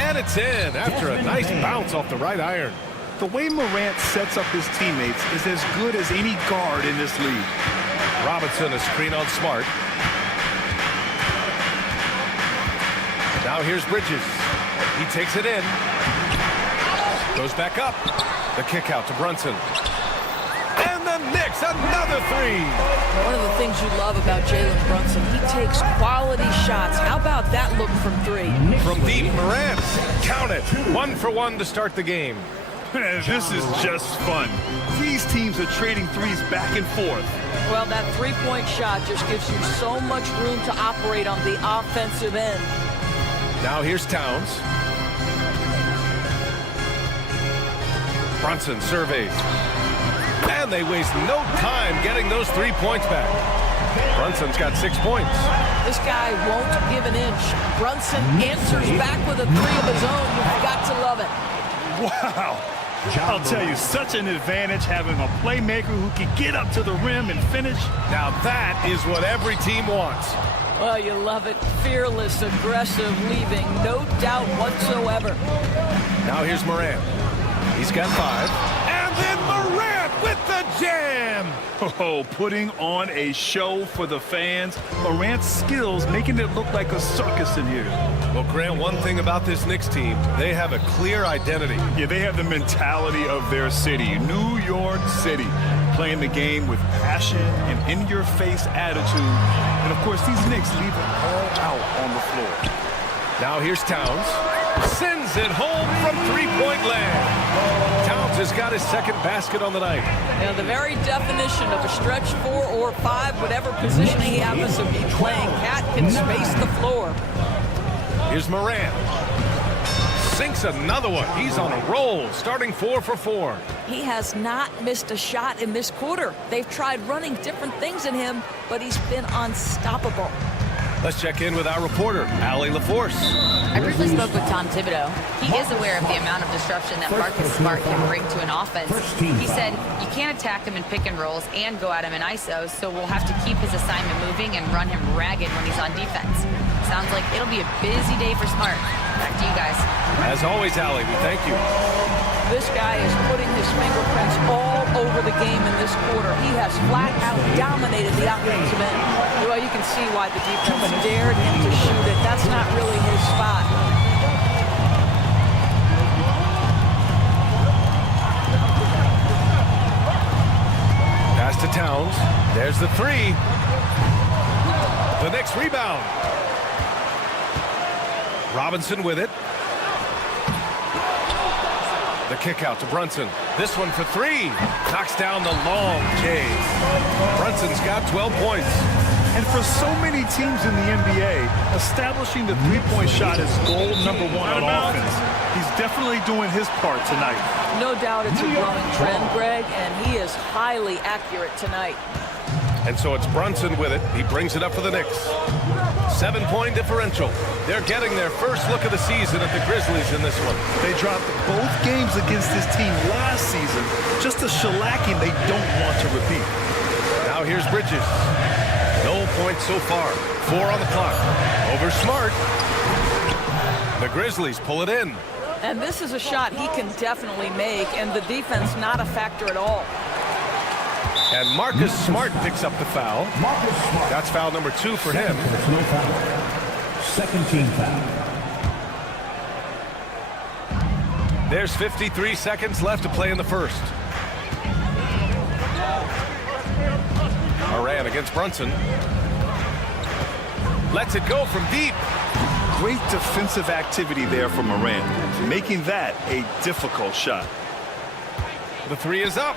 And it's in after a nice bounce off the right iron. The way Morant sets up his teammates is as good as any guard in this league. Robinson a screen on Smart. Now here's Bridges. He takes it in. Goes back up. The kick out to Brunson. And the Knicks, another 3. One of the things you love about Jalen Brunson, he takes quality shots. How about that look from 3? From deep, Morant. Count it. 1 for 1 to start the game. This is just fun. These teams are trading threes back and forth. Well, that three-point shot just gives you so much room to operate on the offensive end. Now here's Towns. Brunson surveys. And they waste no time getting those 3 points back. Brunson's got 6 points. This guy won't give an inch. Brunson answers back with a 3 of his own. You've got to love it. Wow. I'll tell you, such an advantage having a playmaker who can get up to the rim and finish. Now that is what every team wants. Well, you love it. Fearless, aggressive, leaving. No doubt whatsoever. Now here's Morant. He's got 5. And then Morant with the jam. Oh, putting on a show for the fans. Morant's skills making it look like a circus in here. Well, Grant, one thing about this Knicks team, they have a clear identity. Yeah, they have the mentality of their city, New York City, playing the game with passion and in-your-face attitude. And, of course, these Knicks leave it all out on the floor. Now here's Towns. Sends it home from three-point land. Towns has got his second basket on the night. You know, the very definition of a stretch 4 or 5, whatever position he happens to be playing, Cat can space the floor. Here's Morant. Sinks another one. He's on a roll, starting 4 for 4. He has not missed a shot in this quarter. They've tried running different things in him, but he's been unstoppable. Let's check in with our reporter, Allie LaForce. I briefly spoke with Tom Thibodeau. He is aware of the amount of disruption that Marcus Smart can bring to an offense. He said, you can't attack him in pick and rolls and go at him in ISOs, so we'll have to keep his assignment moving and run him ragged when he's on defense. Sounds like it'll be a busy day for Smart. Back to you guys. As always, Allie, we thank you. This guy is putting his fingerprints all over the game in this quarter. He has flat out dominated the offensive end. Well, you can see why the defense dared him to shoot it. That's not really his spot. Pass to Towns. There's the 3. The Knicks rebound. Robinson with it. The kick out to Brunson. This one for three. Knocks down the long J. Brunson's got 12 points. And for so many teams in the NBA, establishing the three-point shot is goal number one on offense. He's definitely doing his part tonight. No doubt it's a growing trend, Greg, and he is highly accurate tonight. And so it's Brunson with it. He brings it up for the Knicks. 7-point differential. They're getting their first look of the season at the Grizzlies in this one. They dropped both games against this team last season. Just a shellacking they don't want to repeat. Now here's Bridges. No points so far. 4 on the clock. Over Smart. The Grizzlies pull it in. And this is a shot he can definitely make, and the defense not a factor at all. And Marcus Smart picks up the foul. That's foul number 2 for him. No foul. Second team foul. There's 53 seconds left to play in the first. Moran against Brunson. Lets it go from deep. Great defensive activity there from Moran, making that a difficult shot. The three is up.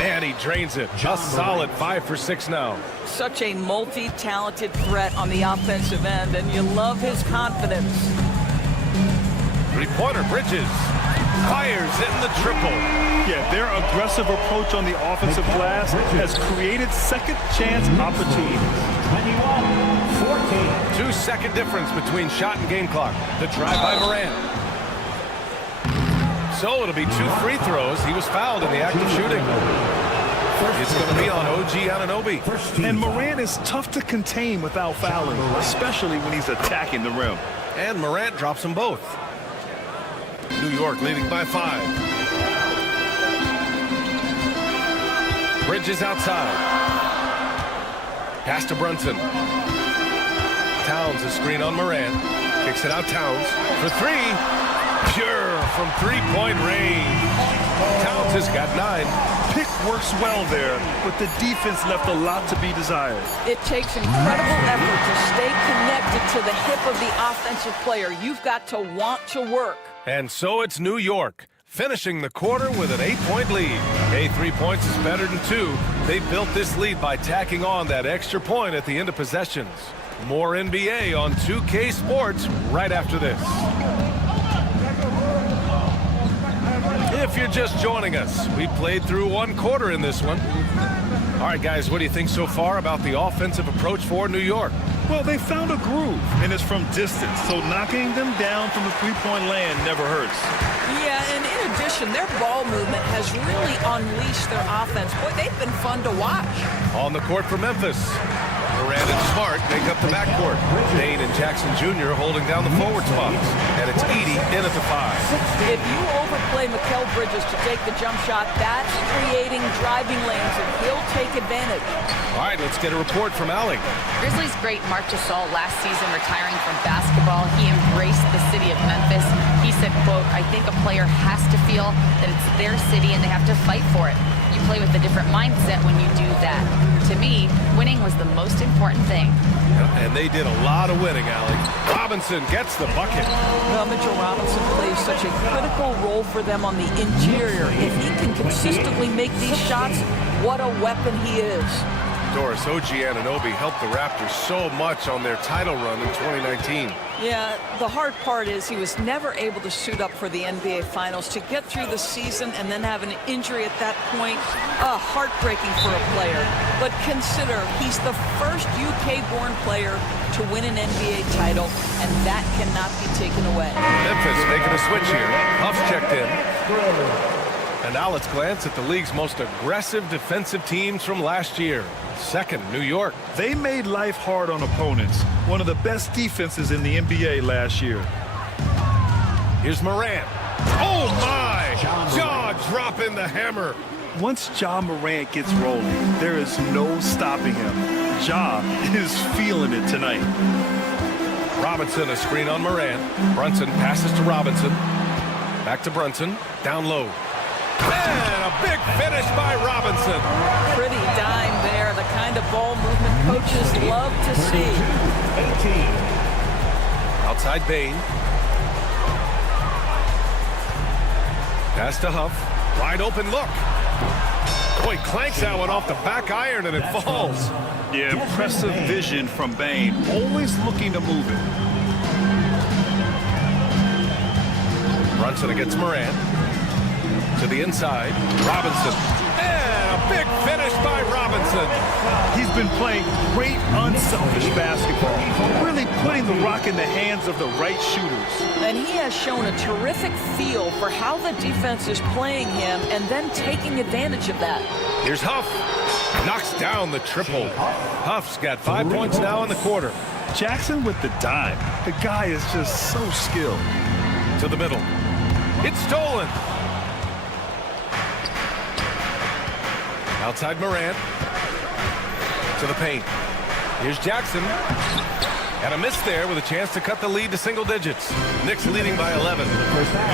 And he drains it. A solid 5 for 6 now. Such a multi-talented threat on the offensive end, and you love his confidence. Three-pointer, Bridges. Fires in the triple. Yeah, their aggressive approach on the offensive glass has created second-chance opportunities. 21-14. 2-second difference between shot and game clock. The drive by Moran. So it'll be 2 free throws. He was fouled in the act of shooting. It's going to be on OG Anunoby. And Moran is tough to contain without fouling, especially when he's attacking the rim. And Morant drops them both. New York leading by 5. Bridges outside. Pass to Brunson. Towns a screen on Moran. Kicks it out Towns for 3. Pure from 3-point range. Towns has got 9. Pick works well there, but the defense left a lot to be desired. It takes incredible effort to stay connected to the hip of the offensive player. You've got to want to work. And so it's New York, finishing the quarter with an 8-point lead. 3 points is better than 2. They built this lead by tacking on that extra point at the end of possessions. More NBA on 2K Sports right after this. If you're just joining us, we played through 1 quarter in this one. All right, guys, what do you think so far about the offensive approach for New York? Well, they found a groove, and it's from distance, so knocking them down from the three-point land never hurts. Yeah, and in addition, their ball movement has really unleashed their offense. Boy, they've been fun to watch. On the court for Memphis. Moran and Smart make up the backcourt. Dane and Jackson Jr. holding down the forward spots. And it's Edey in at the 5. If you overplay Mikal Bridges to take the jump shot, that's creating driving lanes, and he'll take advantage. All right, let's get a report from Allie. Grizzlies great Marc Gasol last season retiring from basketball. He embraced the city of Memphis. He said, quote, "I think a player has to feel that it's their city and they have to fight for it. You play with a different mindset when you do that. To me, winning was the most important thing." And they did a lot of winning, Allie. Robinson gets the bucket. Well, Mitchell Robinson plays such a critical role for them on the interior. If he can consistently make these shots, what a weapon he is. Doris, OG Anunoby helped the Raptors so much on their title run in 2019. Yeah, the hard part is he was never able to suit up for the NBA Finals. To get through the season and then have an injury at that point, heartbreaking for a player. But consider, he's the first UK-born player to win an NBA title, and that cannot be taken away. Memphis making a switch here. Huff's checked in. And now let's glance at the league's most aggressive defensive teams from last year. Second, New York. They made life hard on opponents. One of the best defenses in the NBA last year. Here's Morant. Oh, my! Ja dropping the hammer. Once Ja Morant gets rolling, there is no stopping him. Ja is feeling it tonight. Robinson, a screen on Morant. Brunson passes to Robinson. Back to Brunson. Down low. And a big finish by Robinson. Pretty dime there, the kind of ball movement coaches love to see. Outside Bain. Pass to Huff. Wide open look. Boy, clanks that one off the back iron and it falls. Yeah, impressive vision from Bain. Always looking to move it. Brunson against Morant. To the inside. Robinson. And a big finish by Robinson. He's been playing great, unselfish basketball. Really putting the rock in the hands of the right shooters. And he has shown a terrific feel for how the defense is playing him and then taking advantage of that. Here's Huff. Knocks down the triple. Huff's got 5 points now in the quarter. Jackson with the dime. The guy is just so skilled. To the middle. It's stolen. Outside Morant. To the paint. Here's Jackson. And a miss there with a chance to cut the lead to single digits. Knicks leading by 11.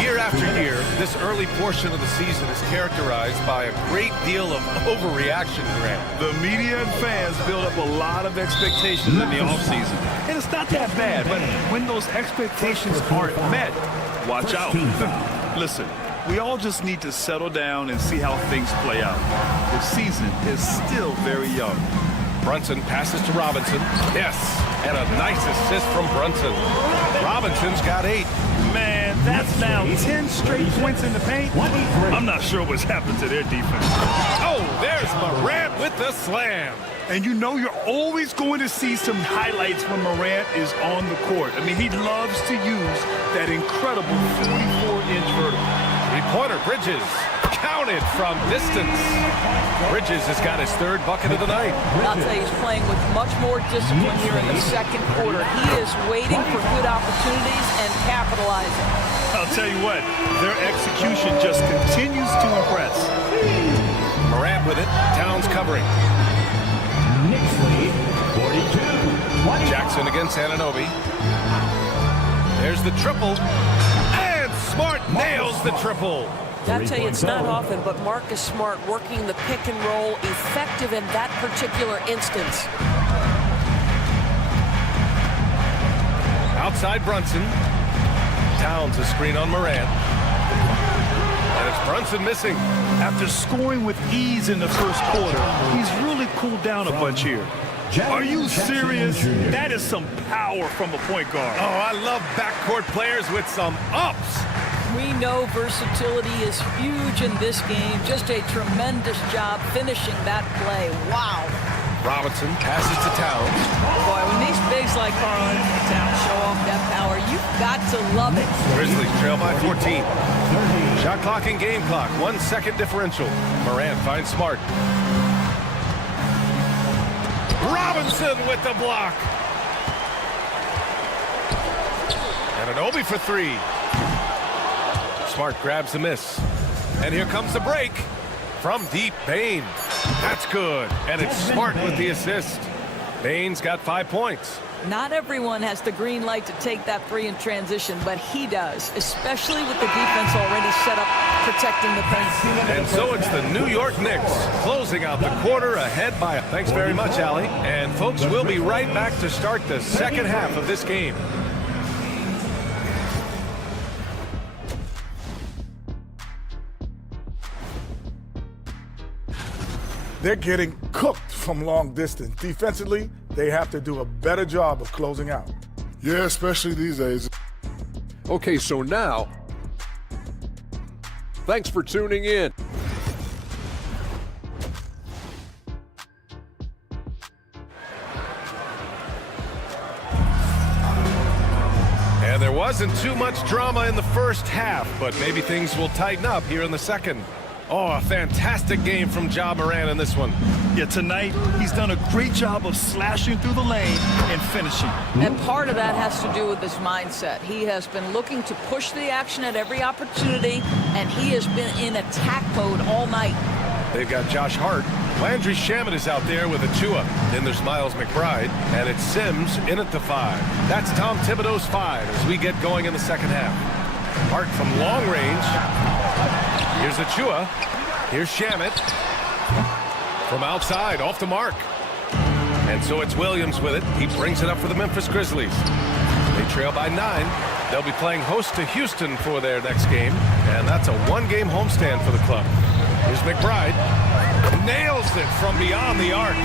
Year after year, this early portion of the season is characterized by a great deal of overreaction, Grant. The media and fans build up a lot of expectations in the offseason. And it's not that bad, but when those expectations aren't met, watch out. Listen, we all just need to settle down and see how things play out. The season is still very young. Brunson passes to Robinson. Yes, and a nice assist from Brunson. Robinson's got 8. Man, that's now 10 straight points in the paint. I'm not sure what's happened to their defense. Oh, there's Morant with the slam. And you know you're always going to see some highlights when Morant is on the court. I mean, he loves to use that incredible 44-inch vertical. Three-pointer, Bridges. Counted from distance. Bridges has got his 3rd bucket of the night. I'll tell you, he's playing with much more discipline here in the second quarter. He is waiting for good opportunities and capitalizing. I'll tell you what, their execution just continues to impress. Morant with it. Towns covering. Knicks lead 42. Jackson against Anunoby. There's the triple. And Smart nails the triple. I tell you, it's not often, but Marcus Smart working the pick and roll, effective in that particular instance. Outside Brunson. Towns a screen on Morant. And it's Brunson missing. After scoring with ease in the first quarter, he's really cooled down a bunch here. Are you serious? That is some power from a point guard. Oh, I love backcourt players with some ups. We know versatility is huge in this game. Just a tremendous job finishing that play. Wow. Robinson passes to Towns. Boy, when these bigs like Karl-Anthony Towns show off that power, you've got to love it. Grizzlies trail by 14. Shot clock and game clock. 1 second differential. Morant finds Smart. Robinson with the block. And an Obi for 3. Smart grabs the miss. And here comes the break from deep. Bain. That's good. And it's Smart with the assist. Bain's got 5 points. Not everyone has the green light to take that 3 in transition, but he does, especially with the defense already set up protecting the paint. And so it's the New York Knicks closing out the quarter ahead by. Thanks very much, Allie. And folks, we'll be right back to start the second half of this game. They're getting cooked from long distance. Defensively, they have to do a better job of closing out. Yeah, especially these days. Okay, so now, thanks for tuning in. And there wasn't too much drama in the first half, but maybe things will tighten up here in the second. Oh, a fantastic game from Ja Morant in this one. Yeah, tonight he's done a great job of slashing through the lane and finishing. And part of that has to do with his mindset. He has been looking to push the action at every opportunity, and he has been in attack mode all night. They've got Josh Hart. Landry Shamet is out there with Achua. Then there's Miles McBride, and it's Sims in at the 5. That's Tom Thibodeau's 5 as we get going in the second half. Hart from long range. Here's Achua. Here's Shamet. From outside, off the mark. And so it's Williams with it. He brings it up for the Memphis Grizzlies. They trail by 9. They'll be playing host to Houston for their next game, and that's a one-game homestand for the club. Here's McBride. Nails it from beyond the arc.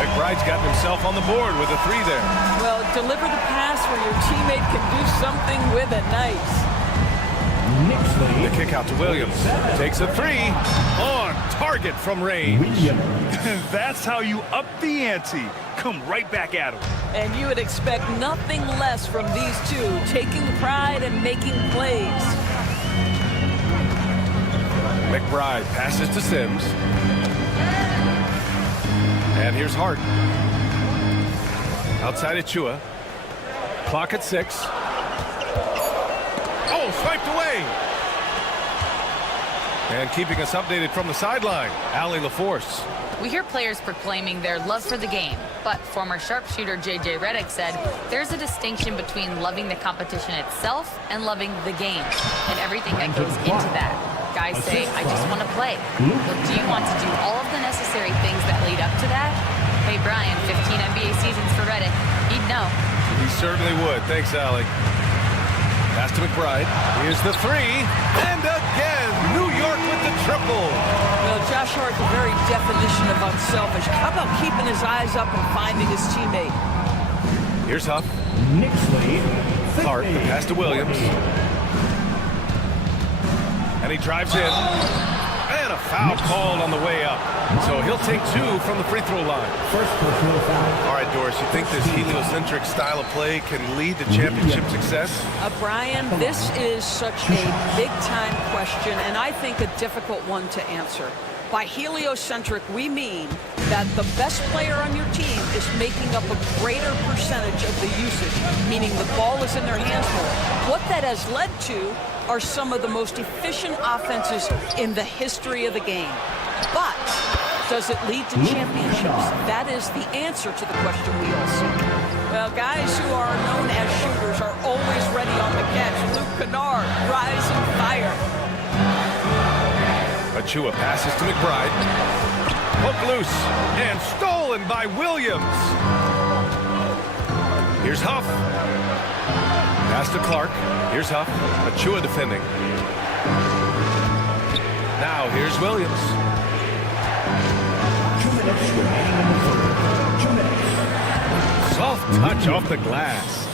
McBride's gotten himself on the board with a 3 there. Well, deliver the pass where your teammate can do something with it. Nice. The kick out to Williams. Takes a 3 on target from range. That's how you up the ante. Come right back at him. And you would expect nothing less from these two, taking pride and making plays. McBride passes to Sims. And here's Hart. Outside of Chua. Clock at 6. Oh, swiped away. And keeping us updated from the sideline, Allie LaForce. We hear players proclaiming their love for the game, but former sharpshooter J.J. Redick said there's a distinction between loving the competition itself and loving the game and everything that goes into that. Guys say, I just want to play. Well, do you want to do all of the necessary things that lead up to that? Hey, Brian, 15 NBA seasons for Redick. He'd know. He certainly would. Thanks, Allie. Pass to McBride. Here's the 3. And again, New York with the triple. Well, Josh Hart, the very definition of unselfish. How about keeping his eyes up and finding his teammate? Here's Huff. Hart, the pass to Williams. And he drives in. And a foul called on the way up. So he'll take 2 from the free throw line. All right, Doris, you think this heliocentric style of play can lead to championship success? Brian, this is such a big-time question, and I think a difficult one to answer. By heliocentric, we mean that the best player on your team is making up a greater percentage of the usage, meaning the ball is in their hands more. What that has led to are some of the most efficient offenses in the history of the game. But does it lead to championships? That is the answer to the question we all see. Well, guys who are known as shooters are always ready on the catch. Luke Kennard, rise and fire. Achua passes to McBride. Hook loose and stolen by Williams. Here's Huff. Pass to Clark. Here's Huff. Achua defending. Now here's Williams. 2 minutes remaining in the third. 2 minutes. Soft touch off the glass.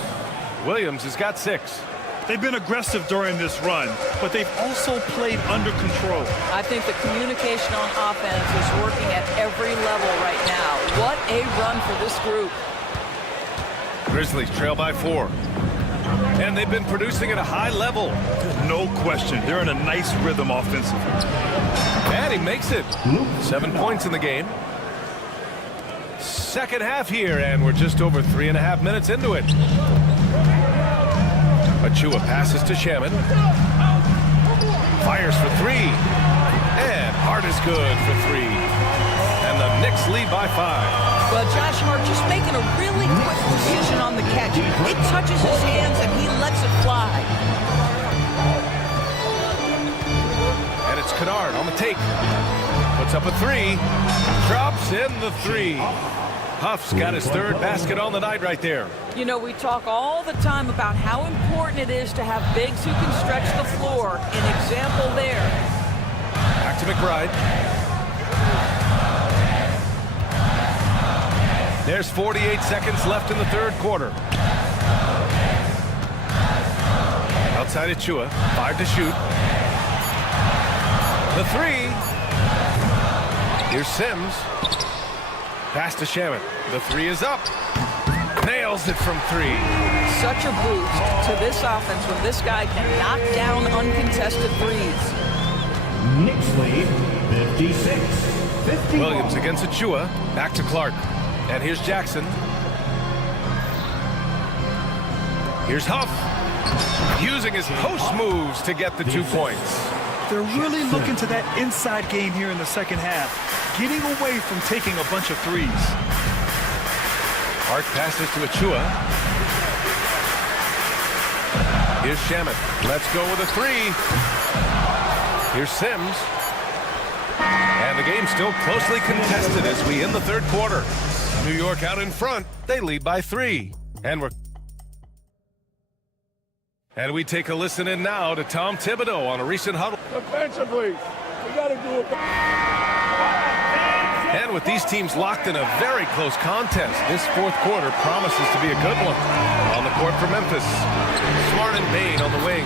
Williams has got 6. They've been aggressive during this run, but they've also played under control. I think the communication on offense is working at every level right now. What a run for this group. Grizzlies trail by 4. And they've been producing at a high level. No question. They're in a nice rhythm offensively. And he makes it. 7 points in the game. Second half here, and we're just over 3.5 minutes into it. Achua passes to Shaman. Fires for 3. And Hart is good for 3. And the Knicks lead by 5. Well, Josh Hart just making a really quick decision on the catch. It touches his hands and he lets it fly. And it's Kennard on the take. Puts up a 3. Drops in the 3. Huff's got his 3rd basket on the night right there. You know, we talk all the time about how important it is to have bigs who can stretch the floor. An example there. Back to McBride. There's 48 seconds left in the 3rd quarter. Outside of Chua. 5 to shoot. The 3. Here's Sims. Pass to Shaman. The 3 is up. Nails it from 3. Such a boost to this offense when this guy can knock down uncontested threes. Knicks lead 56-51. Williams against Achua. Back to Clark. And here's Jackson. Here's Huff. Using his post moves to get the 2 points. They're really looking to that inside game here in the second half, getting away from taking a bunch of threes. Hart passes to Achua. Here's Shaman. Let's go with a 3. Here's Sims. And the game's still closely contested as we end the 3rd quarter. New York out in front. They lead by 3. And we're And we take a listen in now to Tom Thibodeau on a recent huddle. Defensively, we got to do it. And with these teams locked in a very close contest, this fourth quarter promises to be a good one. On the court for Memphis, Smart and Bain on the wing.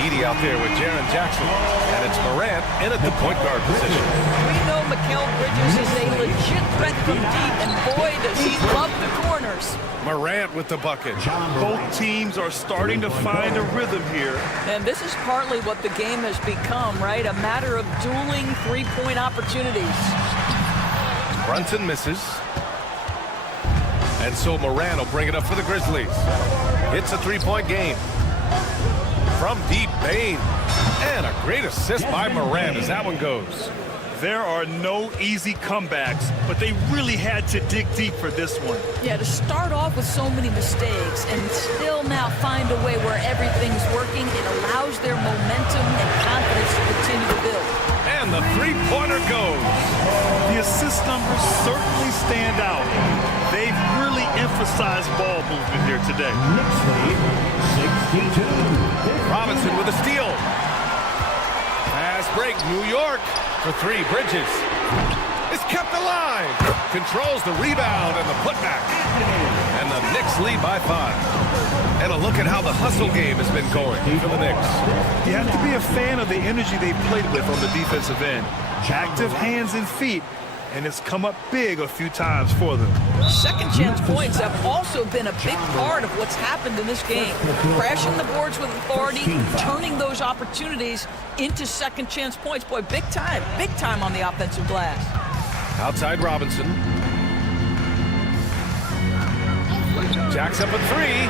Edie out there with Jaren Jackson. And it's Morant in at the point guard position. We know Mikal Bridges is a legit threat from deep, and boy, does he love the corners. Morant with the bucket. Both teams are starting to find a rhythm here. And this is partly what the game has become, right? A matter of dueling three-point opportunities. Brunson misses. And so Morant will bring it up for the Grizzlies. It's a three-point game. From deep, Bain. And a great assist by Morant as that one goes. There are no easy comebacks, but they really had to dig deep for this one. Yeah, to start off with so many mistakes and still now find a way where everything's working, it allows their momentum and confidence to continue to build. And the three-pointer goes. The assist numbers certainly stand out. They've really emphasized ball movement here today. Knicks lead, 62. Robinson with a steal. Pass break, New York. For three, Bridges. It's kept alive. Controls the rebound and the putback. And the Knicks lead by 5. And a look at how the hustle game has been going for the Knicks. You have to be a fan of the energy they've played with on the defensive end. Active hands and feet, and it's come up big a few times for them. Second chance points have also been a big part of what's happened in this game. Crashing the boards with authority, turning those opportunities into second chance points. Boy, big time on the offensive glass. Outside Robinson. Jacks up a three.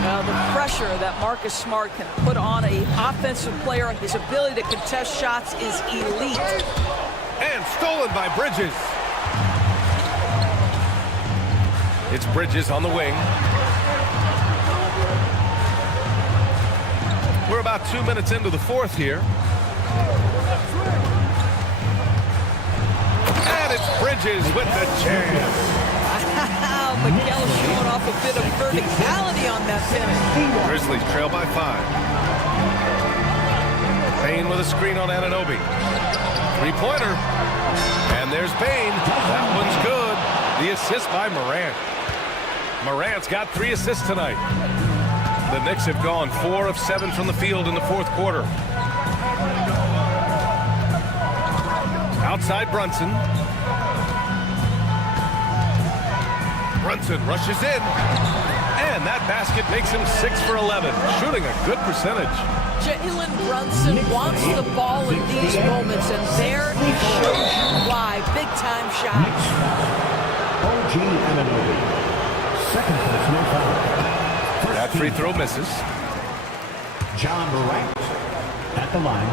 The pressure that Marcus Smart can put on an offensive player, his ability to contest shots is elite. And stolen by Bridges. It's Bridges on the wing. We're about 2 minutes into the fourth here. And it's Bridges with the chance. Wow, Mikal showing off a bit of verticality on that finish. Grizzlies trail by 5. Bain with a screen on Anunoby. Three-pointer. And there's Bain. That one's good. The assist by Morant. Morant's got 3 assists tonight. The Knicks have gone 4 of 7 from the field in the fourth quarter. Outside Brunson. Brunson rushes in. And that basket makes him 6 for 11, shooting a good percentage. Jalen Brunson wants the ball in these moments, and there he shows you why. Big-time shot. OG Anunoby. Second personal foul. That free throw misses. John Morant at the line.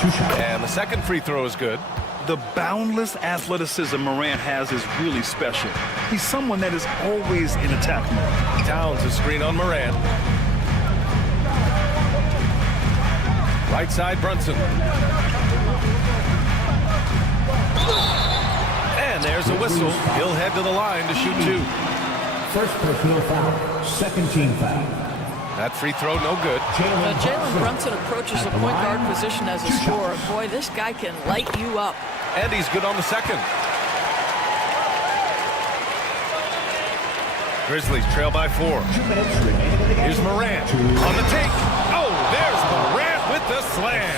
2 shots. And the second free throw is good. The boundless athleticism Morant has is really special. He's someone that is always in attack mode. Towns a screen on Morant. Right side Brunson. And there's a whistle. He'll head to the line to shoot 2. First personal foul. Second team foul. That free throw no good. Jalen Brunson approaches the point guard position as a scorer. Boy, this guy can light you up. And he's good on the second. Grizzlies trail by 4. Here's Morant on the take. Oh, there's Morant with the slam.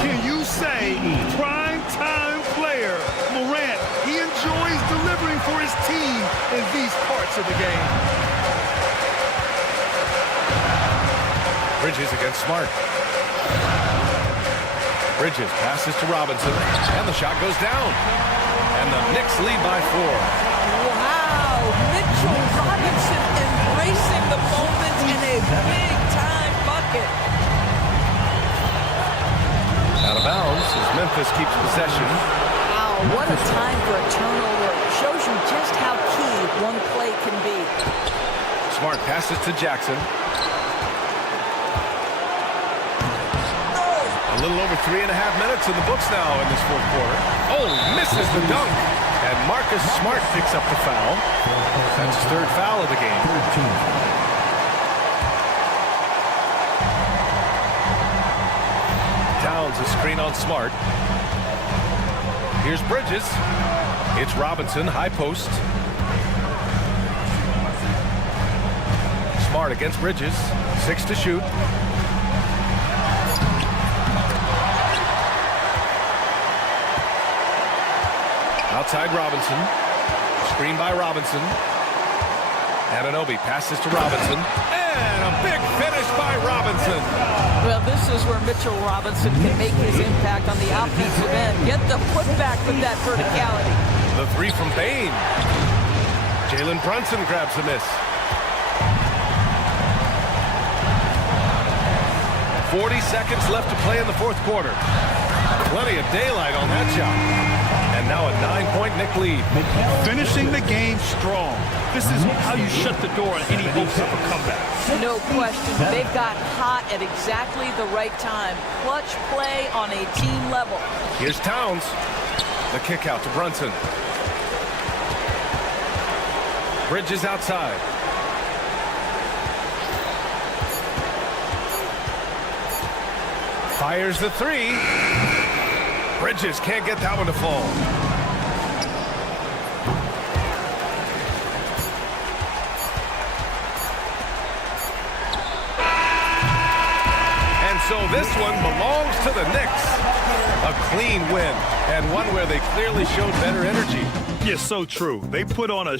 Can you say prime time player Morant? He enjoys delivering for his team in these parts of the game. Bridges against Smart. Bridges passes to Robinson, and the shot goes down. And the Knicks lead by 4. Wow, Mitchell Robinson embracing the moment in a big-time bucket. Out of bounds as Memphis keeps possession. Wow, what a time for a turnover. Shows you just how key one play can be. Smart passes to Jackson. A little over 3.5 minutes in the books now in this fourth quarter. Oh, misses the dunk. And Marcus Smart picks up the foul. That's his 3rd foul of the game. a screen on Smart. Here's Bridges. It's Robinson, high post. Smart against Bridges. 6 to shoot. Outside Robinson. Screen by Robinson. Anunoby passes to Robinson. And a big finish by Robinson. Well, this is where Mitchell Robinson can make his impact on the offensive end. Get the putback with that verticality. The 3 from Bain. Jalen Brunson grabs the miss. 40 seconds left to play in the fourth quarter. Plenty of daylight on that shot. And now a 9-point Knick lead. Finishing the game strong. This is how you shut the door on any hopes of a comeback. No question. They've got hot at exactly the right time. Clutch play on a team level. Here's Towns. The kick out to Brunson. Bridges outside. Fires the 3. Bridges can't get that one to fall. And so this one belongs to the Knicks. A clean win, and one where they clearly showed better energy. Yes, so true. They put on a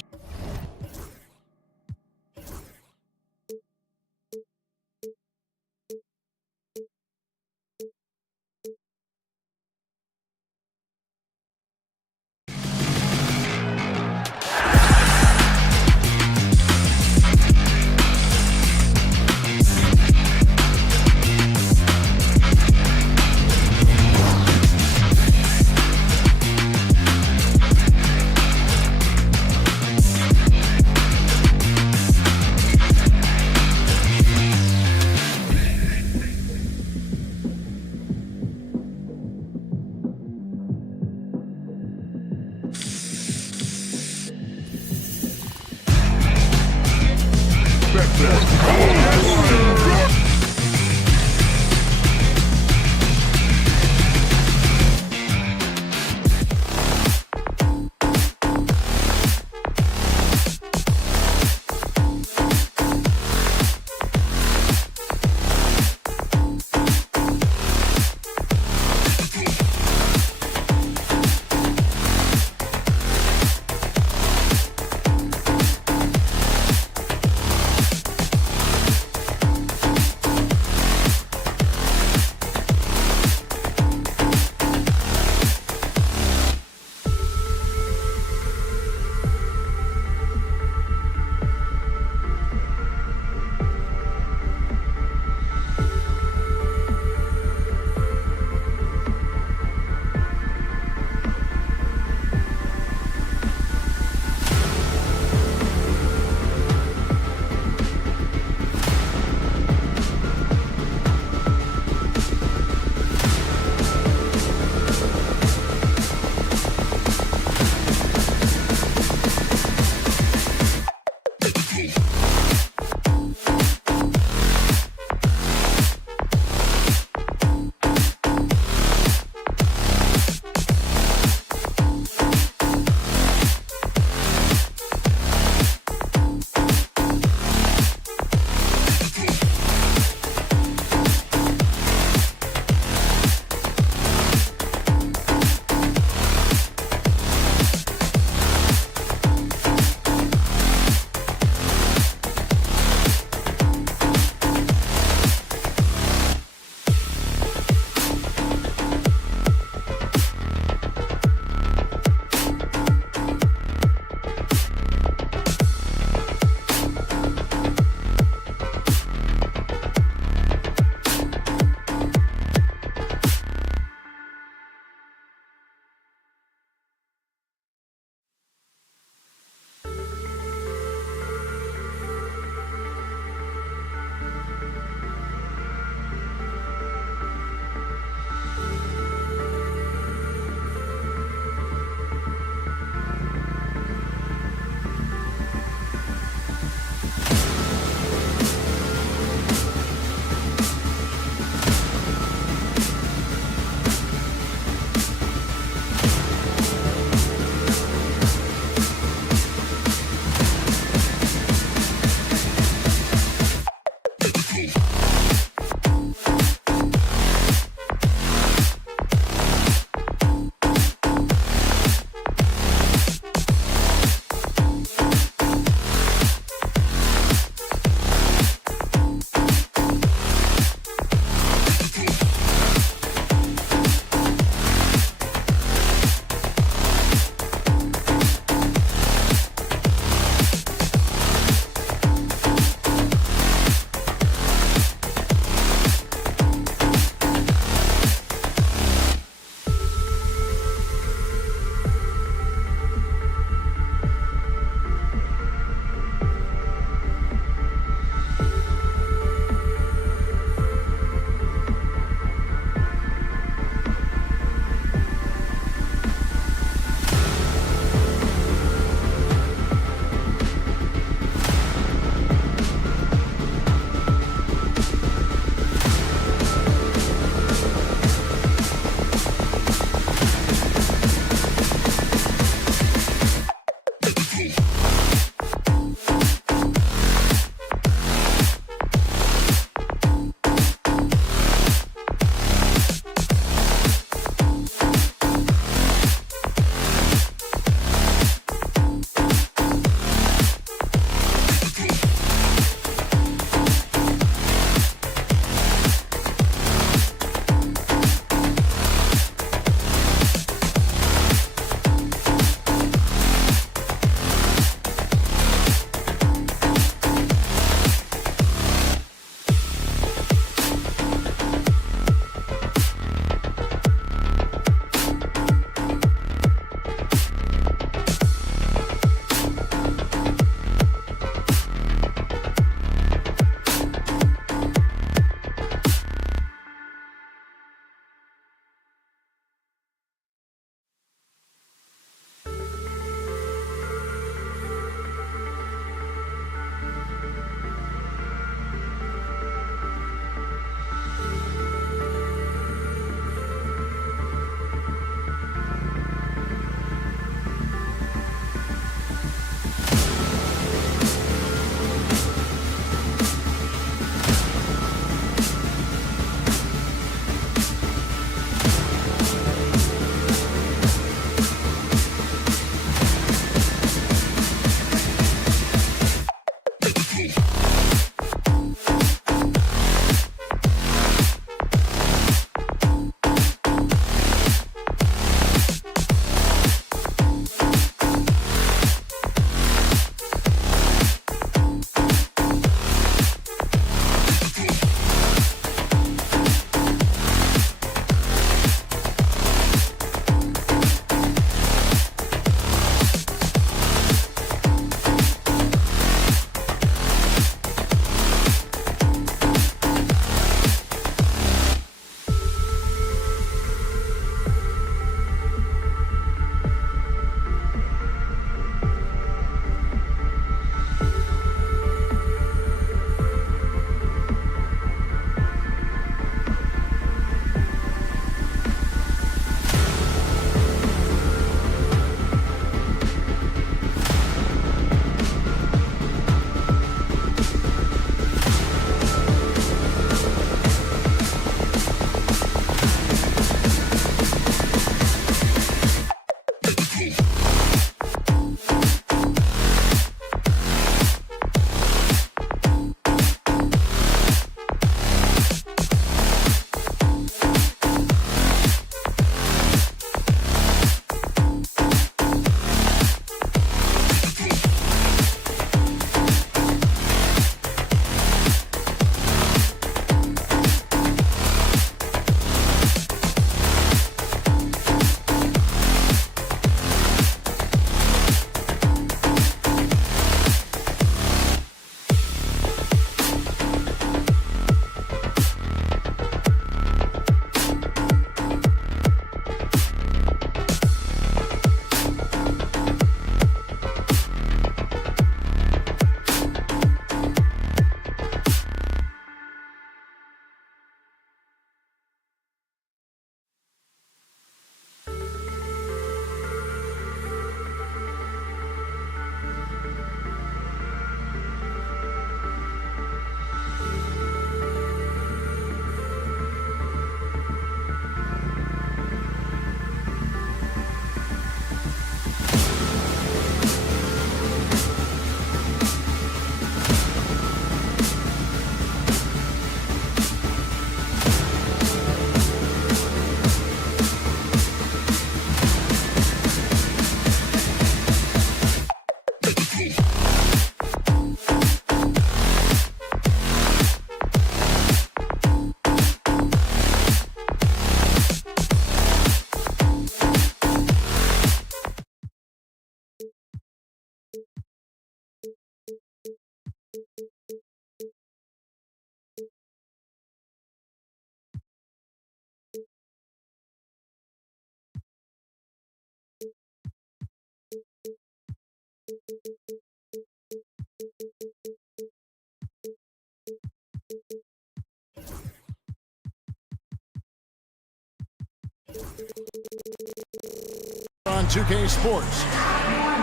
on 2K Sports.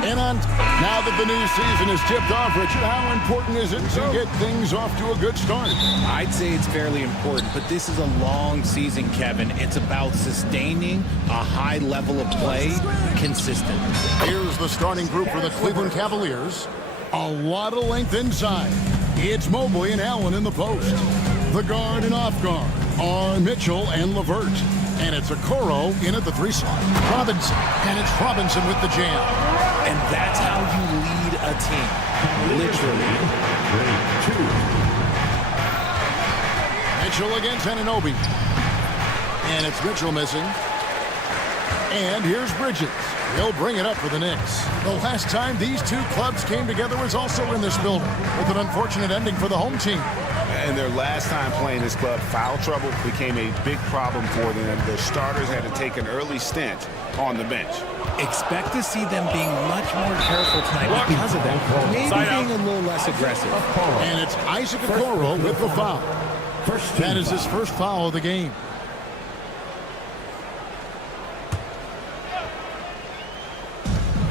And now that the new season is tipped off, Richard, how important is it to get things off to a good start? I'd say it's fairly important, but this is a long season, Kevin. It's about sustaining a high level of play consistently. Here's the starting group for the Cleveland Cavaliers. A lot of length inside. It's Mobley and Allen in the post. The guard and off guard are Mitchell and LeVert. And it's Okoro in at the 3 slot. Robinson, and it's Robinson with the jam. And that's how you lead a team. Literally. Mitchell against Anunoby. And it's Mitchell missing. And here's Bridges. He'll bring it up for the Knicks. The last time these two clubs came together was also in this building, with an unfortunate ending for the home team. And their last time playing this club, foul trouble became a big problem for them. The starters had to take an early stint on the bench. Expect to see them being much more careful tonight because of that. Maybe being a little less aggressive. And it's Isaac Okoro with the foul. That is his first foul of the game.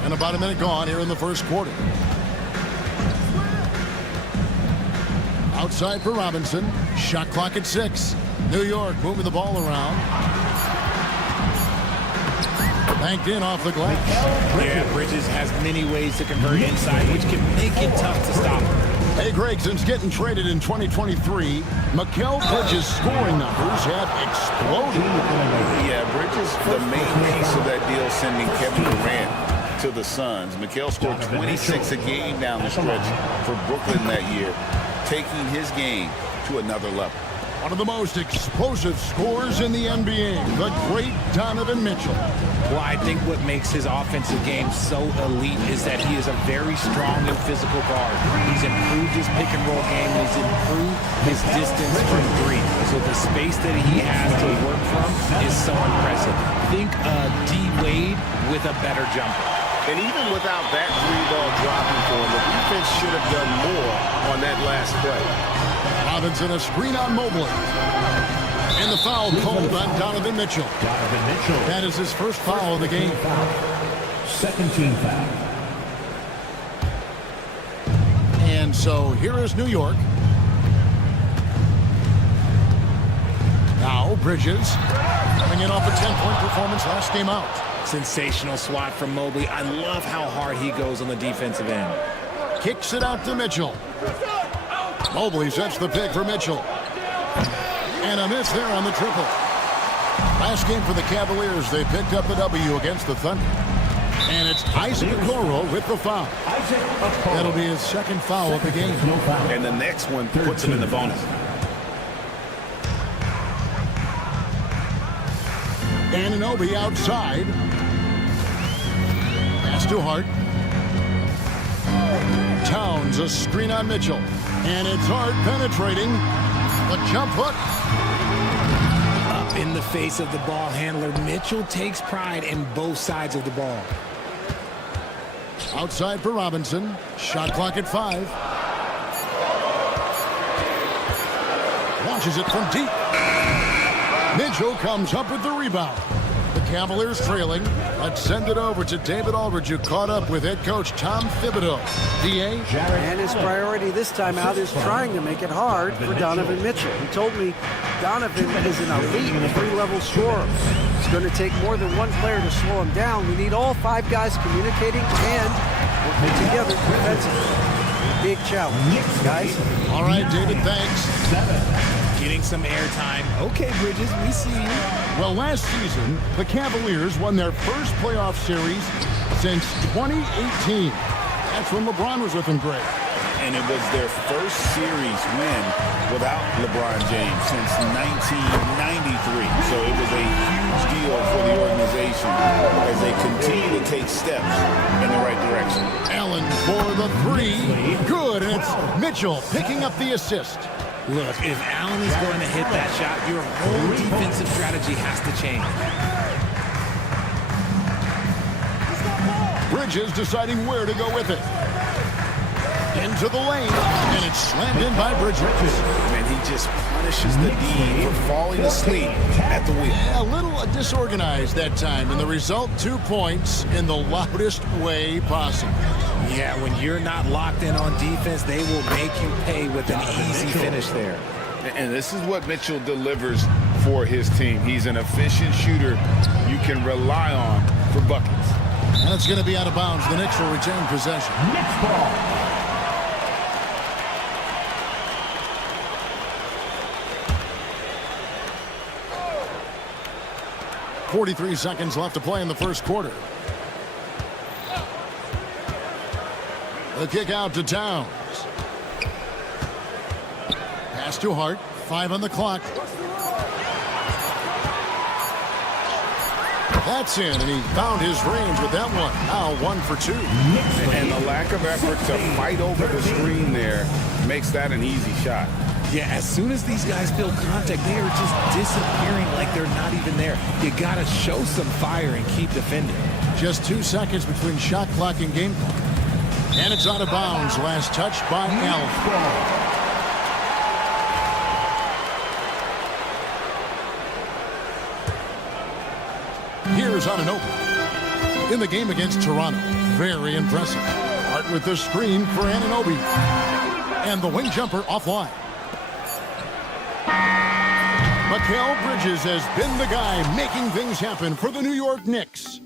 And about a minute gone here in the first quarter. Outside for Robinson. Shot clock at 6. New York moving the ball around. Banked in off the glass. Yeah, Bridges has many ways to convert inside, which can make it tough to stop. Hey, Greg, since getting traded in 2023, Mikal Bridges' scoring numbers have exploded. Yeah, Bridges, the main piece of that deal, sending Kevin Durant to the Suns. Mikal scored 26 a game down the stretch for Brooklyn that year, taking his game to another level. One of the most explosive scorers in the NBA, the great Donovan Mitchell. Well, I think what makes his offensive game so elite is that he is a very strong and physical guard. He's improved his pick and roll game. He's improved his distance from 3. So the space that he has to work from is so impressive. Think D. Wade with a better jumper. And even without that 3-ball dropping for him, the defense should have done more on that last play. Robinson, a screen on Mobley. And the foul called on Donovan Mitchell. That is his first foul of the game. Second team foul. And so here is New York. Now Bridges coming in off a 10-point performance last game out. Sensational swat from Mobley. I love how hard he goes on the defensive end. Kicks it out to Mitchell. Mobley sets the pick for Mitchell. And a miss there on the triple. Last game for the Cavaliers, they picked up the W against the Thunder. And it's Isaac Okoro with the foul. That'll be his second foul of the game. And the next one puts him in the bonus. Anunoby outside. Pass to Hart. Towns, a screen on Mitchell. And it's Hart penetrating. The jump hook. Up in the face of the ball handler. Mitchell takes pride in both sides of the ball. Outside for Robinson. Shot clock at 5. Launches it from deep. Mitchell comes up with the rebound. The Cavaliers trailing. Let's send it over to David Aldridge, who caught up with head coach Tom Thibodeau. D.A. And his priority this time out is trying to make it hard for Donovan Mitchell. He told me Donovan is an elite 3-level scorer. It's going to take more than one player to slow him down. We need all 5 guys communicating and working together defensively. Big challenge, guys. All right, David, thanks. Getting some airtime. Okay, Bridges, we see you. Well, last season, the Cavaliers won their first playoff series since 2018. That's when LeBron was with them, Greg. And it was their first series win without LeBron James since 1993. So it was a huge deal for the organization as they continue to take steps in the right direction. Allen for the 3. Good, and it's Mitchell picking up the assist. Look, if Allen is going to hit that shot, your whole defensive strategy has to change. Bridges deciding where to go with it. Into the lane, and it's slammed in by Bridges. And he just punishes the D for falling asleep at the wheel. Yeah, a little disorganized that time, and the result, 2 points in the loudest way possible. Yeah, when you're not locked in on defense, they will make you pay with an easy finish there. And this is what Mitchell delivers for his team. He's an efficient shooter you can rely on for buckets. And it's going to be out of bounds. The Knicks will retain possession. Knicks ball. 43 seconds left to play in the first quarter. The kick out to Towns. Pass to Hart. 5 on the clock. That's in, and he found his range with that one. Now 1 for 2. And the lack of effort to fight over the screen there makes that an easy shot. Yeah, as soon as these guys feel contact, they are just disappearing like they're not even there. You got to show some fire and keep defending. Just 2 seconds between shot clock and game clock. And it's out of bounds. Last touch by Allen. Here's Anunoby. In the game against Toronto. Very impressive. Hart with the screen for Anunoby. And the wing jumper offline. Mikal Bridges has been the guy making things happen for the New York Knicks.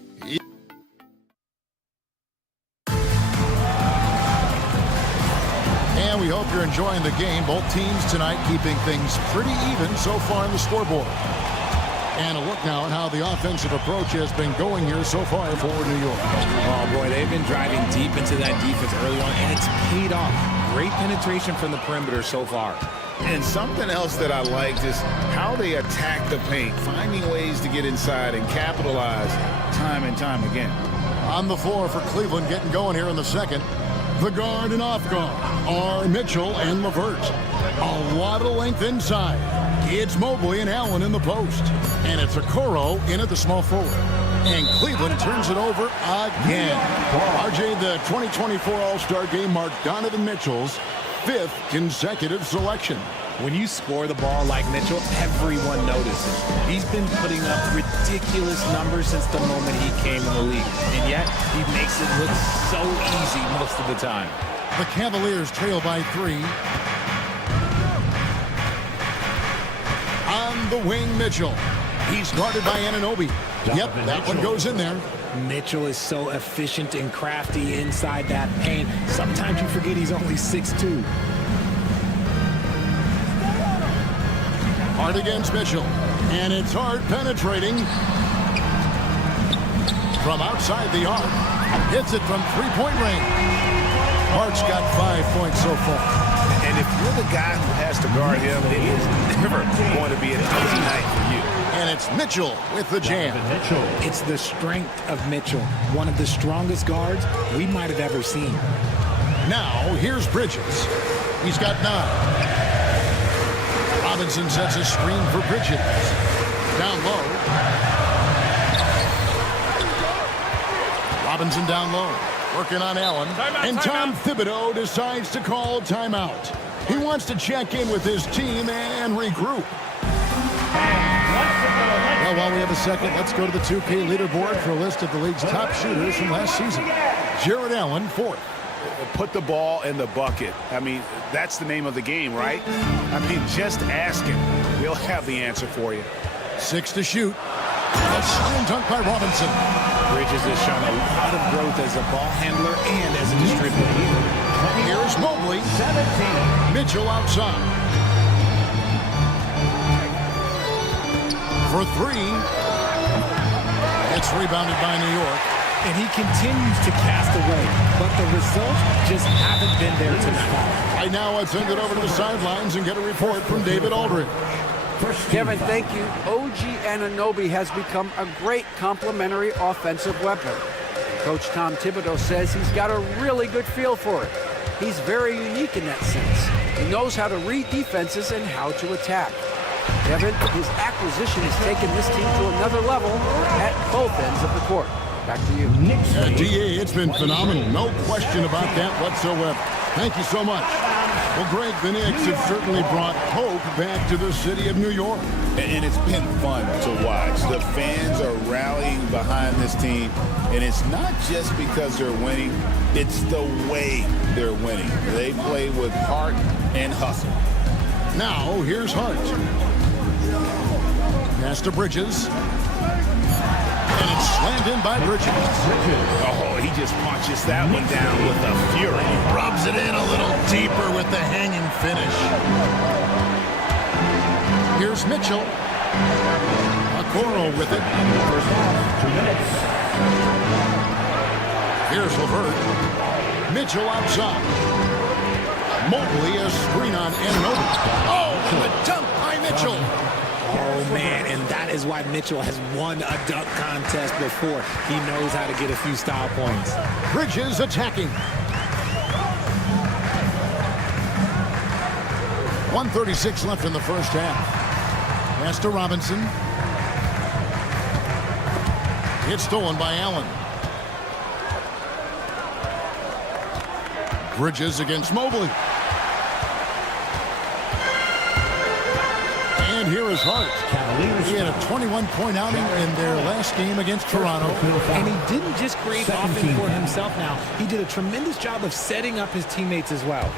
And we hope you're enjoying the game. Both teams tonight keeping things pretty even so far in the scoreboard. And a look now at how the offensive approach has been going here so far for New York. Oh, boy, they've been driving deep into that defense early on, and it's paid off. Great penetration from the perimeter so far. And something else that I liked is how they attack the paint, finding ways to get inside and capitalize time and time again. On the floor for Cleveland, getting going here in the second. The guard and off guard are Mitchell and LeVert. A lot of length inside. It's Mobley and Allen in the post. And it's Okoro in at the small forward. And Cleveland turns it over again. RJ, the 2024 All-Star game marked Donovan Mitchell's 5th consecutive selection. When you score the ball like Mitchell, everyone notices. He's been putting up ridiculous numbers since the moment he came in the league. And yet, he makes it look so easy most of the time. The Cavaliers trail by 3. On the wing, Mitchell. He's guarded by Anunoby. Yep, that one goes in there. Mitchell is so efficient and crafty inside that paint. Sometimes you forget he's only 6'2". Hart against Mitchell. And it's Hart penetrating. From outside the arc. Hits it from 3-point range. Hart's got 5 points so far. And if you're the guy who has to guard him, it is never going to be an easy night for you. And it's Mitchell with the jam. It's the strength of Mitchell, one of the strongest guards we might have ever seen. Now, here's Bridges. He's got 9. Robinson sets a screen for Bridges. Down low. Robinson down low. Working on Allen. And Tom Thibodeau decides to call timeout. He wants to check in with his team and regroup. Well, while we have a second, let's go to the 2K leaderboard for a list of the league's top shooters from last season. Jared Allen, 4th. Put the ball in the bucket. I mean, that's the name of the game, right? I mean, just ask him. He'll have the answer for you. 6 to shoot. A slam dunk by Robinson. Bridges has shown a lot of growth as a ball handler and as a distributor. Here's Mobley. 17. Mitchell outside. For 3. It's rebounded by New York. And he continues to cast away, but the results just haven't been there tonight. Right now, I send it over to the sidelines and get a report from David Aldridge. Kevin, thank you. OG Anunoby has become a great complementary offensive weapon. Coach Tom Thibodeau says he's got a really good feel for it. He's very unique in that sense. He knows how to read defenses and how to attack. Kevin, his acquisition has taken this team to another level at both ends of the court. Back to you. DA, it's been phenomenal. No question about that whatsoever. Thank you so much. Well, Greg, the Knicks have certainly brought hope back to the city of New York. And it's been fun to watch. The fans are rallying behind this team, and it's not just because they're winning, it's the way they're winning. They play with heart and hustle. Now, here's Hart. Pass to Bridges. And it's slammed in by Bridges. Oh, he just punches that one down with a fury. Rubs it in a little deeper with the hanging finish. Here's Mitchell. Okoro with it. Here's LeVert. Mitchell outside. Mobley a screen on Anunoby. Oh, the dunk by Mitchell. Oh, man, and that is why Mitchell has won a dunk contest before. He knows how to get a few style points. Bridges attacking. 1:36 left in the first half. Pass to Robinson. It's stolen by Allen. Bridges against Mobley. And here is Hart. He had a 21-point outing in their last game against Toronto. And he didn't just create offense for himself now. He did a tremendous job of setting up his teammates as well.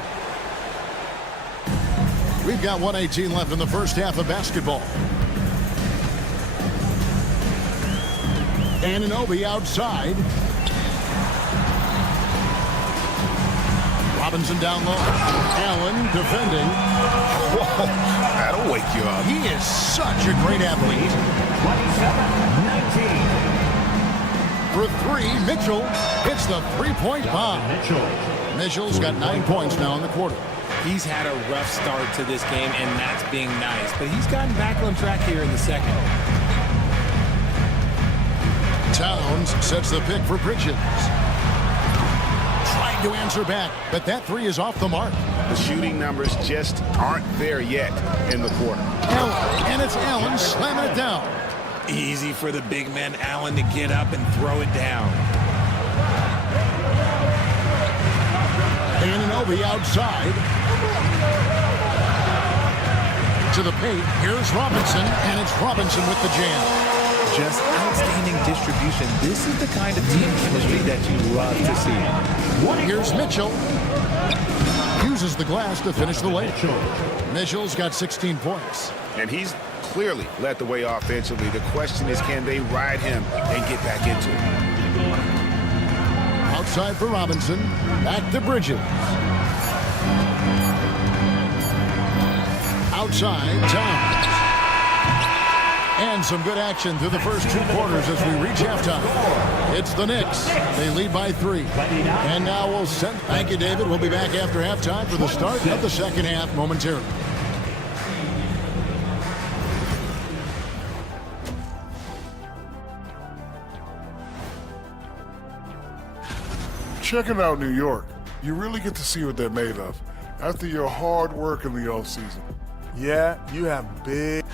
We've got 1:18 left in the first half of basketball. Anunoby outside. Robinson down low. Allen defending. Whoa, that'll wake you up. He is such a great athlete. 27-19. For three, Mitchell hits the three-point bomb. Mitchell's got 9 points now in the quarter. He's had a rough start to this game, and that's being nice. But he's gotten back on track here in the second. Towns sets the pick for Bridges. Trying to answer back, but that three is off the mark. The shooting numbers just aren't there yet in the quarter. Allen, and it's Allen slamming it down. Easy for the big man Allen to get up and throw it down. Anunoby outside. To the paint, here's Robinson, and it's Robinson with the jam. Just outstanding distribution. This is the kind of team chemistry that you love to see. Here's Mitchell. Uses the glass to finish the layup. Mitchell's got 16 points. And he's clearly led the way offensively. The question is, can they ride him and get back into it? Outside for Robinson. Back to Bridges. Outside, Towns. And some good action through the first two quarters as we reach halftime. It's the Knicks. They lead by 3. And now we'll send. Thank you, David. We'll be back after halftime for the start of the second half momentarily. Checking out New York, you really get to see what they're made of after your hard work in the offseason. Yeah, you have big.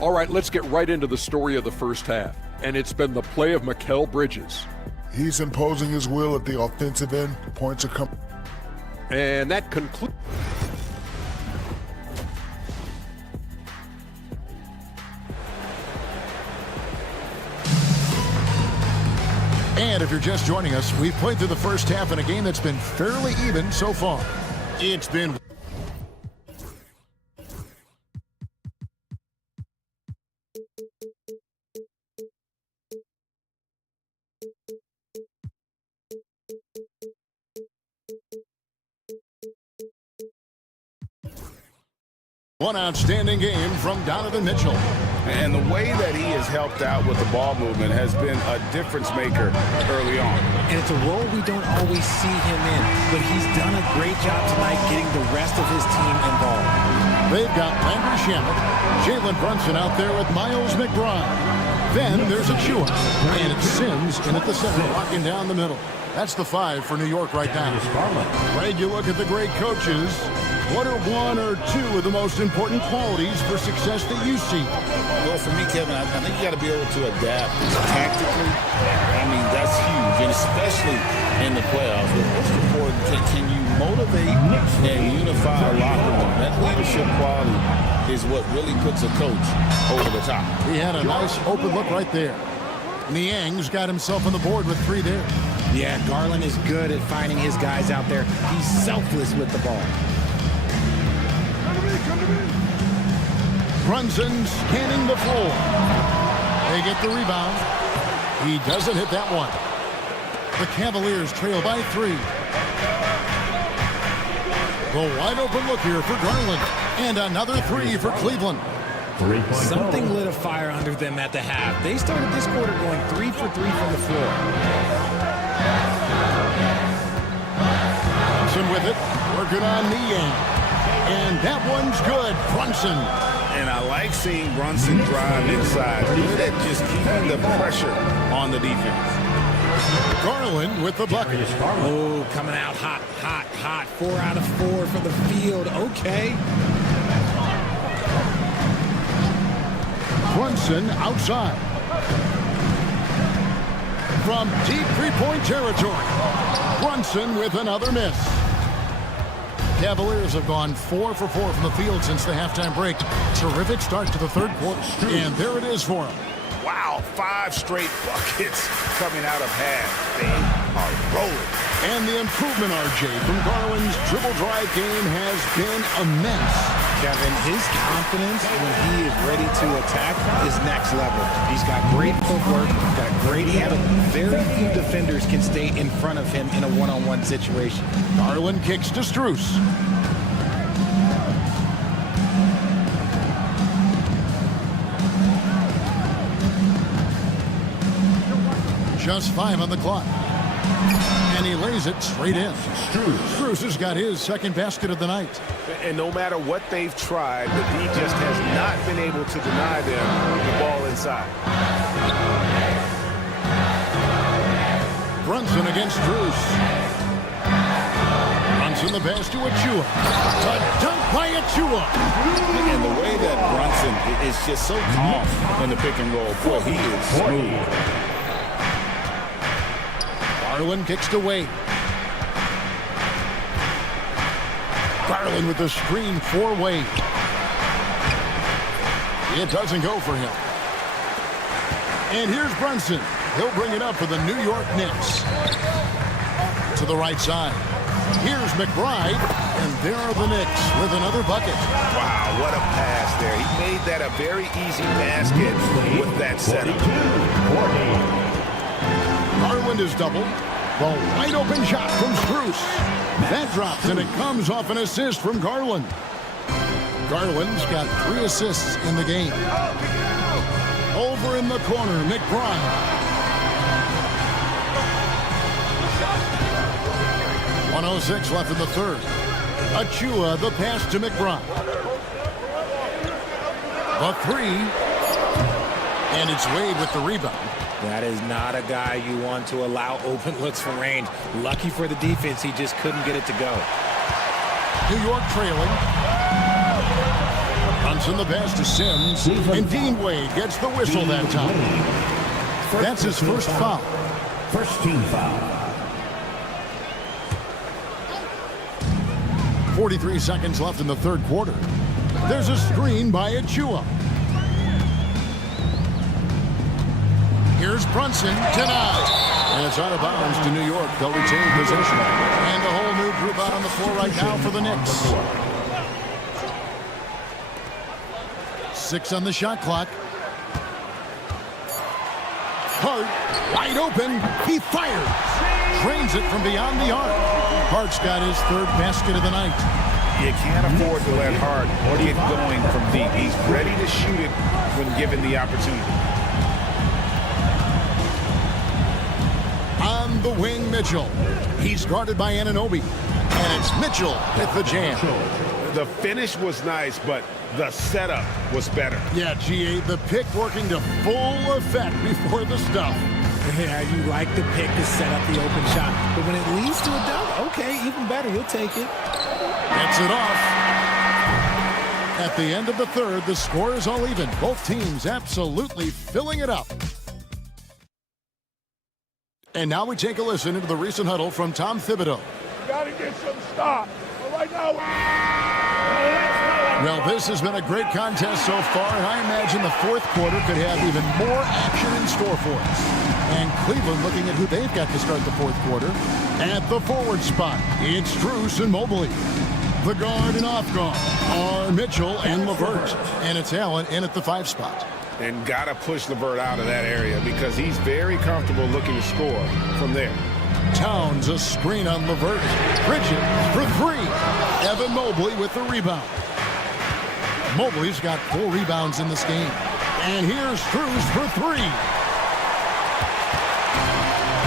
All right, let's get right into the story of the first half. And it's been the play of Mikal Bridges. He's imposing his will at the offensive end. Points are coming. And that concludes. And if you're just joining us, we've played through the first half in a game that's been fairly even so far. It's been... One outstanding game from Donovan Mitchell. And the way that he has helped out with the ball movement has been a difference maker early on. And it's a role we don't always see him in, but he's done a great job tonight getting the rest of his team involved. They've got Landry Shamet, Jalen Brunson out there with Miles McBride. Then there's Achua, and it's Sims in at the center, walking down the middle. That's the 5 for New York right now. Greg, you look at the great coaches. What are one or two of the most important qualities for success that you see? Well, for me, Kevin, I think you got to be able to adapt tactically. I mean, that's huge, and especially in the playoffs. But most important, can you motivate and unify a locker room? That leadership quality is what really puts a coach over the top. He had a nice open look right there. Niang's got himself on the board with 3 there. Yeah, Garland is good at finding his guys out there. He's selfless with the ball. Brunson scanning the floor. They get the rebound. He doesn't hit that one. The Cavaliers trail by 3. The wide open look here for Garland. And another 3 for Cleveland. Something lit a fire under them at the half. They started this quarter going 3 for 3 from the floor. Brunson with it. Working on Niang. And that one's good. Brunson. And I like seeing Brunson drive inside. Good at just keeping the pressure on the defense. Garland with the bucket. Oh, coming out hot, hot, hot. 4 out of 4 for the field. Okay. Brunson outside. From deep three-point territory. Brunson with another miss. Cavaliers have gone 4 for 4 from the field since the halftime break. Terrific start to the third quarter. And there it is for them. Wow, 5 straight buckets coming out of half. They are rolling. And the improvement, RJ, from Garland's dribble drive game has been immense. Kevin, his confidence when he is ready to attack is next level. He's got great footwork, got great handle. Very few defenders can stay in front of him in a one-on-one situation. Garland kicks to Strus. Just 5 on the clock. And he lays it straight in. Strus has got his second basket of the night. And no matter what they've tried, the D just has not been able to deny them the ball inside. Brunson against Strus. Brunson the pass to Achua. A dunk by Achua. And the way that Brunson is just so calm in the pick and roll, boy, he is smooth. Garland kicks to Wade. Garland with the screen for Wade. It doesn't go for him. And here's Brunson. He'll bring it up for the New York Knicks. To the right side. Here's McBride. And there are the Knicks with another bucket. Wow, what a pass there. He made that a very easy basket with that setup. Garland is doubled. The wide open shot from Strus. That drops, and it comes off an assist from Garland. Garland's got 3 assists in the game. Over in the corner, McBride. .106 left in the third. Achua, the pass to McBride. The 3. And it's Wade with the rebound. That is not a guy you want to allow open looks from range. Lucky for the defense, he just couldn't get it to go. New York trailing. Brunson the pass to Sims. And Dean Wade gets the whistle that time. That's his first foul. First team foul. 43 seconds left in the third quarter. There's a screen by Achua. Here's Brunson, denied. And it's out of bounds to New York. They'll retain possession. And a whole new group out on the floor right now for the Knicks. 6 on the shot clock. Hart, wide open. He fires. Drains it from beyond the arc. Hart's got his third basket of the night. You can't afford to let Hart get going from deep. He's ready to shoot it when given the opportunity. On the wing, Mitchell. He's guarded by Anunoby. And it's Mitchell with the jam. The finish was nice, but the setup was better. Yeah, GA, the pick working to full effect before the stuff. Yeah, you like the pick to set up the open shot. But when it leads to a dunk, okay, even better. He'll take it. Gets it off. At the end of the third, the score is all even. Both teams absolutely filling it up. And now we take a listen into the recent huddle from Tom Thibodeau. You got to get some stop. But right now, well, this has been a great contest so far, and I imagine the fourth quarter could have even more action in store for us. And Cleveland looking at who they've got to start the fourth quarter. At the forward spot, it's Strus and Mobley. The guard and off guard are Mitchell and LeVert. And it's Allen in at the 5 spot. And got to push LeVert out of that area because he's very comfortable looking to score from there. Towns a screen on LeVert. Bridges for 3. Evan Mobley with the rebound. Mobley's got 4 rebounds in this game. And here's Strus for 3.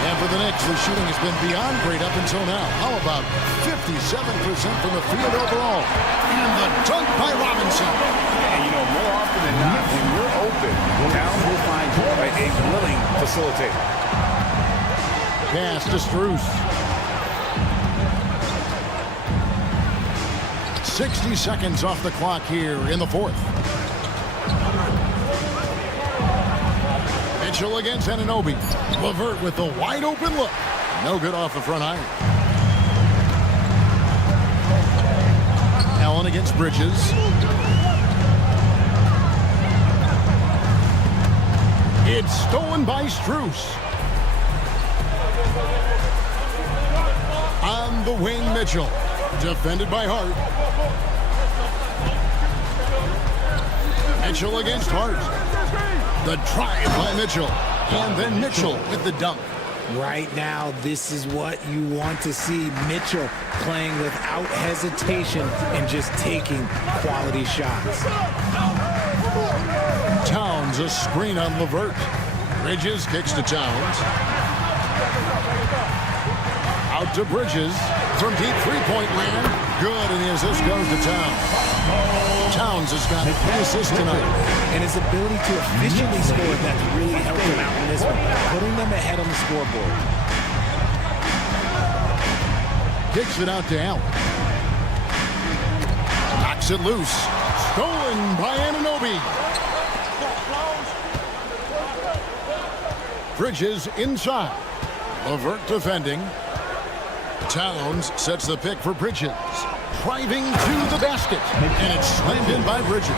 And for the Knicks, the shooting has been beyond great up until now. How about 57% from the field overall? And the dunk by Robinson. And, more often than not, when you're open, Towns will find a willing facilitator. Pass to Strus. 60 seconds off the clock here in the fourth. Mitchell against Anunoby. LeVert with the wide open look. No good off the front iron. Allen against Bridges. It's stolen by Strus. On the wing, Mitchell. Defended by Hart. Mitchell against Hart. The drive by Mitchell. And then Mitchell with the dunk. Right now, this is what you want to see. Mitchell playing without hesitation and just taking quality shots. Towns a screen on LeVert. Bridges kicks to Towns. Out to Bridges. From deep three-point land. Good, and as this goes to Towns. Towns has got 3 assists tonight. And his ability to efficiently score, that's really helped him out in this one. Putting them ahead on the scoreboard. Kicks it out to Allen. Knocks it loose. Stolen by Anunoby. Bridges inside. LeVert defending. Towns sets the pick for Bridges. Driving to the basket. And it's slammed in by Bridges.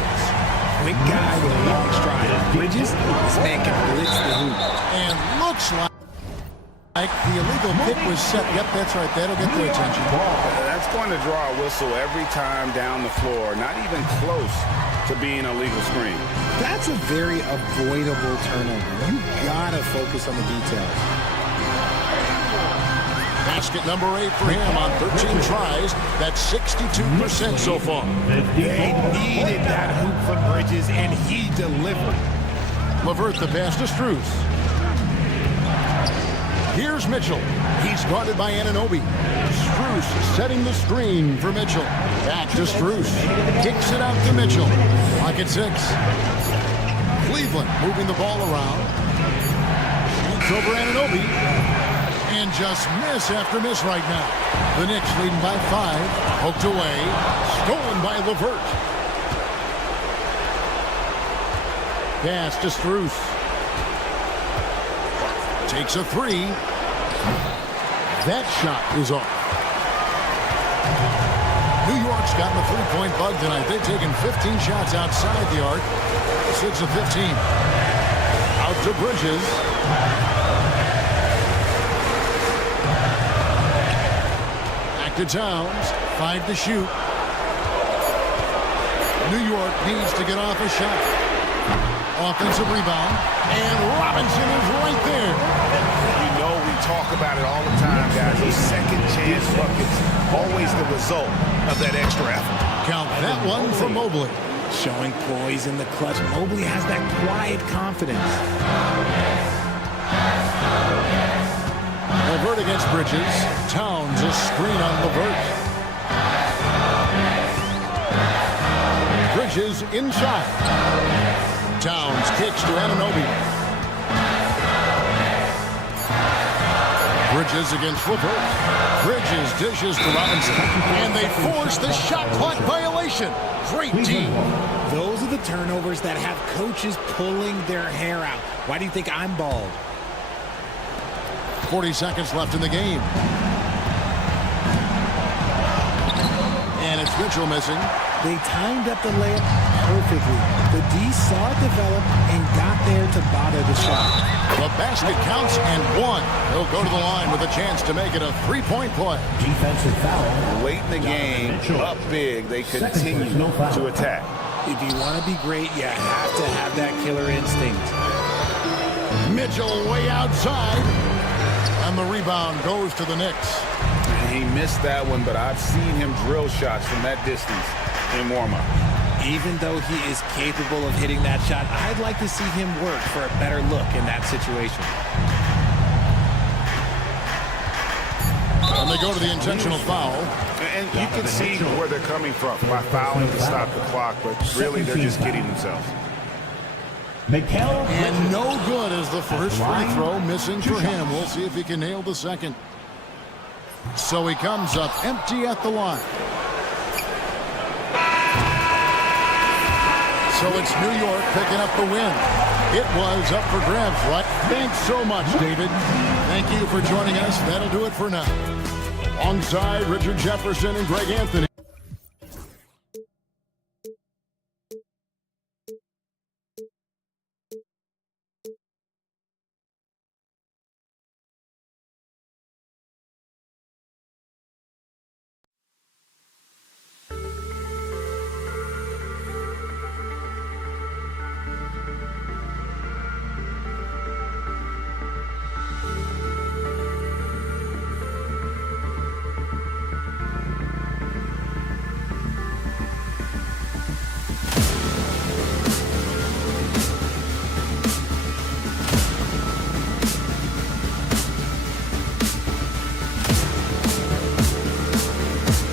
Quick guy with a long stride. Bridges, this man can blitz the hoop. And looks like the illegal pick was set. Yep, that's right. That'll get their attention. That's going to draw a whistle every time down the floor. Not even close to being a legal screen. That's a very avoidable turnover. You gotta focus on the details. Basket number 8 for him on 13 tries. That's 62% so far. They needed that hoop from Bridges, and he delivered. LeVert the pass to Strus. Here's Mitchell. He's guarded by Anunoby. Strus setting the screen for Mitchell. Back to Strus. Kicks it out to Mitchell. Lock at 6. Cleveland moving the ball around. Shoots over Anunoby. And just miss after miss right now. The Knicks leading by 5. Poked away. Stolen by LeVert. Pass to Strus. Takes a 3. That shot is off. New York's gotten the three-point bug tonight. They've taken 15 shots outside the arc. 6 of 15. Out to Bridges. To Towns, 5 to shoot. New York needs to get off a shot. Offensive rebound, and Robinson is right there. We talk about it all the time, guys. Those second chance buckets, always the result of that extra effort. Count that one for Mobley. Showing poise in the clutch. Mobley has that quiet confidence. LeVert against Bridges. Towns a screen on LeVert. Bridges inside. Towns kicks to Anunoby. Bridges against LeVert. Bridges dishes to Robinson. And they force the shot clock violation. Great team. Those are the turnovers that have coaches pulling their hair out. Why do you think I'm bald? 40 seconds left in the game. And it's Mitchell missing. They timed up the layup perfectly. The D saw it develop and got there to bother the shot. The basket counts and one. He'll go to the line with a chance to make it a three-point play. Defensive foul. Late in the game, up big, they continue to attack. If you want to be great, you have to have that killer instinct. Mitchell way outside. And the rebound goes to the Knicks. He missed that one, but I've seen him drill shots from that distance in warm-up. Even though he is capable of hitting that shot, I'd like to see him work for a better look in that situation. And they go to the intentional foul. And you can see where they're coming from by fouling to stop the clock, but really they're just kidding themselves. And no good as the first free throw missing for him. We'll see if he can nail the second. So he comes up empty at the line. So it's New York picking up the win. It was up for grabs, right? Thanks so much, David. Thank you for joining us. That'll do it for now. Alongside Richard Jefferson and Greg Anthony.